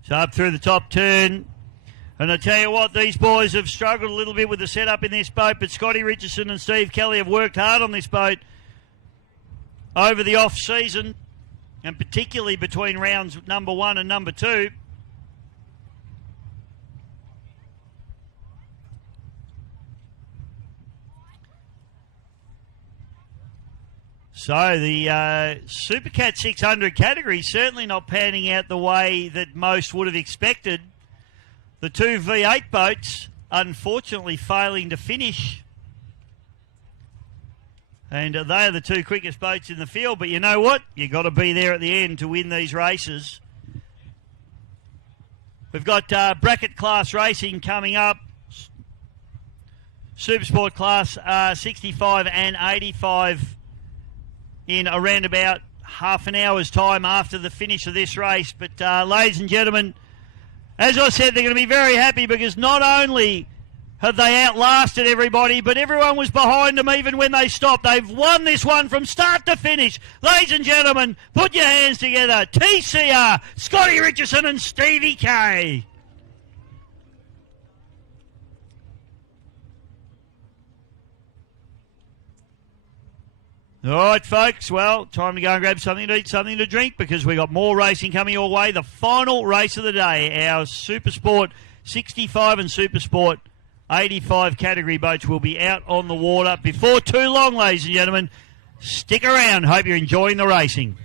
So up through the top turn. And I tell you what, these boys have struggled a little bit with the setup in this boat, but Scotty Richardson and Steve Kelly have worked hard on this boat over the off-season, and particularly between rounds number 1 and number 2. So the Supercat 600 category certainly not panning out the way that most would have expected. The two V8 boats unfortunately failing to finish. And they are the two quickest boats in the field. But you know what? You've got to be there at the end to win these races. We've got bracket class racing coming up. Supersport class 65 and 85 in around about half an hour's time after the finish of this race. But ladies and gentlemen, as I said, they're going to be very happy because not only have they outlasted everybody, but everyone was behind them even when they stopped. They've won this one from start to finish. Ladies and gentlemen, put your hands together. TCR, Scotty Richardson and Stevie K. All right, folks, well, time to go and grab something to eat, something to drink, because we got more racing coming your way. The final race of the day, our Supersport 65 and Supersport 85 category boats will be out on the water before too long, ladies and gentlemen. Stick around. Hope you're enjoying the racing.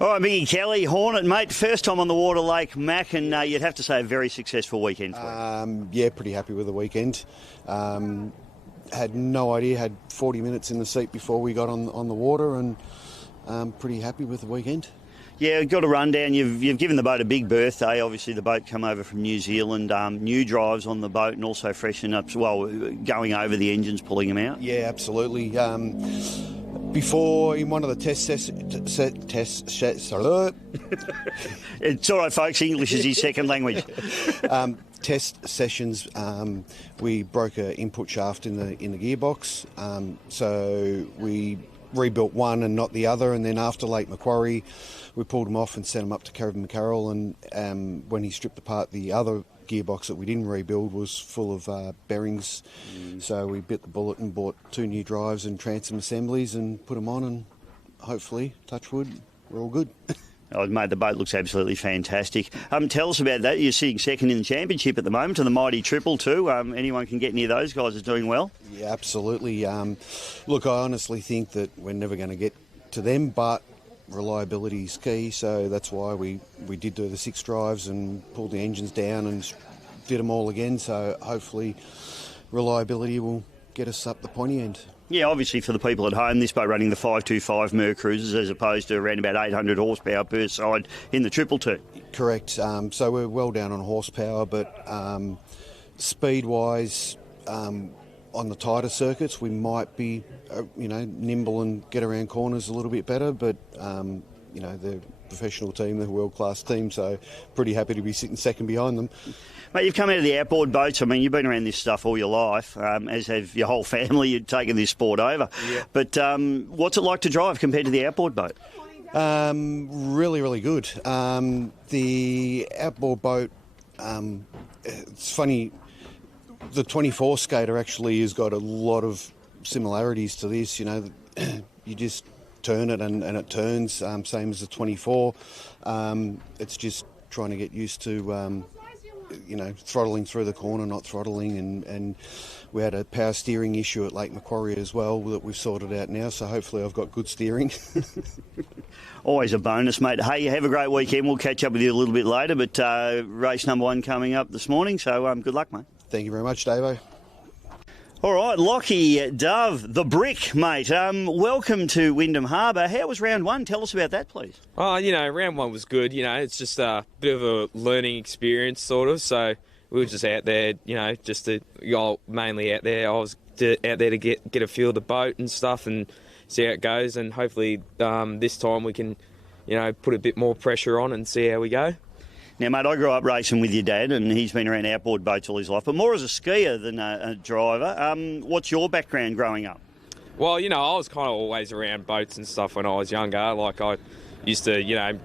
All right, Mickey Kelly, Hornet, mate. First time on the water, Lake Mac, and you'd have to say a very successful weekend for you. Yeah, pretty happy with the weekend. Had no idea, had 40 minutes in the seat before we got on the water, and pretty happy with the weekend. Yeah, got a rundown. You've given the boat a big birthday. Obviously, the boat come over from New Zealand. New drives on the boat, and also freshen up. Well, going over the engines, pulling them out. Yeah, absolutely. Before, in one of the test it's all right, folks. English is his second language. Test sessions, we broke an input shaft in the gearbox, so we rebuilt one and not the other, and then after Lake Macquarie we pulled them off and sent them up to Kevin McCarroll, and when he stripped apart the other gearbox that we didn't rebuild was full of bearings, so we bit the bullet and bought 2 new drives and transom assemblies and put them on, and hopefully, touch wood, we're all good. Oh, mate, the boat looks absolutely fantastic. Tell us about that. You're sitting second in the championship at the moment to the mighty Triple Two. Anyone can get near those guys is doing well. Yeah, absolutely. Look, I honestly think that we're never going to get to them, but reliability is key, so that's why we did do the 6 drives and pulled the engines down and did them all again, so hopefully reliability will get us up the pointy end. Yeah, obviously for the people at home, this boat running the 525 Mer Cruisers as opposed to around about 800 horsepower per side in the Triple Two. Correct. So we're well down on horsepower, but speed-wise, on the tighter circuits, we might be, nimble and get around corners a little bit better, but, they're a professional team, they're a world-class team, so pretty happy to be sitting second behind them. Mate, you've come out of the outboard boats. I mean, you've been around this stuff all your life, as have your whole family. You've taken this sport over. Yeah. But what's it like to drive compared to the outboard boat? Really, really good. The outboard boat, it's funny, the 24 skater actually has got a lot of similarities to this. You just turn it and it turns, same as the 24. It's just trying to get used to... throttling through the corner, not throttling, and we had a power steering issue at Lake Macquarie as well that we've sorted out now, so hopefully I've got good steering. Always a bonus, mate. Hey, you have a great weekend. We'll catch up with you a little bit later, but race number 1 coming up this morning, so good luck, mate. Thank you very much, Davo. All right, Lockie, Dove, the Brick, mate. Welcome to Windham Harbour. How was round 1? Tell us about that, please. Oh, round 1 was good. It's just a bit of a learning experience, sort of. So, we were just out there, just to go mainly out there. I was out there to get a feel of the boat and stuff and see how it goes. And hopefully this time we can, put a bit more pressure on and see how we go. Now, mate, I grew up racing with your dad, and he's been around outboard boats all his life, but more as a skier than a driver. What's your background growing up? Well, I was kind of always around boats and stuff when I was younger. Like, I used to,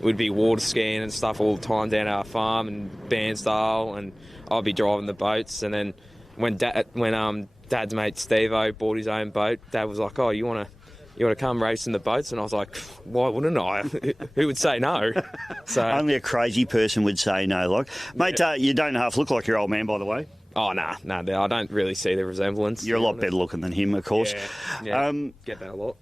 we'd be water skiing and stuff all the time down our farm and Bairnsdale, and I'd be driving the boats. And then when Dad's mate Steve-O bought his own boat, Dad was like, "Oh, you want to come racing the boats?" And I was like, "Why wouldn't I? Who would say no?" So only a crazy person would say no. Like, mate, you don't half look like your old man, by the way. Oh, no, I don't really see the resemblance. You're a lot better looking than him, of course. Yeah, get that a lot.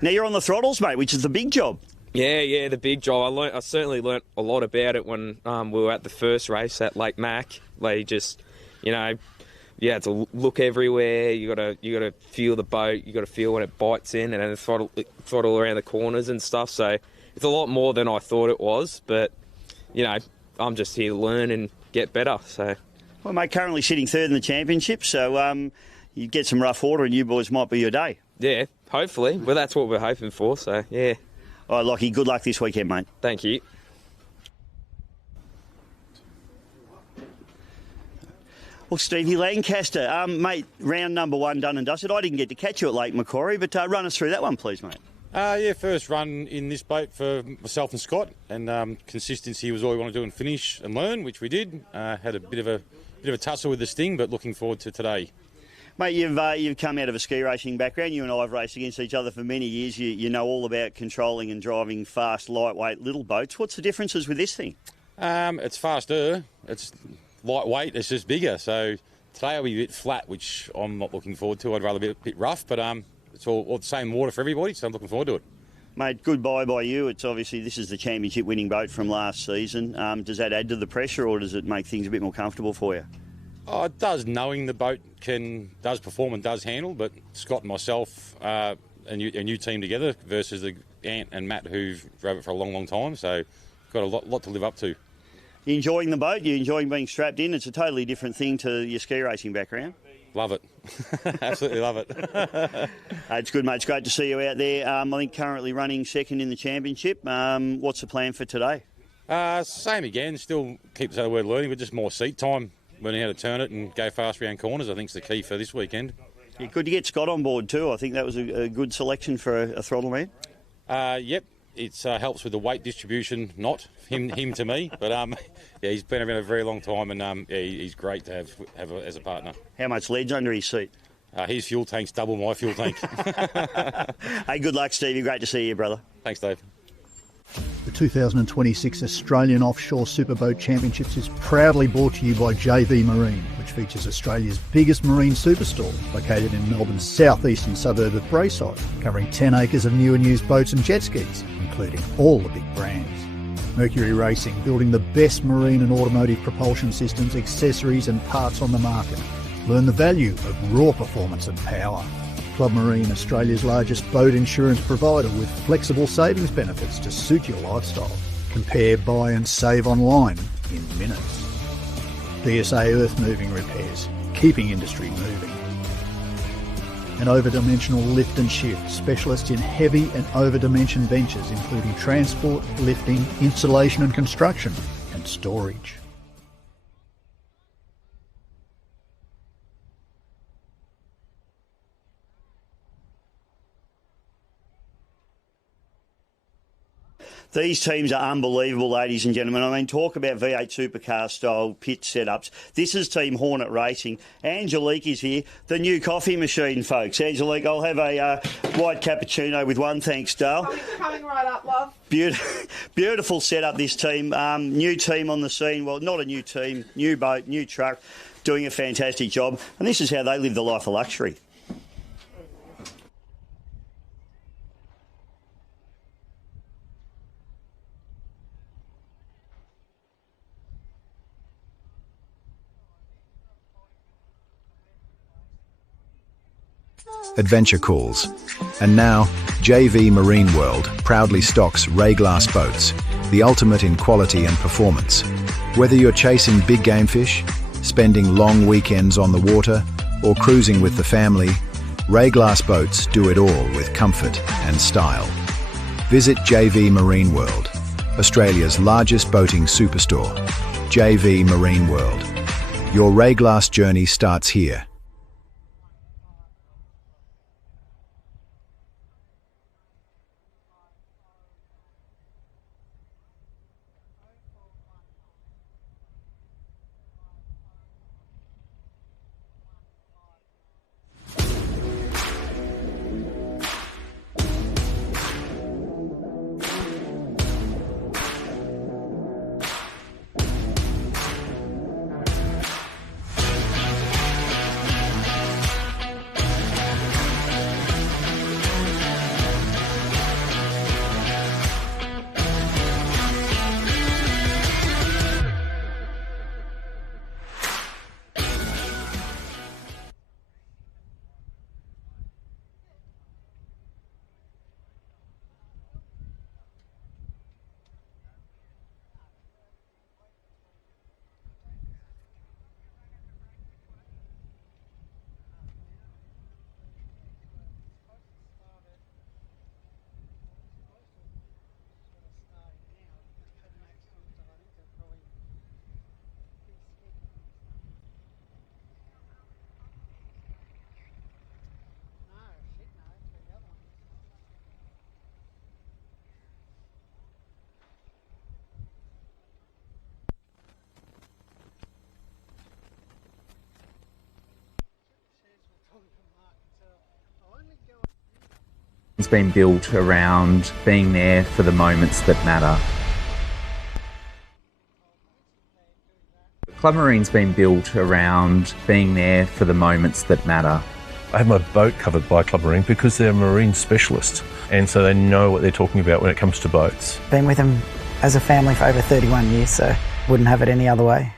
Now you're on the throttles, mate, which is the big job. Yeah, the big job. I certainly learnt a lot about it when we were at the first race at Lake Mac. They just, you had to look everywhere. You gotta feel the boat. You gotta feel when it bites in, and then throttle around the corners and stuff. So it's a lot more than I thought it was. But I'm just here to learn and get better. So. Well, mate, currently sitting third in the championship, so you get some rough water and you boys might be your day. Yeah, hopefully. Well, that's what we're hoping for, so, yeah. All right, Lockie, good luck this weekend, mate. Thank you. Well, Stevie Lancaster, mate, round number 1 done and dusted. I didn't get to catch you at Lake Macquarie, but run us through that one, please, mate. First run in this boat for myself and Scott, and consistency was all we wanted to do and finish and learn, which we did. Had a bit of a tussle with the Sting, but looking forward to today. Mate, you've come out of a ski racing background. You and I have raced against each other for many years. You know all about controlling and driving fast, lightweight little boats. What's the differences with this thing? It's faster, it's lightweight, it's just bigger. So today I'll be a bit flat, which I'm not looking forward to. I'd rather be a bit rough, but it's all the same water for everybody, so I'm looking forward to it. Mate, goodbye by you. It's obviously this is the championship winning boat from last season. Does that add to the pressure, or does it make things a bit more comfortable for you? Oh, it does, knowing the boat does perform and does handle, but Scott and myself, a new team together versus the Ant and Matt who've drove it for a long, long time, so got a lot to live up to. You enjoying the boat? You enjoying being strapped in? It's a totally different thing to your ski racing background. Love it. Absolutely love it. It's good, mate. It's great to see you out there. I think currently running second in the championship. What's the plan for today? Same again. Still keep the word learning, but just more seat time. Learning how to turn it and go fast around corners, I think, is the key for this weekend. Yeah, good to get Scott on board too. I think that was a good selection for a throttle man. Yep. It helps with the weight distribution, not him to me. But he's been around a very long time, and he's great to have as a partner. How much lead's under his seat? His fuel tank's double my fuel tank. Hey, good luck, Stevie. Great to see you, brother. Thanks, Dave. The 2026 Australian Offshore Super Boat Championships is proudly brought to you by JV Marine, which features Australia's biggest marine superstore, located in Melbourne's southeastern suburb of Braeside, covering 10 acres of new and used boats and jet skis, including all the big brands. Mercury Racing, building the best marine and automotive propulsion systems, accessories and parts on the market. Learn the value of raw performance and power. Club Marine, Australia's largest boat insurance provider with flexible savings benefits to suit your lifestyle. Compare, buy and save online in minutes. DSA Earth Moving Repairs, keeping industry moving. And Overdimensional Lift and Shift, specialists in heavy and over-dimension ventures including transport, lifting, installation and construction, and storage. These teams are unbelievable, ladies and gentlemen. I mean, talk about V8 supercar style pit setups. This is Team Hornet Racing. Angelique is here, the new coffee machine, folks. Angelique, I'll have a white cappuccino with one, thanks, Dale. Coming right up, love. Beautiful setup, this team. New team on the scene. Well, not a new team, new boat, new truck, doing a fantastic job. And this is how they live the life of luxury. Adventure calls. And now, JV Marine World proudly stocks Ray Glass boats, the ultimate in quality and performance. Whether you're chasing big game fish, spending long weekends on the water, or cruising with the family, Ray Glass boats do it all with comfort and style. Visit JV Marine World, Australia's largest boating superstore. JV Marine World. Your Ray Glass journey starts here. It's been built around being there for the moments that matter. Club Marine's been built around being there for the moments that matter. I have my boat covered by Club Marine because they're marine specialists, and so they know what they're talking about when it comes to boats. Been with them as a family for over 31 years, so wouldn't have it any other way.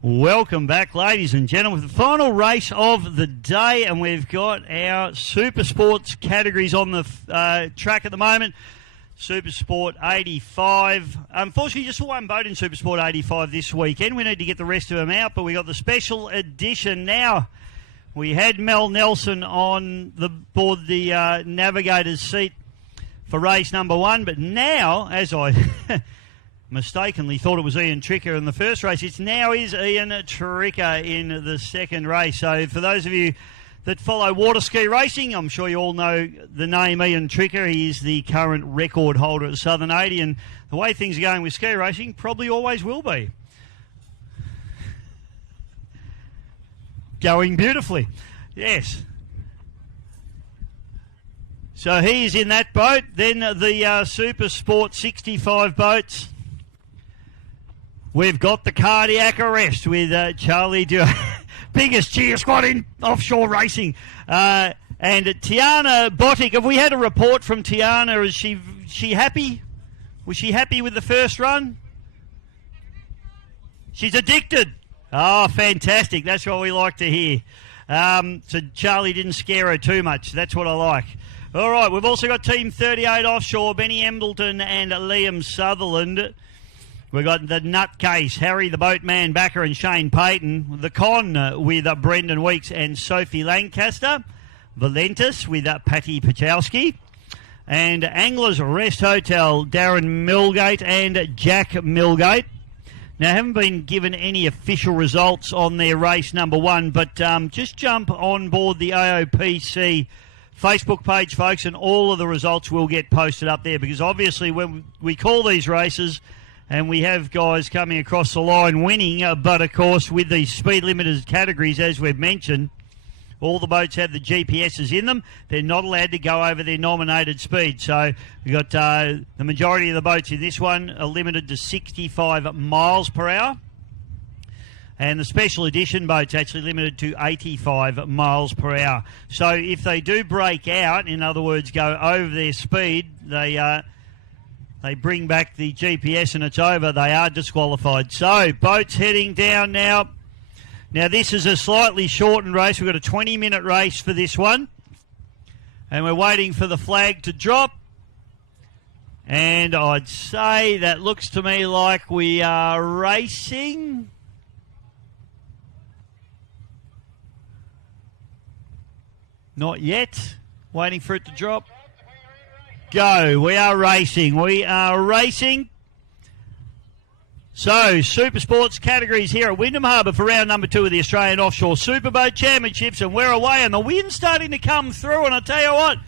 Welcome back, ladies and gentlemen, the final race of the day, and we've got our Super Sports categories on the track at the moment. Super Sport 85. Unfortunately, just one boat in Super Sport 85 this weekend. We need to get the rest of them out, but we got the special edition now. We had Mel Nelson on board the navigator's seat for race number 1, but now, as I mistakenly thought it was Ian Tricker in the first race, it now is Ian Tricker in the second race. So for those of you that follow water ski racing, I'm sure you all know the name Ian Tricker. He is the current record holder at Southern 80, and the way things are going with ski racing, probably always will be. Going beautifully. Yes. So he is in that boat. Then the Super Sport 65 boats. We've got the cardiac arrest with Charlie Dewar. Biggest cheer squad in offshore racing. And Tiana Bottic, have we had a report from Tiana? Is she happy? Was she happy with the first run? She's addicted. Oh, fantastic. That's what we like to hear. So Charlie didn't scare her too much. That's what I like. All right, we've also got Team 38 Offshore, Benny Embleton and Liam Sutherland. We've got the Nutcase, Harry the Boatman Backer and Shane Payton. The Con with Brendan Weeks and Sophie Lancaster. Valentis with Patty Pachowski. And Anglers Rest Hotel, Darren Milgate and Jack Milgate. Now, I haven't been given any official results on their race number 1, but just jump on board the AOPC Facebook page, folks, and all of the results will get posted up there, because obviously when we call these races and we have guys coming across the line winning, but of course with the speed limited categories, as we've mentioned, all the boats have the GPSs in them. They're not allowed to go over their nominated speed. So we've got the majority of the boats in this one are limited to 65 miles per hour. And the special edition boat's actually limited to 85 miles per hour. So if they do break out, in other words, go over their speed, they bring back the GPS and it's over, they are disqualified. So boats heading down now. Now, this is a slightly shortened race. We've got a 20-minute race for this one. And we're waiting for the flag to drop. And I'd say that looks to me like we are racing. Not yet. Waiting for it to drop. Go. We are racing. We are racing. So, Super Sports categories here at Windham Harbour for round number 2 of the Australian Offshore Super Boat Championships, and we're away, and the wind's starting to come through, and I tell you what,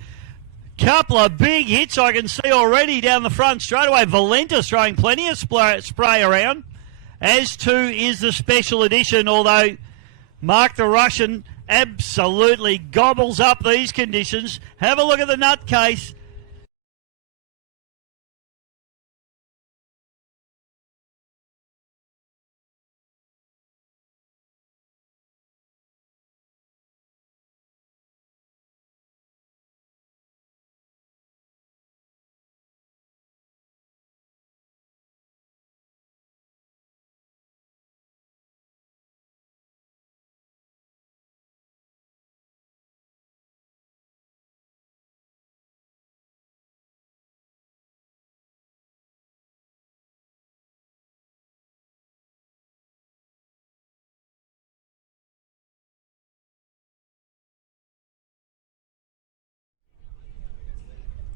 couple of big hits I can see already down the front straight away. Valentis throwing plenty of spray around, as too is the special edition, although Mark the Russian absolutely gobbles up these conditions. Have a look at the Nutcase.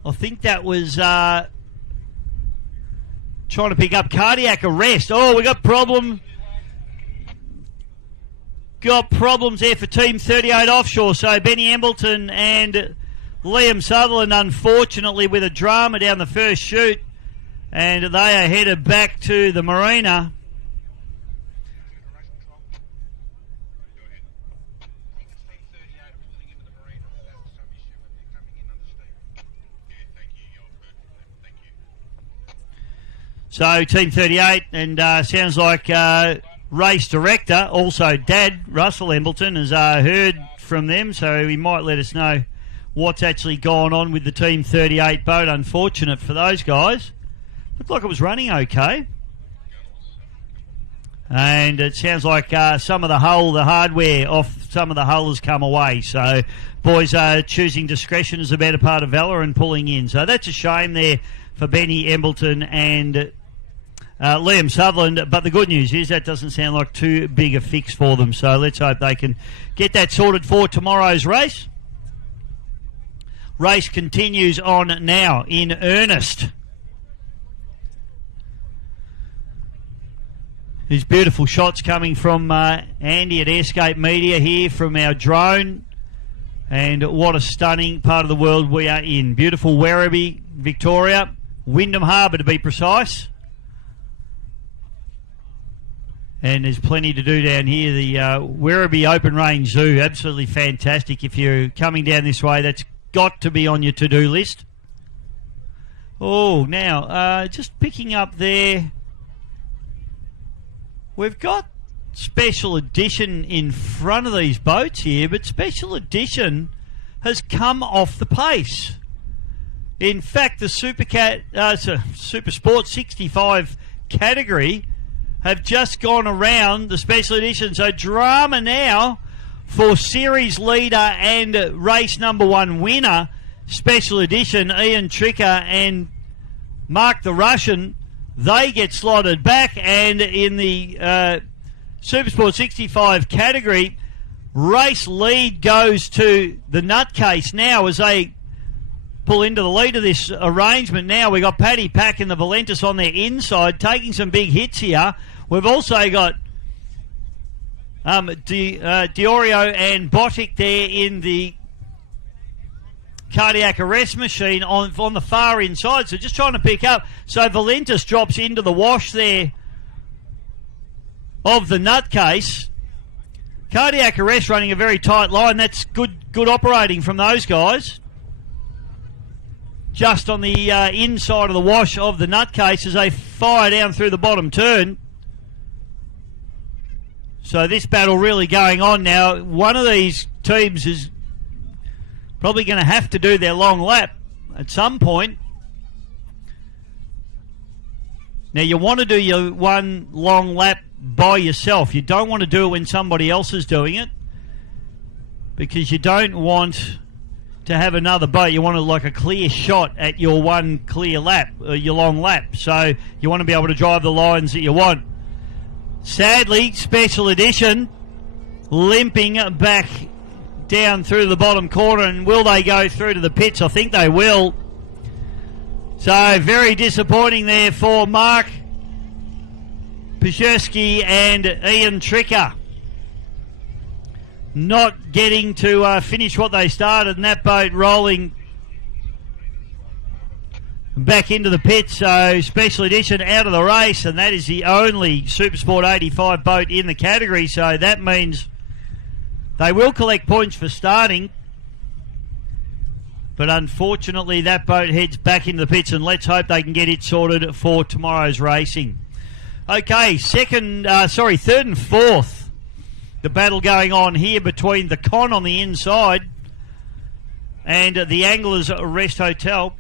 I think that was trying to pick up cardiac arrest. Oh, we got problem. Got problems there for Team 38 Offshore. So Benny Embleton and Liam Sutherland, unfortunately, with a drama down the first chute. And they are headed back to the marina. So Team 38, and sounds like race director, also Dad, Russell Embleton, has heard from them, so he might let us know what's actually gone on with the Team 38 boat. Unfortunate for those guys. Looked like it was running okay. And it sounds like some of the hardware off some of the hull has come away. So boys are choosing discretion as a better part of valour and pulling in. So that's a shame there for Benny Embleton and Liam Sutherland. But the good news is that doesn't sound like too big a fix for them. So let's hope they can get that sorted for tomorrow's race. Race continues on now in earnest. These beautiful shots coming from Andy at Airscape Media here from our drone. And what a stunning part of the world we are in. Beautiful Werribee, Victoria. Windham Harbour to be precise. And there's plenty to do down here. The Werribee Open Range Zoo, absolutely fantastic. If you're coming down this way, that's got to be on your to-do list. Oh, now, just picking up there. We've got Special Edition in front of these boats here, but Special Edition has come off the pace. In fact, the Supercat, Super Sport 65 category have just gone around the Special Edition. So drama now for series leader and race number 1 winner, Special Edition, Ian Tricker and Mark the Russian. They get slotted back, and in the Supersport 65 category, race lead goes to the Nutcase now as they pull into the lead of this arrangement. Now we've got Paddy Pack and the Valentis on their inside, taking some big hits here. We've also got Diorio and Botic there in the cardiac arrest machine on the far inside, so just trying to pick up. So Valentis drops into the wash there of the Nutcase. Cardiac arrest running a very tight line. That's good operating from those guys. Just on the inside of the wash of the Nutcase as they fire down through the bottom turn. So this battle really going on now. One of these teams is probably going to have to do their long lap at some point. Now, you want to do your one long lap by yourself. You don't want to do it when somebody else is doing it, because you don't want to have another boat. You want like a clear shot at your one clear lap, your long lap. So you want to be able to drive the lines that you want. Sadly, Special Edition limping back down through the bottom corner, and will they go through to the pits? I think they will. So very disappointing there for Mark Pajewski and Ian Tricker, not getting to finish what they started, and that boat rolling back into the pits. So Special Edition out of the race, and that is the only Supersport 85 boat in the category. So that means they will collect points for starting, but unfortunately that boat heads back into the pits, and let's hope they can get it sorted for tomorrow's racing. Okay, third and fourth. The battle going on here between the Con on the inside and the Anglers Rest Hotel.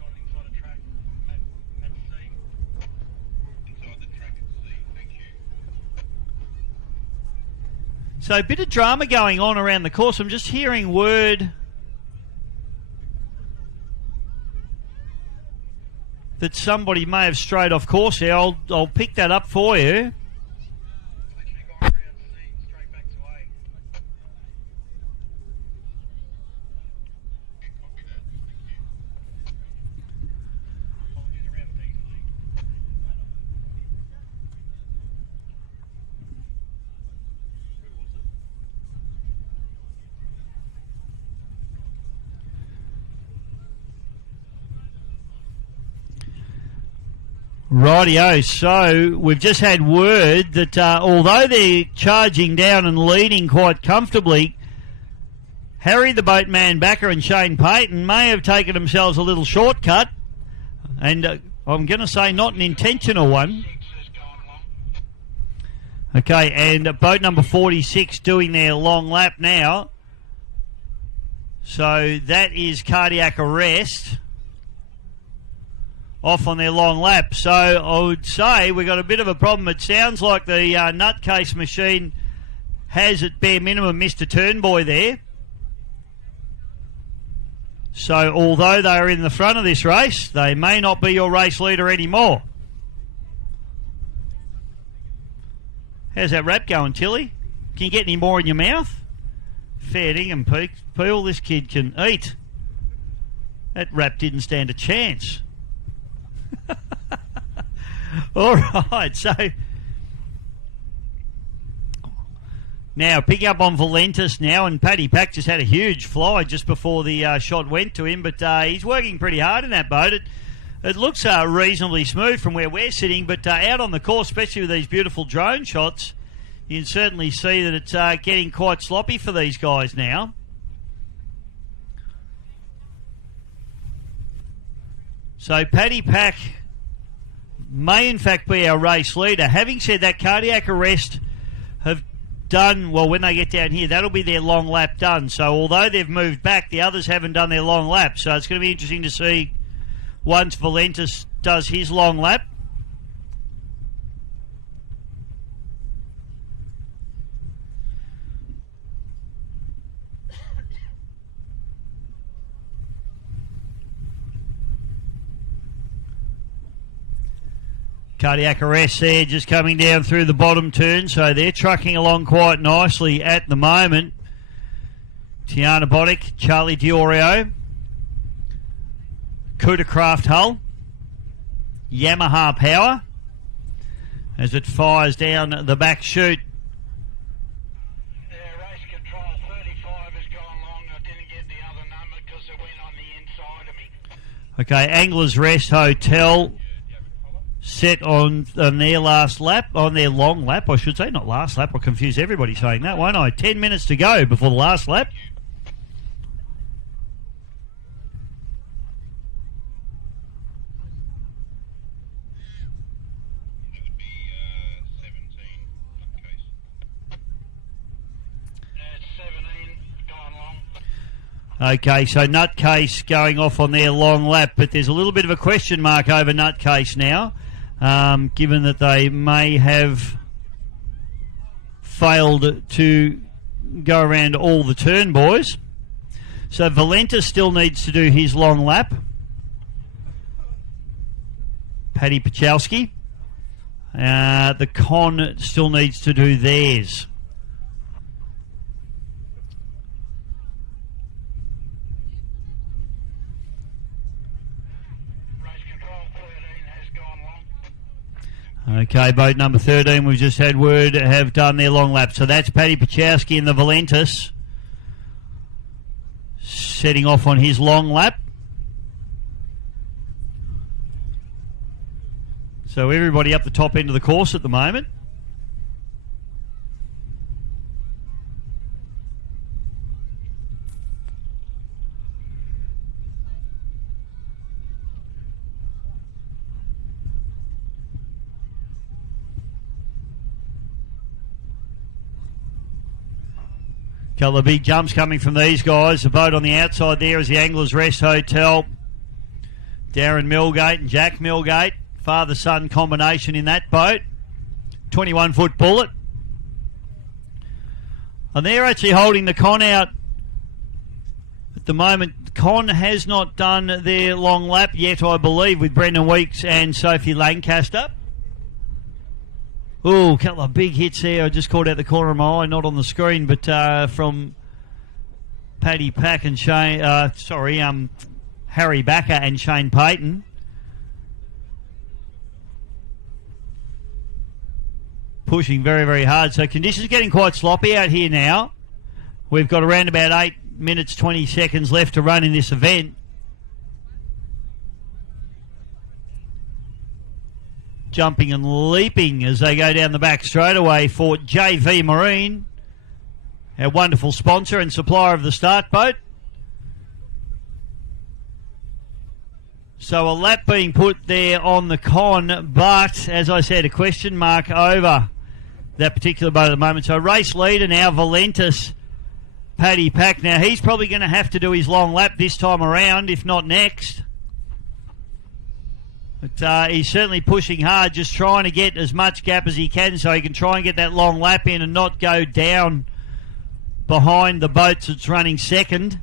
So a bit of drama going on around the course. I'm just hearing word that somebody may have strayed off course here. I'll pick that up for you. Rightio, so we've just had word that although they're charging down and leading quite comfortably, Harry the Boatman Backer and Shane Payton may have taken themselves a little shortcut, and I'm going to say not an intentional one. Okay, and boat number 46 doing their long lap now. So that is cardiac arrest off on their long lap. So I would say we've got a bit of a problem. It sounds like the nutcase machine has at bare minimum missed a turn boy there. So although they are in the front of this race, they may not be your race leader anymore. How's that wrap going, Tilly? Can you get any more in your mouth? Fair dingham, Peel. This kid can eat. That wrap didn't stand a chance. All right, so now picking up on Valentis now, and Paddy Pack just had a huge fly just before the shot went to him, but he's working pretty hard in that boat. It looks reasonably smooth from where we're sitting, but out on the course, especially with these beautiful drone shots, you can certainly see that it's getting quite sloppy for these guys now. So Paddy Pack may in fact be our race leader. Having said that, Cardiac Arrest have done, well, when they get down here, that'll be their long lap done. So although they've moved back, the others haven't done their long lap. So it's going to be interesting to see once Valentis does his long lap. Cardiac Arrest there just coming down through the bottom turn, so they're trucking along quite nicely at the moment. Tiana Boddick, Charlie Diorio, Cootercraft Hull, Yamaha Power as it fires down the back chute. Okay, Anglers Rest Hotel set on their last lap, on their long lap, I should say, not last lap. I'll confuse everybody saying that, won't I? 10 minutes to go before the last lap. Okay, so Nutcase going off on their long lap, but there's a little bit of a question mark over Nutcase now, given that they may have failed to go around all the turn boys. So Valenta still needs to do his long lap. Paddy Pachowski. The Con still needs to do theirs. Okay, boat number 13, we've just had word, have done their long lap. So that's Paddy Pachowski in the Valentis setting off on his long lap. So everybody up the top end of the course at the moment. Couple of big jumps coming from these guys. The boat on the outside there is the Anglers Rest Hotel. Darren Millgate and Jack Millgate. Father-son combination in that boat. 21-foot bullet. And they're actually holding the Con out at the moment. Con has not done their long lap yet, I believe, with Brendan Weeks and Sophie Lancaster. Oh, a couple of big hits there. I just caught out the corner of my eye, not on the screen, but from Paddy Pack and Shane, Harry Backer and Shane Payton. Pushing very, very hard. So conditions are getting quite sloppy out here now. We've got around about 8 minutes, 20 seconds left to run in this event. Jumping and leaping as they go down the back straightaway for JV Marine, our wonderful sponsor and supplier of the start boat. So a lap being put there on the Con, but as I said, a question mark over that particular boat at the moment. So race leader now, Valentis Paddy Pack. Now he's probably going to have to do his long lap this time around, if not next. But he's certainly pushing hard, just trying to get as much gap as he can so he can try and get that long lap in and not go down behind the boats that's running second,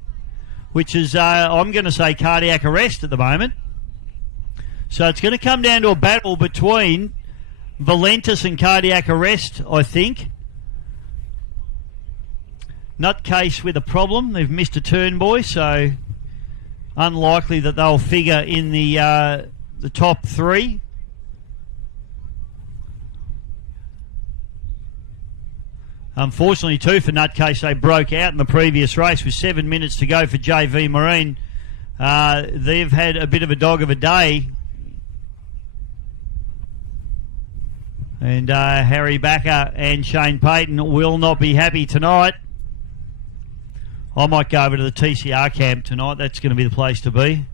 which is, I'm going to say, cardiac arrest at the moment. So it's going to come down to a battle between Valentis and cardiac arrest, I think. Nutcase with a problem. They've missed a turn, boy, so unlikely that they'll figure in the top three. Unfortunately, too, for Nutcase, they broke out in the previous race with 7 minutes to go for JV Marine. They've had a bit of a dog of a day. And Harry Backer and Shane Payton will not be happy tonight. I might go over to the TCR camp tonight. That's going to be the place to be.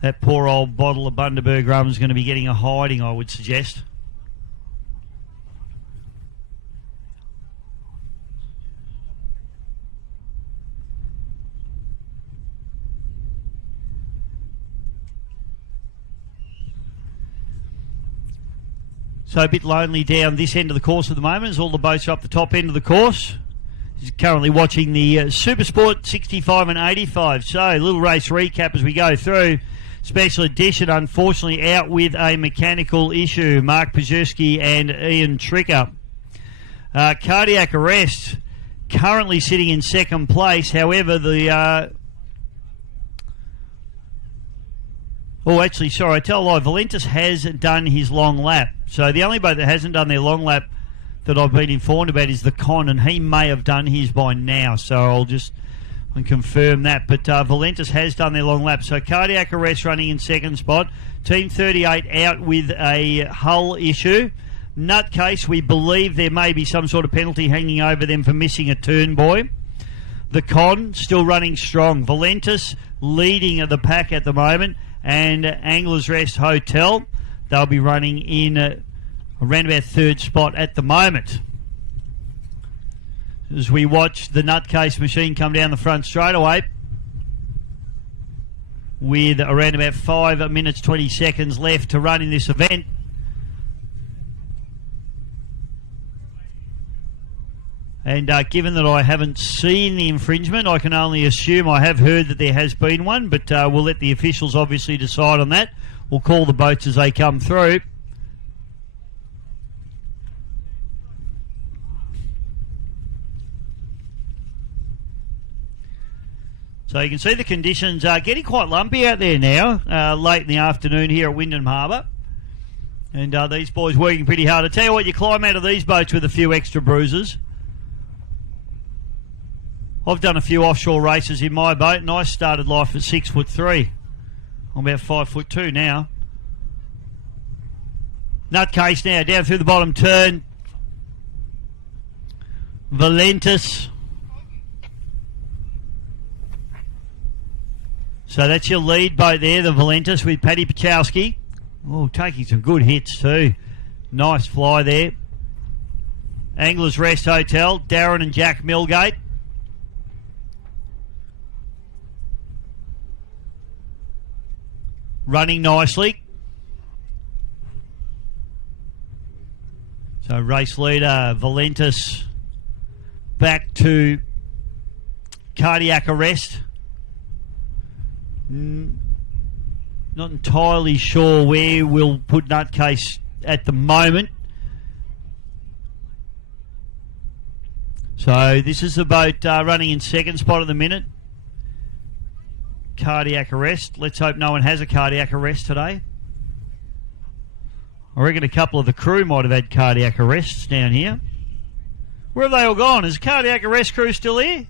That poor old bottle of Bundaberg rum is going to be getting a hiding, I would suggest. So a bit lonely down this end of the course at the moment as all the boats are up the top end of the course. He's currently watching the Super Sport 65 and 85. So a little race recap as we go through. Special edition, unfortunately, out with a mechanical issue. Mark Pajewski and Ian Tricker. Cardiac arrest, currently sitting in second place. However, I tell a lie. Valentis has done his long lap. So the only boat that hasn't done their long lap that I've been informed about is the Con, and he may have done his by now. So I'll just confirm that. But Valentis has done their long lap. So cardiac arrest running in second spot. Team 38 out with a hull issue. Nutcase, we believe there may be some sort of penalty hanging over them for missing a turn, boy. The Con still running strong. Valentis leading the pack at the moment. And Anglers Rest Hotel, they'll be running in around about third spot at the moment. As we watch the Nutcase machine come down the front straightaway with around about 5 minutes 20 seconds left to run in this event. And given that I haven't seen the infringement, I can only assume I have heard that there has been one, but we'll let the officials obviously decide on that. We'll call the boats as they come through. So you can see the conditions are getting quite lumpy out there now, late in the afternoon here at Windham Harbour. And these boys working pretty hard. I tell you what, you climb out of these boats with a few extra bruises. I've done a few offshore races in my boat, and I started life at 6'3". I'm about 5'2" now. Nutcase now down through the bottom turn. Valentis. So that's your lead boat there, the Valentis with Paddy Pachowski. Oh, taking some good hits too. Nice fly there. Anglers Rest Hotel, Darren and Jack Millgate. Running nicely. So race leader Valentis back to cardiac arrest. Not entirely sure where we'll put Nutcase at the moment. So this is the boat running in second spot at the minute. Cardiac arrest. Let's hope no one has a cardiac arrest today. I reckon a couple of the crew might have had cardiac arrests down here. Where have they all gone? Is the cardiac arrest crew still here?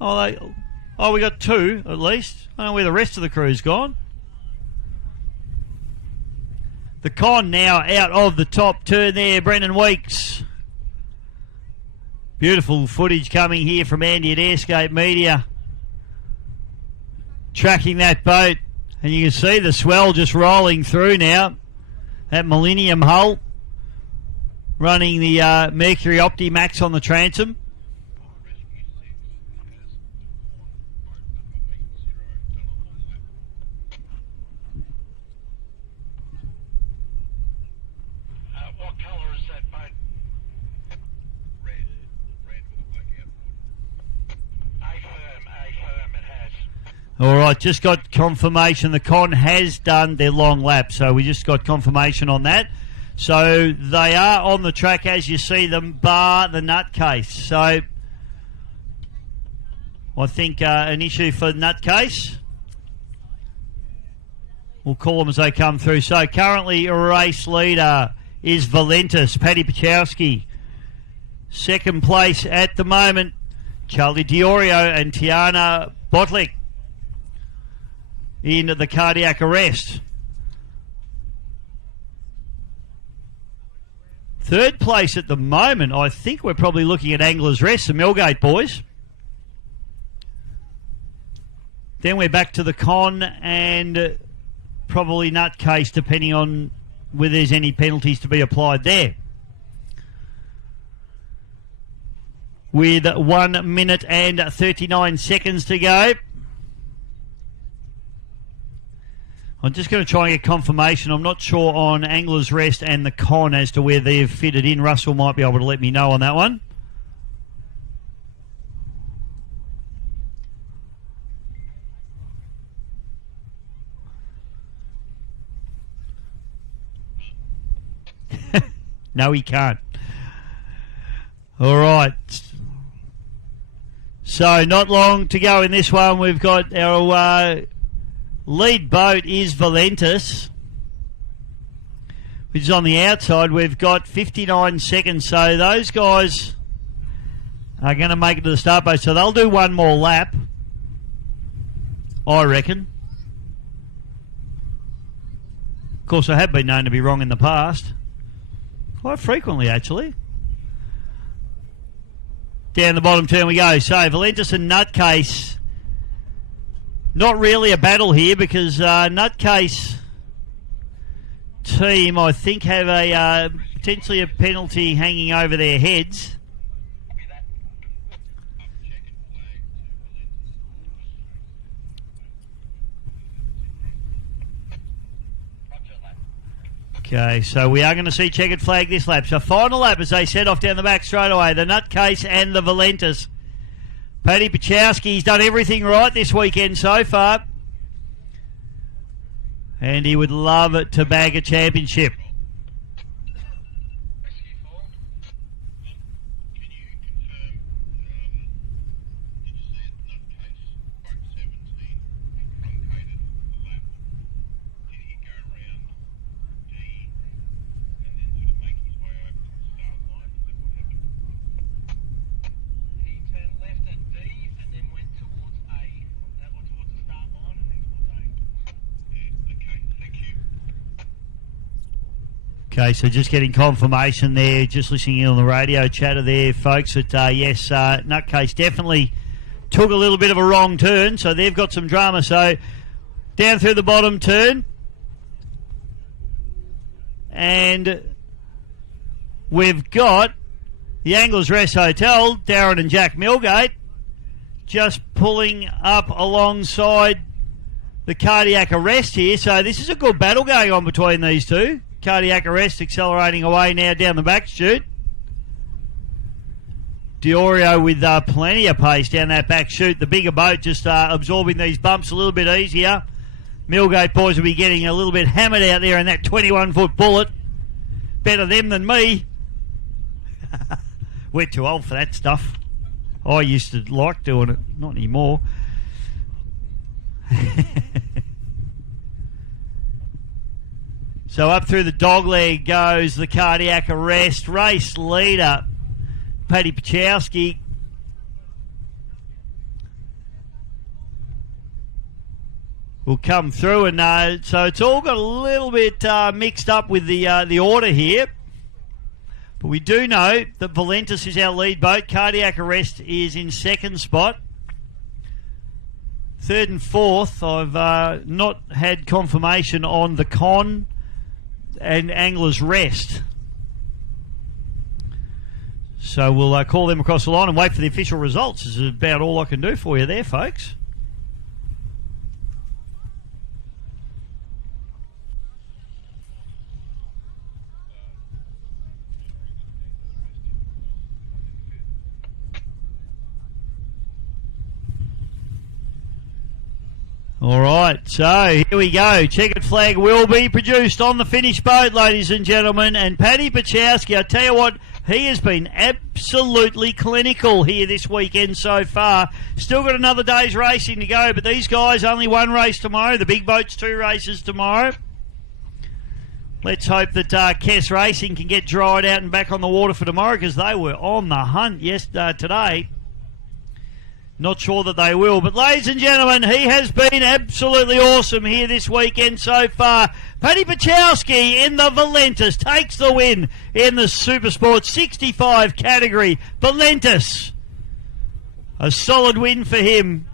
Oh, we got 2 at least. I don't know where the rest of the crew's gone. The Con now out of the top turn there, Brendan Weeks. Beautiful footage coming here from Andy at Airscape Media. Tracking that boat, and you can see the swell just rolling through now. That Millennium hull running the Mercury Optimax on the transom. All right, just got confirmation. The con has done their long lap, so we just got confirmation on that. So they are on the track as you see them, bar the nutcase. So I think an issue for nutcase. We'll call them as they come through. So currently a race leader is Valentis, Paddy Pachowski. Second place at the moment, Charlie Diorio and Tiana Botlick in the cardiac arrest. Third place at the moment, I think we're probably looking at Angler's Rest, the Millgate boys. Then we're back to the con and probably nutcase, depending on whether there's any penalties to be applied there. With 1 minute and 39 seconds to go. I'm just going to try and get confirmation. I'm not sure on Angler's Rest and the con as to where they've fitted in. Russell might be able to let me know on that one. No, he can't. All right. So not long to go in this one. We've got our lead boat is Valentis, which is on the outside. We've got 59 seconds. So those guys are going to make it to the start boat. So they'll do one more lap, I reckon. Of course, I have been known to be wrong in the past. Quite frequently, actually. Down the bottom turn we go. So, Valentis and Nutcase. Not really a battle here because Nutcase team, I think, have a potentially a penalty hanging over their heads. Okay, so we are going to see checkered flag this lap. So final lap as they set off down the back straight away. The Nutcase and the Valentis. Paddy Pachowski's done everything right this weekend so far. And he would love it to bag a championship. Okay, so just getting confirmation there, just listening in on the radio chatter there, folks, that yes, Nutcase definitely took a little bit of a wrong turn, so they've got some drama. So down through the bottom turn, and we've got the Angler's Rest Hotel, Darren and Jack Millgate, just pulling up alongside the cardiac arrest here. So this is a good battle going on between these two. Cardiac arrest accelerating away now down the back chute. Diorio with plenty of pace down that back chute. The bigger boat just absorbing these bumps a little bit easier. Millgate boys will be getting a little bit hammered out there in that 21-foot bullet. Better them than me. We're too old for that stuff. I used to like doing it. Not anymore. So up through the dogleg goes the cardiac arrest. Race leader, Paddy Pachowski. Will come through, and so it's all got a little bit mixed up with the order here. But we do know that Valentis is our lead boat. Cardiac arrest is in second spot. Third and fourth, I've not had confirmation on the con and Angler's Rest. So we'll call them across the line and wait for the official results. This is about all I can do for you there, folks. All right, so here we go. Checkered flag will be produced on the finished boat, ladies and gentlemen. And Paddy Pachowski, I tell you what, he has been absolutely clinical here this weekend so far. Still got another day's racing to go, but these guys only one race tomorrow. The big boat's 2 races tomorrow. Let's hope that Kess Racing can get dried out and back on the water for tomorrow, because they were on the hunt today. Not sure that they will. But ladies and gentlemen, he has been absolutely awesome here this weekend so far. Paddy Pachowski in the Valentis takes the win in the Supersport 65 category. Valentis, a solid win for him.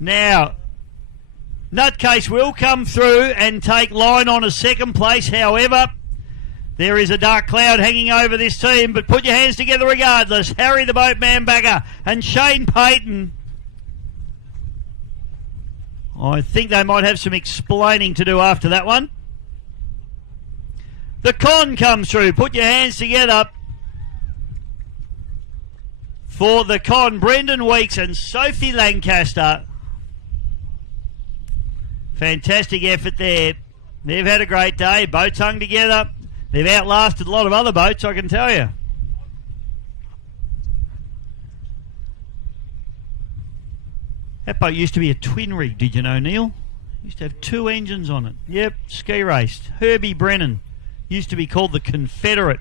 Now, Nutcase will come through and take line on a second place. However, there is a dark cloud hanging over this team, but put your hands together regardless. Harry the Boatman Bagger and Shane Payton. I think they might have some explaining to do after that one. The Con comes through. Put your hands together for the Con. Brendan Weeks and Sophie Lancaster. Fantastic effort there. They've had a great day. Boats hung together. They've outlasted a lot of other boats, I can tell you. That boat used to be a twin rig, did you know, Neil? Used to have 2 engines on it. Yep, ski raced. Herbie Brennan used to be called the Confederate.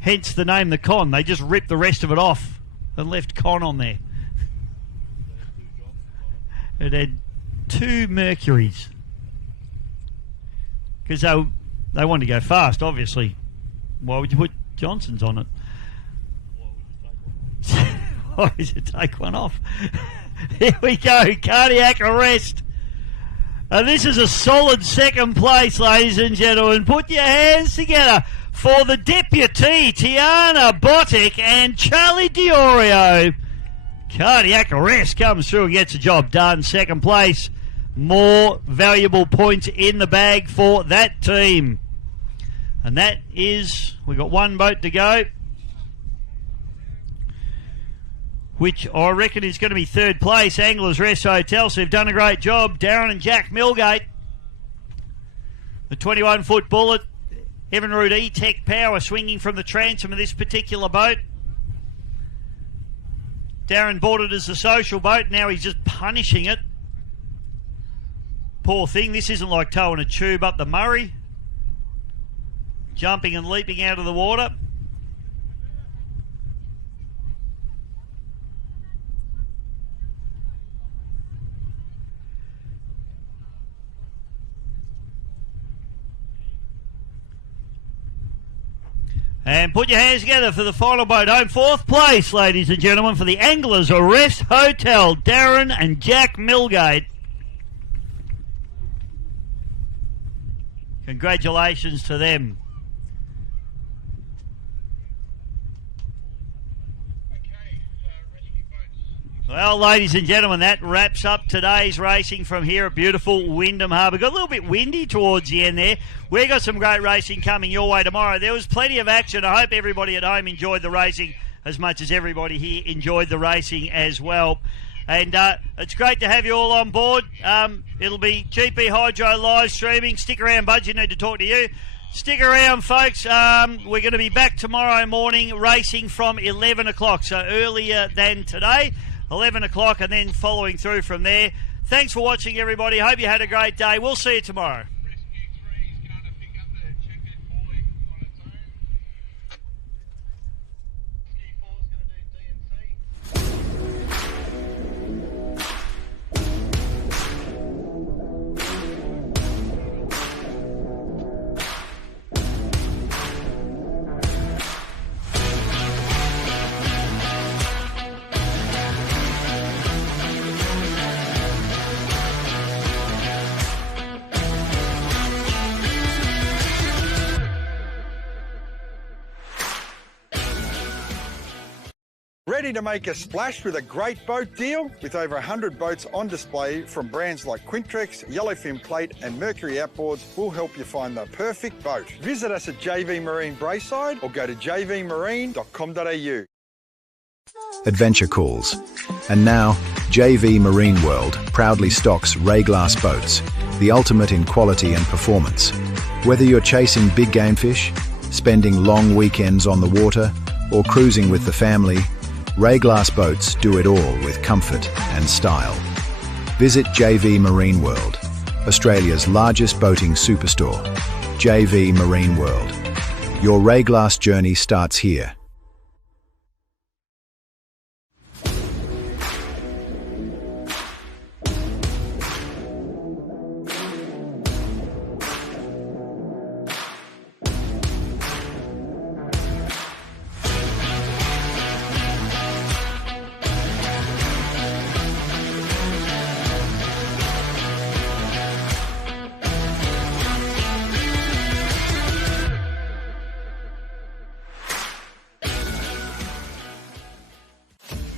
Hence the name the Con. They just ripped the rest of it off and left Con on there. It had 2 Mercuries. Because they wanted to go fast, obviously. Why would you put Johnsons on it? Why would you take one off? Here we go, cardiac arrest. And this is a solid second place, ladies and gentlemen. Put your hands together for the deputy, Tiana Botic and Charlie Diorio. Cardiac arrest comes through and gets the job done. Second place. More valuable points in the bag for that team. And that is, we've got 1 boat to go, which I reckon is going to be 3rd place. Anglers Rest Hotel, so they've done a great job. Darren and Jack Milgate. The 21-foot bullet. Evinrude E-Tech power swinging from the transom of this particular boat. Darren bought it as a social boat. Now he's just punishing it. Poor thing. This isn't like towing a tube up the Murray. Jumping and leaping out of the water. And put your hands together for the final boat home. 4th place, ladies and gentlemen, for the Anglers Rest Hotel, Darren and Jack Milgate. Congratulations to them. Well, ladies and gentlemen, that wraps up today's racing from here at beautiful Windham Harbour. Got a little bit windy towards the end there. We've got some great racing coming your way tomorrow. There was plenty of action. I hope everybody at home enjoyed the racing as much as everybody here enjoyed the racing as well. And it's great to have you all on board. It'll be GP Hydro live streaming. Stick around, Bud. You need to talk to you. Stick around, folks. We're going to be back tomorrow morning racing from 11 o'clock, so earlier than today. 11 o'clock and then following through from there. Thanks for watching, everybody. Hope you had a great day. We'll see you tomorrow. Ready to make a splash with a great boat deal? With over 100 boats on display from brands like Quintrex, Yellowfin Plate and Mercury Outboards, we'll help you find the perfect boat. Visit us at JV Marine Braeside or go to jvmarine.com.au. Adventure calls. And now, JV Marine World proudly stocks Ray Glass boats, the ultimate in quality and performance. Whether you're chasing big game fish, spending long weekends on the water, or cruising with the family, Ray Glass boats do it all with comfort and style. Visit JV Marine World, Australia's largest boating superstore. JV Marine World. Your Ray Glass journey starts here.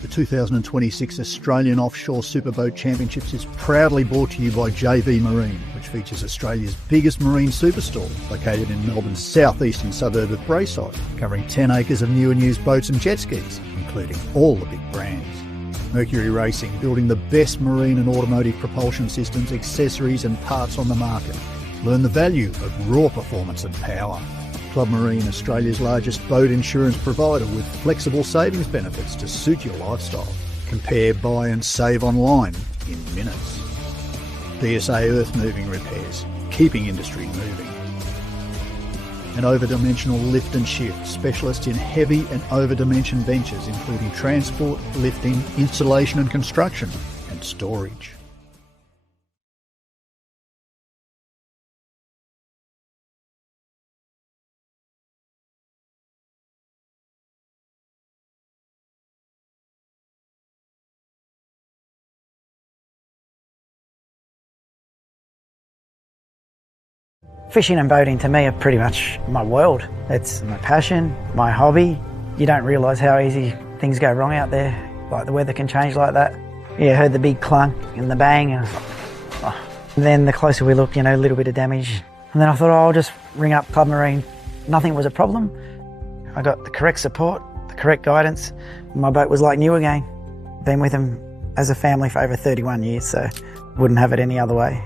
The 2026 Australian Offshore Super Boat Championships is proudly brought to you by JV Marine, which features Australia's biggest marine superstore, located in Melbourne's southeastern suburb of Braeside, covering 10 acres of new and used boats and jet skis, including all the big brands. Mercury Racing, building the best marine and automotive propulsion systems, accessories and parts on the market. Learn the value of raw performance and power. Club Marine, Australia's largest boat insurance provider with flexible savings benefits to suit your lifestyle. Compare, buy and save online in minutes. DSA Earth Moving Repairs, keeping industry moving. An Overdimensional Lift and Shift, specialist in heavy and over-dimension benches, including transport, lifting, installation and construction, and storage. Fishing and boating to me are pretty much my world. It's my passion, my hobby. You don't realise how easy things go wrong out there. Like the weather can change like that. Yeah, I heard the big clunk and the bang. And then the closer we look, a little bit of damage. And then I thought, I'll just ring up Club Marine. Nothing was a problem. I got the correct support, the correct guidance. My boat was like new again. Been with them as a family for over 31 years, so wouldn't have it any other way.